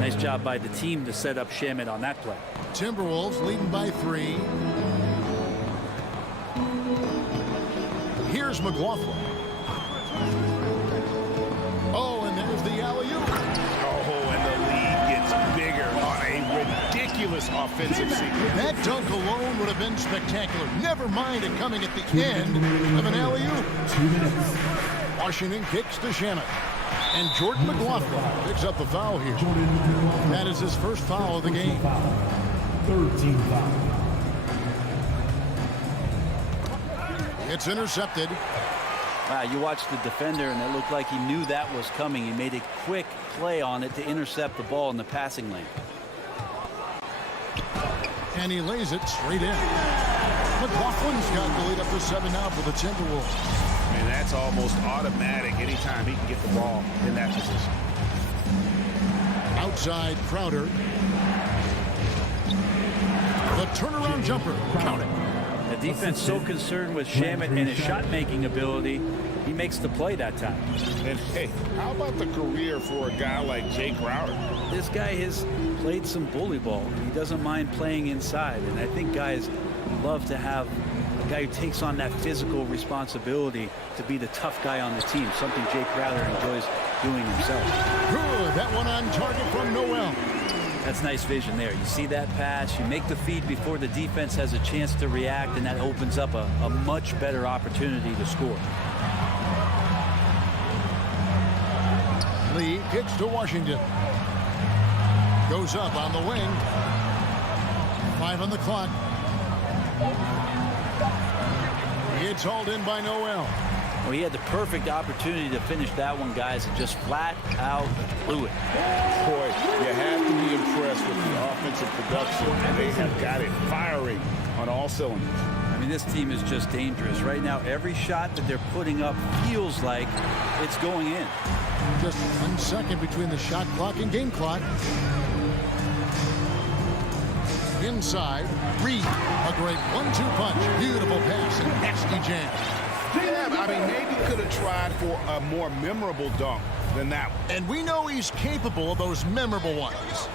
Nice job by the team to set up Shamet on that play. Timberwolves leading by 3. Here's McLaughlin. Oh, and there's the alley-oop. Oh, and the lead gets bigger on a ridiculous offensive sequence. That dunk alone would have been spectacular. Never mind it coming at the end of an alley-oop. 2 minutes. Washington kicks to Shamet. And Jordan McLaughlin picks up the foul here. That is his first foul of the game. 13 foul. It's intercepted. Wow, you watched the defender, and it looked like he knew that was coming. He made a quick play on it to intercept the ball in the passing lane. And he lays it straight in. McLaughlin's got the lead up to 7 now for the Timberwolves. And that's almost automatic anytime he can get the ball in that position. Outside Crowder. The turnaround jumper. Count it. The defense so concerned with Shamet and his shot-making ability, he makes the play that time. And hey, how about the career for a guy like Jay Crowder? This guy has played some bully ball. He doesn't mind playing inside, and I think guys love to have a guy who takes on that physical responsibility to be the tough guy on the team, something Jay Crowder enjoys doing himself. Good. That one on target from Noel. That's nice vision there. You see that pass, you make the feed before the defense has a chance to react, and that opens up a much better opportunity to score. Lee kicks to Washington. Goes up on the wing. 5 on the clock. It's hauled in by Noel. Well, he had the perfect opportunity to finish that one, guys, and just flat out blew it. Boy, you have to be impressed with the offensive production, and they have got it firing on all cylinders. I mean, this team is just dangerous. Right now, every shot that they're putting up feels like it's going in. Just 1 second between the shot clock and game clock. Inside, Reed. A great 1-2 punch. Beautiful pass and nasty jam. Yeah, I mean, maybe could have tried for a more memorable dunk than that one. And we know he's capable of those memorable ones.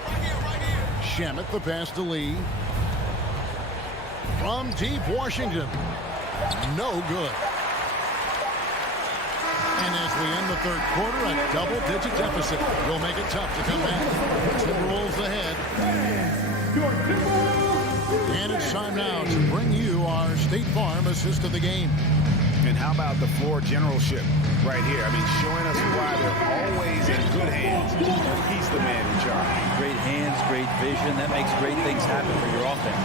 Shamet, the pass to Lee. From deep Washington. No good. And as we end the third quarter, a double-digit deficit will make it tough to come back. Timberwolves ahead. And it's time now to bring you our State Farm assist of the game. And how about the floor generalship right here? I mean, showing us why they're always in good hands. He's the man in charge. Great hands, great vision. That makes great things happen for your offense.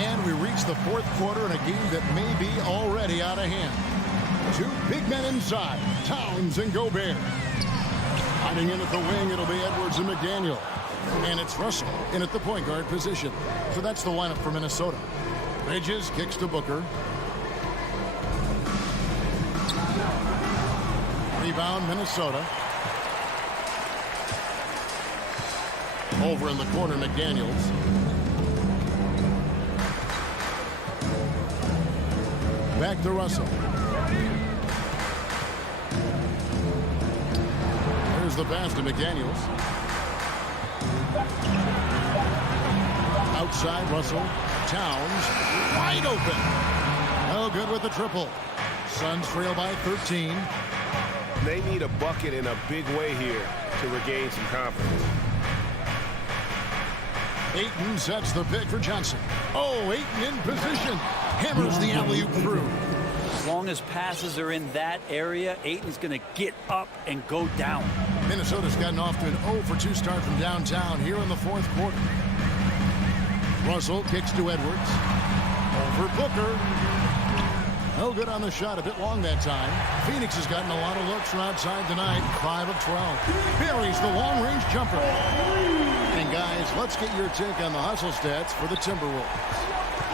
And we reach the fourth quarter in a game that may be already out of hand. 2 big men inside, Towns and Gobert. Hiding in at the wing, it'll be Edwards and McDaniel. And it's Russell in at the point guard position. So that's the lineup for Minnesota. Bridges kicks to Booker. Rebound, Minnesota. Over in the corner, McDaniels. Back to Russell. There's the pass to McDaniels. Outside, Russell. Towns, wide open. No good with the triple. Suns trail by 13. They need a bucket in a big way here to regain some confidence. Ayton sets the pick for Johnson. Oh, Ayton in position. Hammers the alley-oop through. As long as passes are in that area, Ayton's going to get up and go down. Minnesota's gotten off to an 0-for-2 start from downtown here in the fourth quarter. Russell kicks to Edwards. Over Booker. No good on the shot. A bit long that time. Phoenix has gotten a lot of looks from outside tonight. 5 of 12. Buries the long-range jumper. And guys, let's get your take on the hustle stats for the Timberwolves.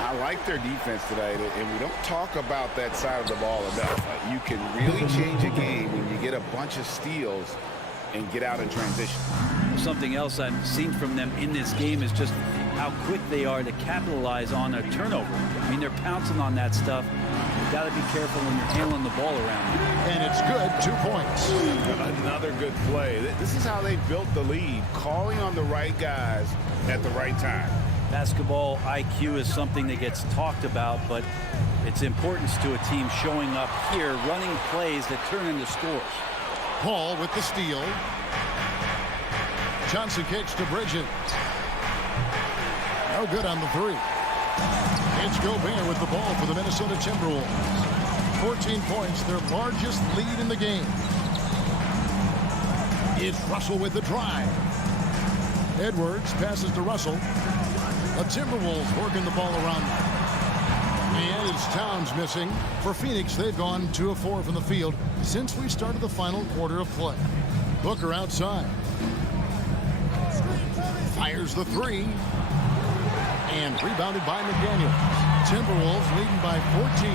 I like their defense tonight, and we don't talk about that side of the ball enough. You can really change a game when you get a bunch of steals and get out in transition. Something else I've seen from them in this game is just how quick they are to capitalize on a turnover. I mean, they're pouncing on that stuff. You've got to be careful when you're handling the ball around. And it's good, 2 points. Another good play. This is how they built the lead, calling on the right guys at the right time. Basketball IQ is something that gets talked about, but its importance to a team showing up here, running plays that turn into scores. Paul with the steal. Johnson kicks to Bridges. No good on the three. It's Gobert with the ball for the Minnesota Timberwolves. 14 points, their largest lead in the game. It's Russell with the drive. Edwards passes to Russell. The Timberwolves working the ball around them. And it's Towns missing. For Phoenix, they've gone 2 of 4 from the field since we started the final quarter of play. Booker outside. Fires the three. And rebounded by McDaniels. Timberwolves leading by 14.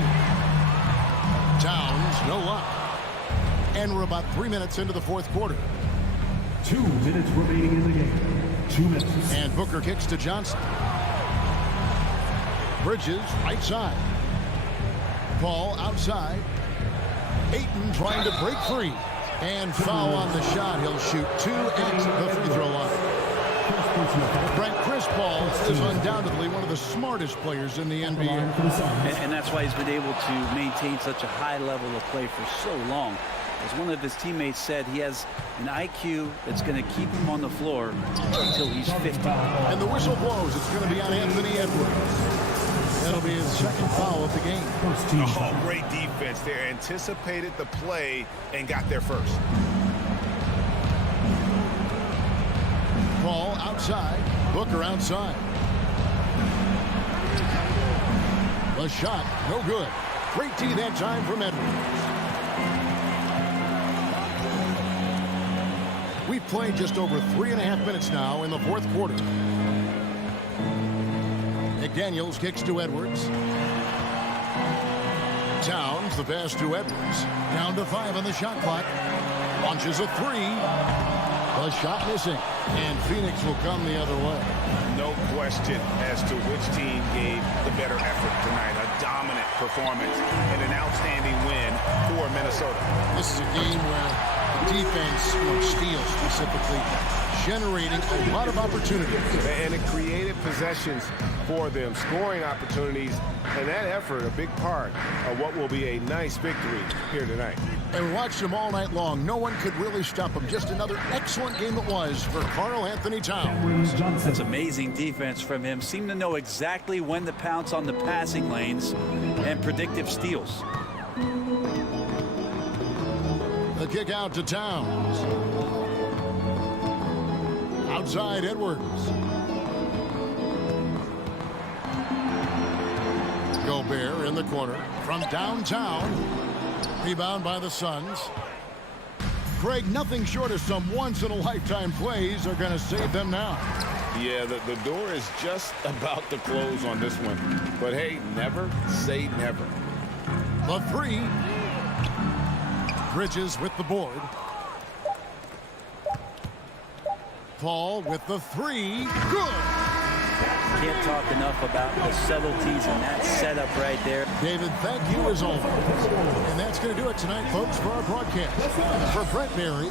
Towns, no luck. And we're about 3 minutes into the fourth quarter. 2 minutes remaining in the game. 2 minutes. And Booker kicks to Johnson. Bridges, right side. Paul outside. Ayton trying to break free. And foul on the shot. He'll shoot 2 at the free throw line. Frank, Chris Paul is undoubtedly one of the smartest players in the NBA. And that's why he's been able to maintain such a high level of play for so long. As one of his teammates said, he has an IQ that's going to keep him on the floor until he's 50. And the whistle blows. It's going to be on Anthony Edwards. That'll be his second foul of the game. Oh, great defense there. Anticipated the play and got there first. Paul outside. Booker outside. The shot, no good. Great D that time from Edwards. We've played just over 3.5 minutes now in the fourth quarter. McDaniels kicks to Edwards. Towns, the pass to Edwards. Down to 5 on the shot clock. Launches a three. The shot missing. And Phoenix will come the other way. No question as to which team gave the better effort tonight. A dominant performance and an outstanding win for Minnesota. This is a game where defense, or steals specifically, generating a lot of opportunities. And it created possessions for them, scoring opportunities, and that effort a big part of what will be a nice victory here tonight. And we watched them all night long. No one could really stop them. Just another excellent game it was for Karl Anthony Towns. That's amazing defense from him. Seemed to know exactly when to pounce on the passing lanes and predictive steals. The kick out to Towns. Outside Edwards. Gobert in the corner from downtown. Rebound by the Suns. Craig, nothing short of some once-in-a-lifetime plays are going to save them now. Yeah, the door is just about to close on this one. But hey, never say never. The three. Bridges with the board. Paul with the three. Good. Can't talk enough about the subtleties in that setup right there. David, thank you as always. And that's going to do it tonight, folks, for our broadcast. For Brett Berry.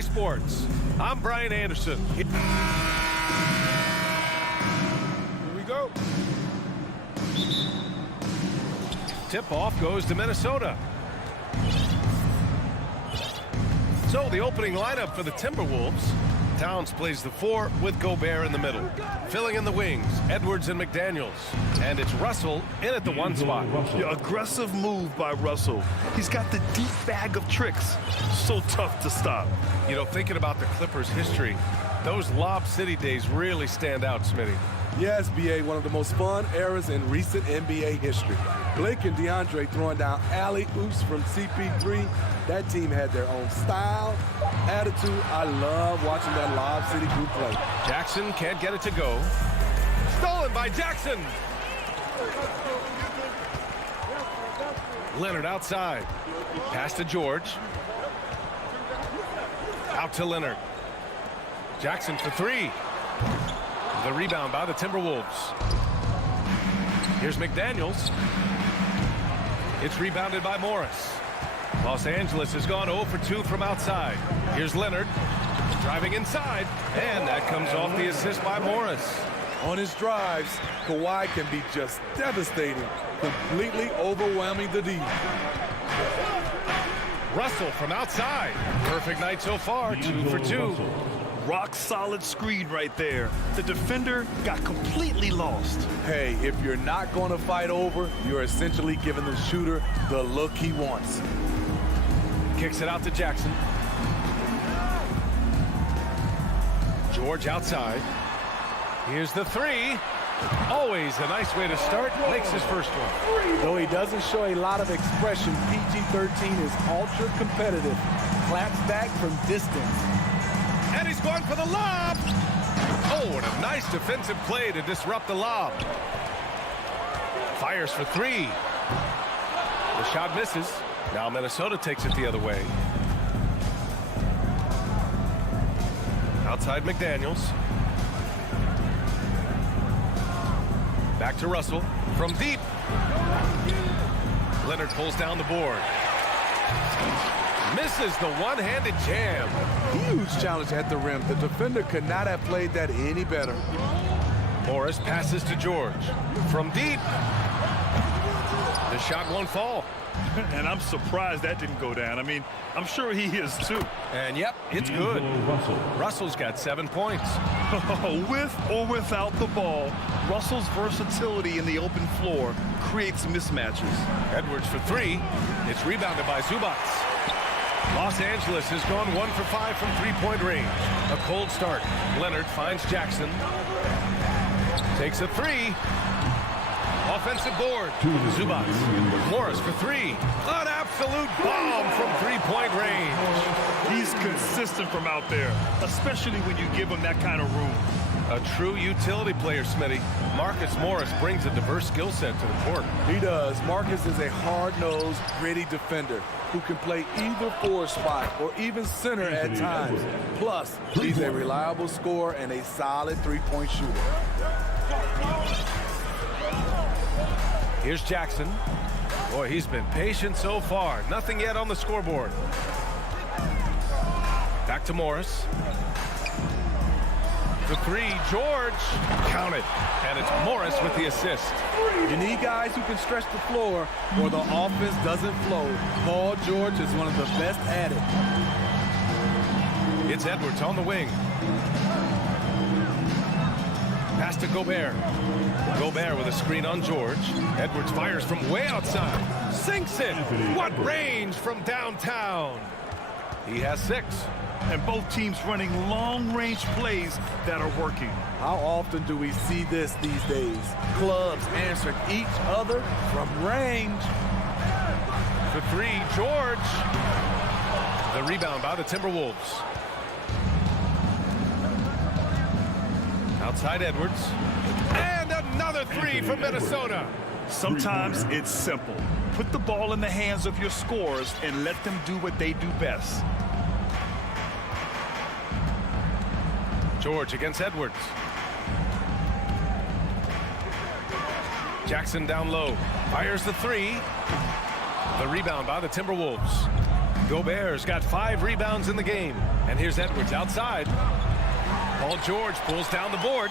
Sports. I'm Brian Anderson. Here we go. Tip-off goes to Minnesota. So the opening lineup for the Timberwolves. Towns plays the 4 with Gobert in the middle. Filling in the wings, Edwards and McDaniels. And it's Russell in at the 1 spot. Yeah, aggressive move by Russell. He's got the deep bag of tricks. So tough to stop. You know, thinking about the Clippers' history, those Lob City days really stand out, Smitty. Yes, B.A., one of the most fun eras in recent NBA history. Blake and DeAndre throwing down alley-oops from CP3. That team had their own style, attitude. I love watching that Lob City group play. Jackson can't get it to go. Stolen by Jackson. Leonard outside. Pass to George. Out to Leonard. Jackson for three. The rebound by the Timberwolves. Here's McDaniels. It's rebounded by Morris. Los Angeles has gone 0 for 2 from outside. Here's Leonard driving inside, and that comes off the assist by Morris. On his drives, Kawhi can be just devastating, completely overwhelming the D. Russell from outside. Perfect night so far, 2 for 2. Rock solid screen right there. The defender got completely lost. Hey, if you're not going to fight over, you're essentially giving the shooter the look he wants. Kicks it out to Jackson. George outside. Here's the three. Always a nice way to start. Makes his first one. Though he doesn't show a lot of expression, PG-13 is ultra competitive. Claps back from distance. And he's going for the lob. Oh, and a nice defensive play to disrupt the lob. Fires for three. The shot misses. Now Minnesota takes it the other way. Outside McDaniels. Back to Russell from deep. Leonard pulls down the board. Misses the one-handed jam. Huge challenge at the rim. The defender could not have played that any better. Morris passes to George. From deep. The shot won't fall. And I'm surprised that didn't go down. I mean, I'm sure he is too. And yep, it's good. Russell's got 7 points. With or without the ball, Russell's versatility in the open floor creates mismatches. Edwards for three. It's rebounded by Zubac. Los Angeles has gone 1 for 5 from three-point range. A cold start. Leonard finds Jackson. Takes a three. Offensive board. Zubac. Morris for three. An absolute bomb from three-point range. He's consistent from out there, especially when you give him that kind of room. A true utility player, Smitty. Marcus Morris brings a diverse skill set to the court. He does. Marcus is a hard-nosed, gritty defender who can play either forward spot or even center at times. Plus, he's a reliable scorer and a solid three-point shooter. Here's Jackson. Boy, he's been patient so far. Nothing yet on the scoreboard. Back to Morris. The three, George. Count it. And it's Morris with the assist. You need guys who can stretch the floor or the offense doesn't flow. Paul George is one of the best at it. It's Edwards on the wing. Pass to Gobert. Gobert with a screen on George. Edwards fires from way outside. Sinks it. What range from downtown. He has 6. And both teams running long-range plays that are working. How often do we see this these days? Clubs answering each other from range. The three, George. The rebound by the Timberwolves. Outside Edwards. And another three from Minnesota. Sometimes it's simple. Put the ball in the hands of your scorers and let them do what they do best. George against Edwards. Jackson down low. Fires the three. The rebound by the Timberwolves. Gobert's got 5 rebounds in the game. And here's Edwards outside. Paul George pulls down the board.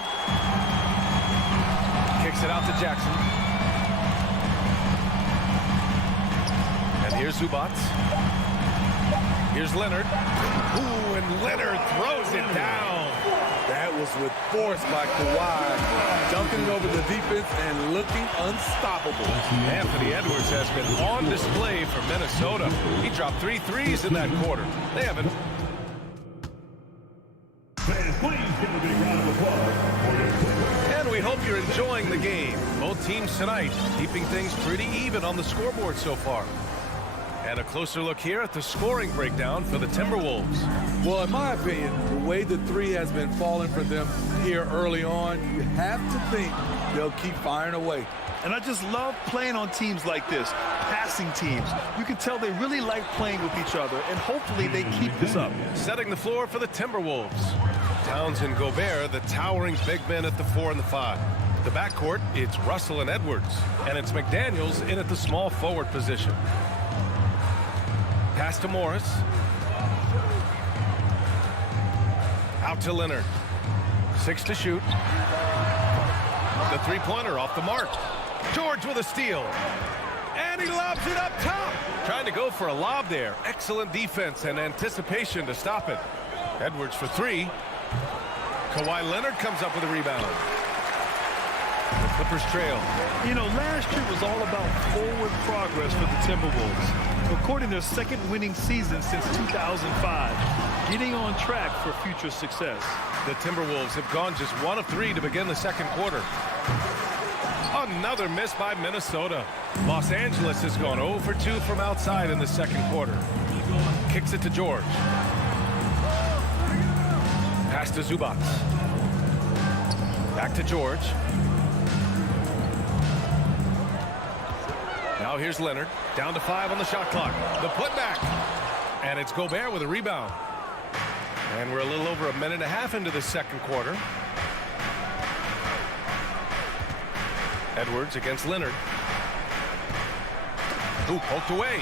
Kicks it out to Jackson. And here's Zubac. Here's Leonard. Ooh, and Leonard throws it down. That was with force by Kawhi. Dunking over the defense and looking unstoppable. Anthony Edwards has been on display for Minnesota. He dropped 3 threes in that quarter. They haven't. And we hope you're enjoying the game. Both teams tonight keeping things pretty even on the scoreboard so far. And a closer look here at the scoring breakdown for the Timberwolves. Well, in my opinion, the way the three has been falling for them here early on, you have to think they'll keep firing away. And I just love playing on teams like this, passing teams. You can tell they really like playing with each other, and hopefully they keep this up. Setting the floor for the Timberwolves. Towns and Gobert, the towering big men at the 4 and the 5. The backcourt, it's Russell and Edwards. And it's McDaniels in at the small forward position. Pass to Morris. Out to Leonard. 6 to shoot. The three-pointer off the mark. George with a steal. And he lobs it up top. Trying to go for a lob there. Excellent defense and anticipation to stop it. Edwards for 3. Kawhi Leonard comes up with a rebound. The Clippers trail. You know, last year was all about forward progress for the Timberwolves. Recording their second winning season since 2005. Getting on track for future success. The Timberwolves have gone just 1 of 3 to begin the second quarter. Another miss by Minnesota. Los Angeles has gone 0 for 2 from outside in the second quarter. Kicks it to George. Pass to Zubac. Back to George. Now here's Leonard. Down to 5 on the shot clock. The putback. And it's Gobert with a rebound. And we're a little over a minute and a half into the second quarter. Edwards against Leonard. Ooh, poked away.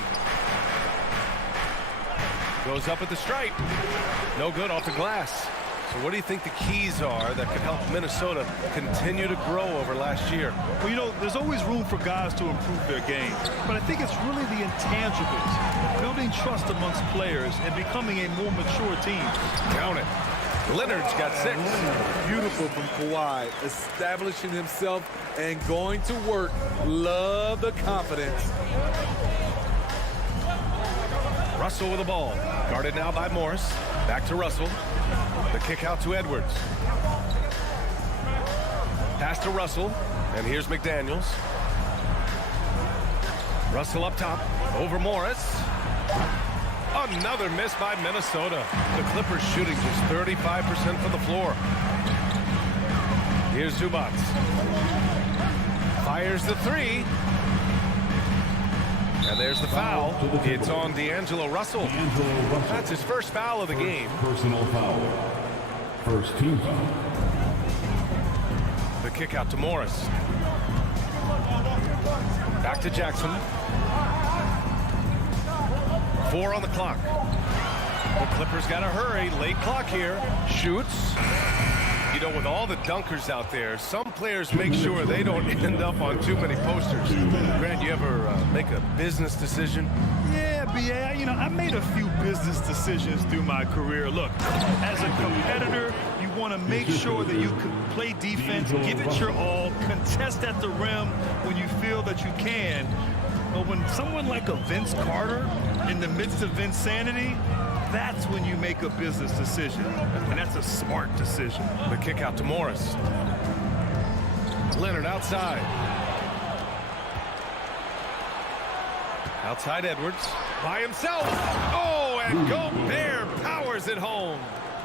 Goes up at the stripe. No good off the glass. So what do you think the keys are that could help Minnesota continue to grow over last year? Well, you know, there's always room for guys to improve their game. But I think it's really the intangibles. Building trust amongst players and becoming a more mature team. Count it. Leonard's got 6. Beautiful from Kawhi, establishing himself and going to work. Love the confidence. Russell with the ball. Guarded now by Morris. Back to Russell. The kick out to Edwards. Pass to Russell. And here's McDaniels. Russell up top. Over Morris. Another miss by Minnesota. The Clippers shooting just 35% from the floor. Here's Zubac. Fires the 3. And there's the foul. It's on D'Angelo Russell. That's his first foul of the game. Personal foul. First team foul. The kick out to Morris. Back to Jackson. 4 on the clock. The Clippers got to hurry. Late clock here. Shoots. You know, with all the dunkers out there, some players make sure they don't end up on too many posters. Grant, you ever make a business decision? Yeah, B.A., you know, I made a few business decisions through my career. Look, as a competitor, you want to make sure that you can play defense, give it your all, contest at the rim when you feel that you can. But when someone like a Vince Carter in the midst of insanity, that's when you make a business decision. And that's a smart decision. The kick out to Morris. Leonard outside. Outside Edwards. By himself. Oh, and Gobert powers it home.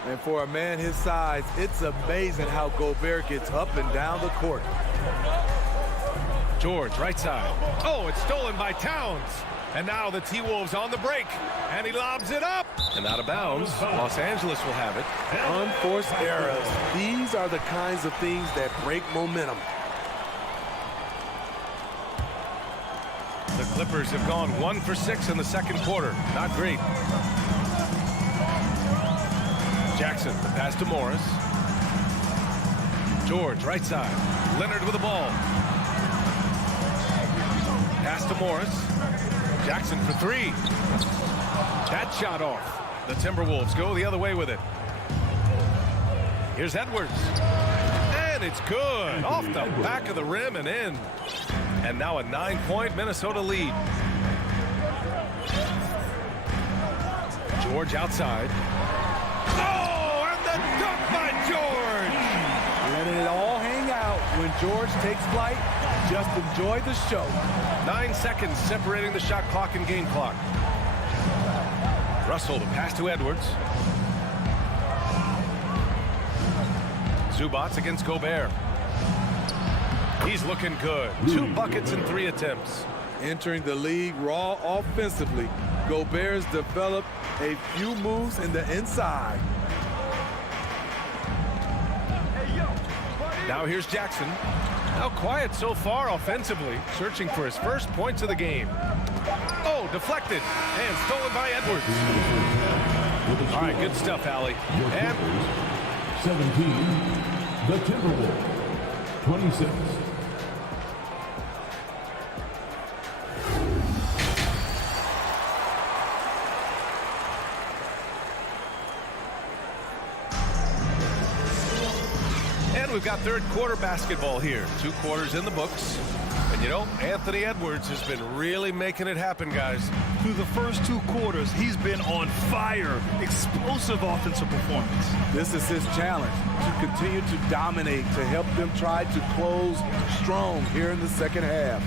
And for a man his size, it's amazing how Gobert gets up and down the court. George, right side. Oh, it's stolen by Towns. And now the T-Wolves on the break. And he lobs it up. And out of bounds. Los Angeles will have it. Unforced errors. These are the kinds of things that break momentum. The Clippers have gone 1 for 6 in the second quarter. Not great. Jackson, the pass to Morris. George, right side. Leonard with the ball. Pass to Morris. Jackson for 3. That shot off. The Timberwolves go the other way with it. Here's Edwards. And it's good. Off the back of the rim and in. And now a 9-point Minnesota lead. George outside. Oh, and the dunk by George. Letting it all hang out when George takes flight. Just enjoy the show. 9 seconds separating the shot clock and game clock. Russell, the pass to Edwards. Zubats against Gobert. He's looking good. 2 buckets in 3 attempts. Entering the league raw offensively, Gobert's developed a few moves in the inside. Now here's Jackson. Now quiet so far offensively, searching for his first points of the game. Oh, deflected and stolen by Edwards. All right, good stuff, Allie. And 17, the Timberwolves. 26. And we've got third quarter basketball here. 2 quarters in the books. And you know, Anthony Edwards has been really making it happen, guys. Through the first 2 quarters, he's been on fire. Explosive offensive performance. This is his challenge, to continue to dominate, to help them try to close strong here in the second half.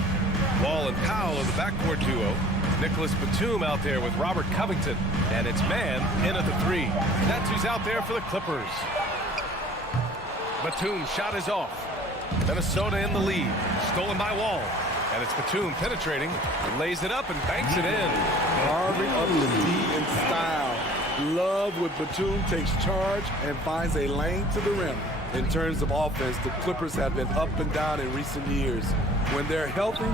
Wall and Powell are the backcourt duo. Nicholas Batum out there with Robert Covington. And it's Man in at the 3. That's who's out there for the Clippers. Batum shot is off. Minnesota in the lead. Stolen by Wall. And it's Batum penetrating. Lays it up and banks it in. Carving up the D in style. Love when Batum takes charge and finds a lane to the rim. In terms of offense, the Clippers have been up and down in recent years. When they're healthy,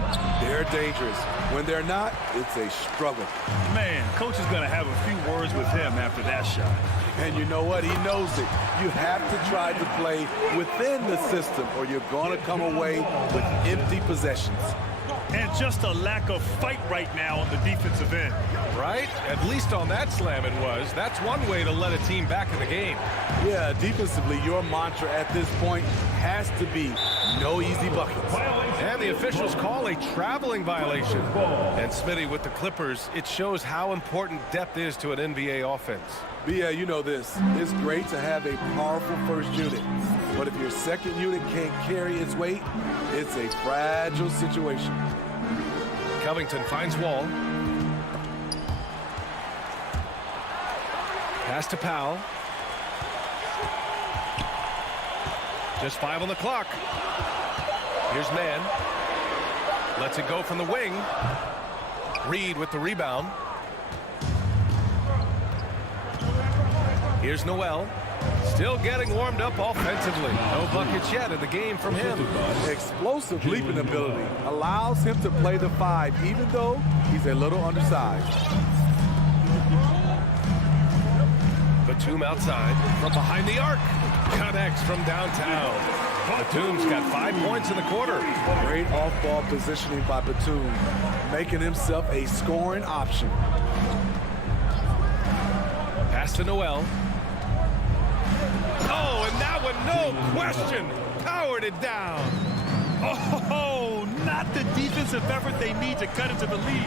they're dangerous. When they're not, it's a struggle. Man, coach is going to have a few words with him after that shot. And you know what? He knows it. You have to try to play within the system or you're going to come away with empty possessions. And just a lack of fight right now on the defensive end. Right? At least on that slam it was. That's one way to let a team back in the game. Yeah, defensively, your mantra at this point has to be no easy buckets. And the officials call a traveling violation. And Smitty with the Clippers, it shows how important depth is to an NBA offense. But yeah, you know this. It's great to have a powerful first unit. But if your second unit can't carry its weight, it's a fragile situation. Covington finds Wall. Pass to Powell. Just 5 on the clock. Here's Man. Lets it go from the wing. Reed with the rebound. Here's Noel. Still getting warmed up offensively. No buckets yet in the game from him. Explosive leaping ability allows him to play the 5, even though he's a little undersized. Batum outside from behind the arc. Connects from downtown. Batum's got 5 points in the quarter. Great off-ball positioning by Batum, making himself a scoring option. Pass to Noel. Oh, and that one, no question, powered it down. Oh, not the defensive effort they need to cut into the lead.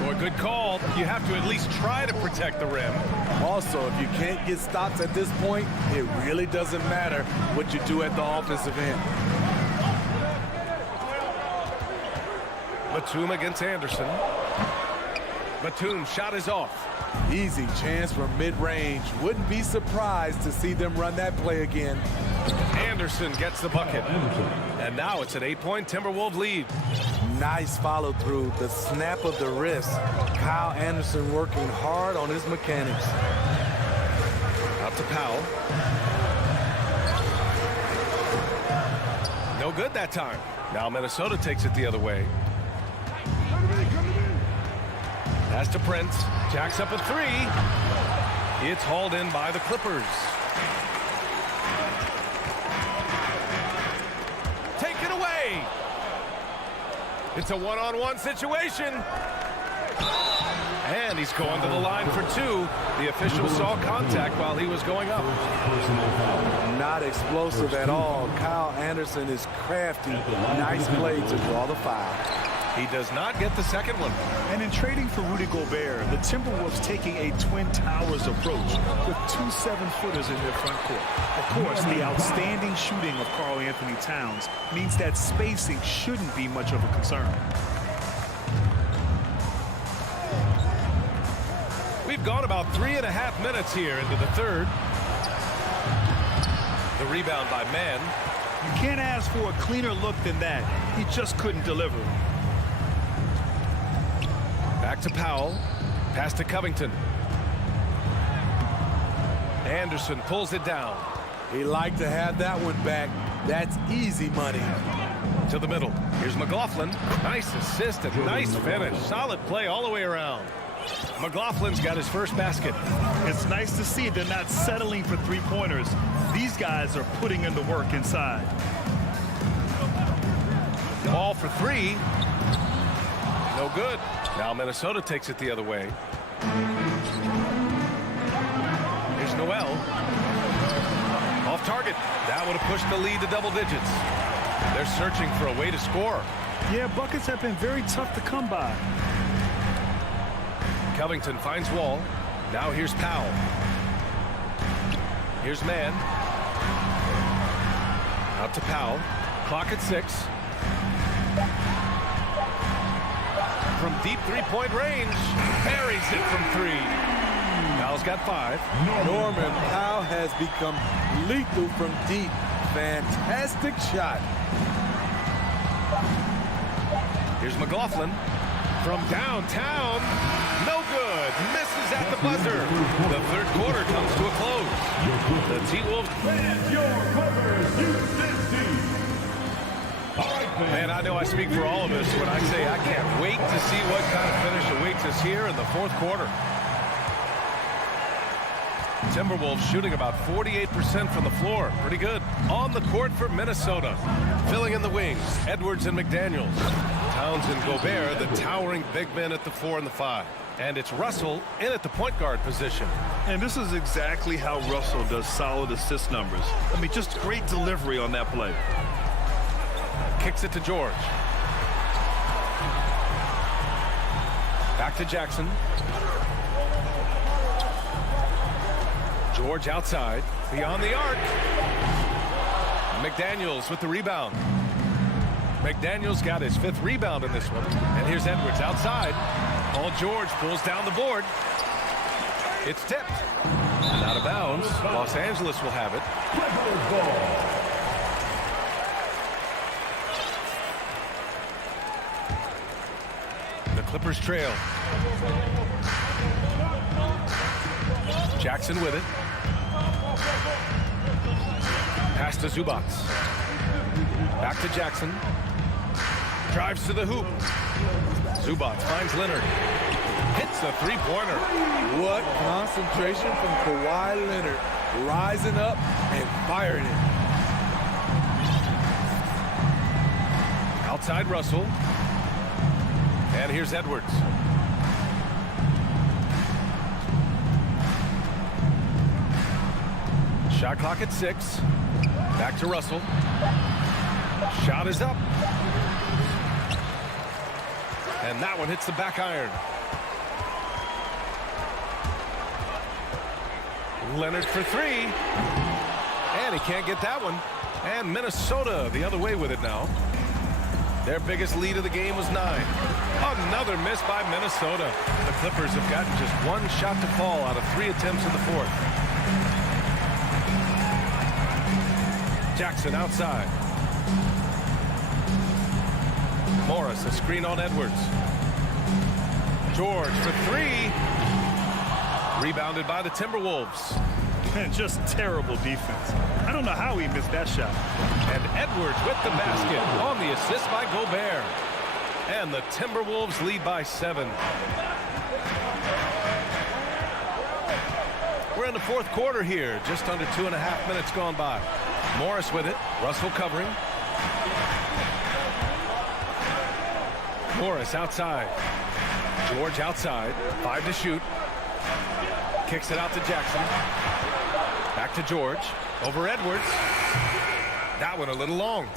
Boy, good call. You have to at least try to protect the rim. Also, if you can't get stops at this point, it really doesn't matter what you do at the offensive end. Batum against Anderson. Batum's shot is off. Easy chance from mid-range. Wouldn't be surprised to see them run that play again. Anderson gets the bucket. And now it's an 8-point Timberwolves lead. Nice follow-through. The snap of the wrist. Kyle Anderson working hard on his mechanics. Out to Powell. No good that time. Now Minnesota takes it the other way. Pass to Prince. Jacks up a 3. It's hauled in by the Clippers. Take it away. It's a one-on-one situation. And he's going to the line for 2. The official saw contact while he was going up. Not explosive at all. Kyle Anderson is crafty. Nice play to draw the foul. He does not get the second one. And in trading for Rudy Gobert, the Timberwolves taking a Twin Towers approach with 2 7-footers in their front court. Of course, the outstanding shooting of Karl Anthony Towns means that spacing shouldn't be much of a concern. We've gone about 3.5 minutes here into the third. The rebound by Mann. You can't ask for a cleaner look than that. He just couldn't deliver. Back to Powell. Pass to Covington. Anderson pulls it down. He liked to have that one back. That's easy money. To the middle. Here's McLaughlin. Nice assist and nice finish. Solid play all the way around. McLaughlin's got his first basket. It's nice to see they're not settling for three-pointers. These guys are putting in the work inside. Ball for three. No good. Now Minnesota takes it the other way. Here's Noel. Off target. That would have pushed the lead to double digits. They're searching for a way to score. Yeah, buckets have been very tough to come by. Covington finds Wall. Now here's Powell. Here's Mann. Out to Powell. Clock at 6. From deep three-point range. Buries it from 3. Powell's got 5. Norman Powell has become lethal from deep. Fantastic shot. Here's McLaughlin. From downtown. No good. Misses at the buzzer. The third quarter comes to a close. The T-Wolves. Man, I know I speak for all of us when I say I can't wait to see what kind of finish awaits us here in the fourth quarter. Timberwolves shooting about 48% from the floor. Pretty good. On the court for Minnesota. Filling in the wings, Edwards and McDaniels. Towns and Gobert, the towering big men at the 4 and the 5. And it's Russell in at the point guard position. And this is exactly how Russell does solid assist numbers. I mean, just great delivery on that play. Kicks it to George. Back to Jackson. George outside, beyond the arc. McDaniels with the rebound. McDaniels got his 5th rebound in this one. And here's Edwards outside. Paul George pulls down the board. It's tipped. And out of bounds. Los Angeles will have it. The Clippers trail. Jackson with it. Pass to Zubac. Back to Jackson. Drives to the hoop. Zubac finds Leonard. Hits a three-pointer. What concentration from Kawhi Leonard. Rising up and firing it. Outside Russell. And here's Edwards. Shot clock at 6. Back to Russell. Shot is up. And that one hits the back iron. Leonard for 3. And he can't get that one. And Minnesota the other way with it now. Their biggest lead of the game was 9. Another miss by Minnesota. The Clippers have gotten just 1 shot to fall out of 3 attempts in the fourth. Jackson outside. Morris, a screen on Edwards. George for 3. Rebounded by the Timberwolves. And just terrible defense. I don't know how he missed that shot. And Edwards with the basket on the assist by Gobert. And the Timberwolves lead by 7. We're in the fourth quarter here. Just under 2.5 minutes gone by. Morris with it. Russell covering. Morris outside. George outside. 5 to shoot. Kicks it out to Jackson. Back to George. Over Edwards. That one a little long.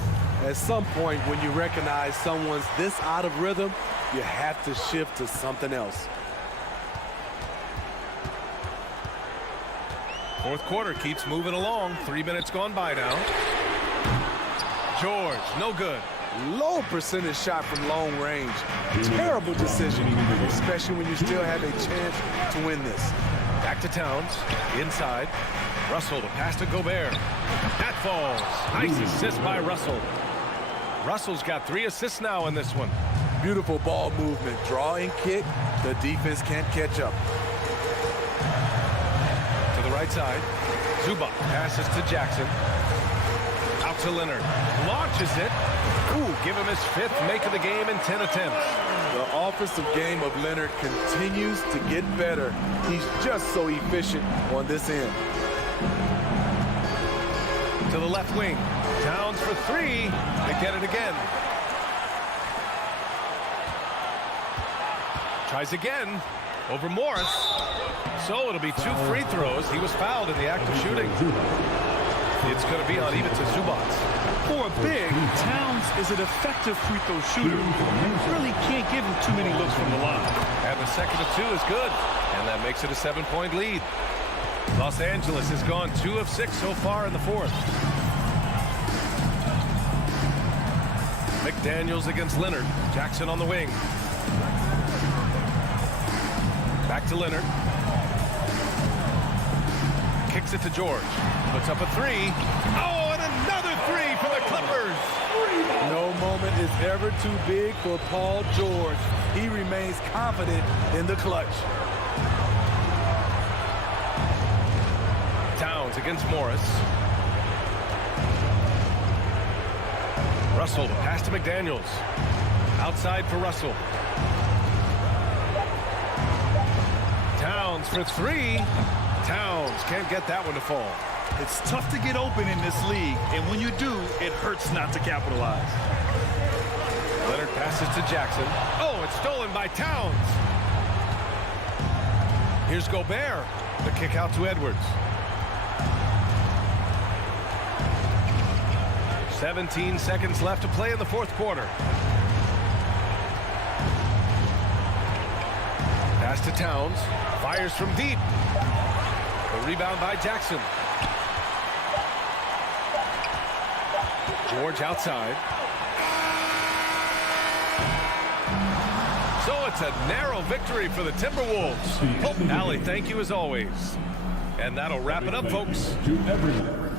At some point, when you recognize someone's this out of rhythm, you have to shift to something else. Fourth quarter keeps moving along. 3 minutes gone by now. George, no good. Low percentage shot from long range. Terrible decision, especially when you still have a chance to win this. Back to Towns, inside. Russell, the pass to Gobert. That falls. Nice assist by Russell. Russell's got 3 assists now in this one. Beautiful ball movement. Draw and kick. The defense can't catch up. To the right side. Zubac passes to Jackson. Out to Leonard. Launches it. Ooh, give him his 5th make of the game in 10 attempts. The offensive game of Leonard continues to get better. He's just so efficient on this end. To the left wing. Towns for 3. They get it again. Tries again. Over Morris. So it'll be 2 free throws. He was fouled in the act of shooting. It's going to be on even to Zubac. For a big, Towns is an effective free throw shooter. You really can't give him too many looks from the line. And the second of 2 is good. And that makes it a 7-point lead. Los Angeles has gone 2 of 6 so far in the 4th. McDaniels against Leonard. Jackson on the wing. Back to Leonard. Kicks it to George. Puts up a 3. Oh, and another 3 for the Clippers. No moment is ever too big for Paul George. He remains confident in the clutch. Towns against Morris. Russell, the pass to McDaniels. Outside for Russell. Towns for 3. Towns can't get that one to fall. It's tough to get open in this league, and when you do, it hurts not to capitalize. Leonard passes to Jackson. Oh, it's stolen by Towns. Here's Gobert. The kick out to Edwards. 17 seconds left to play in the 4th quarter. Pass to Towns. Fires from deep. The rebound by Jackson. George outside. So it's a narrow victory for the Timberwolves. Hope Alley, thank you as always. And that'll wrap it up, folks. To everyone.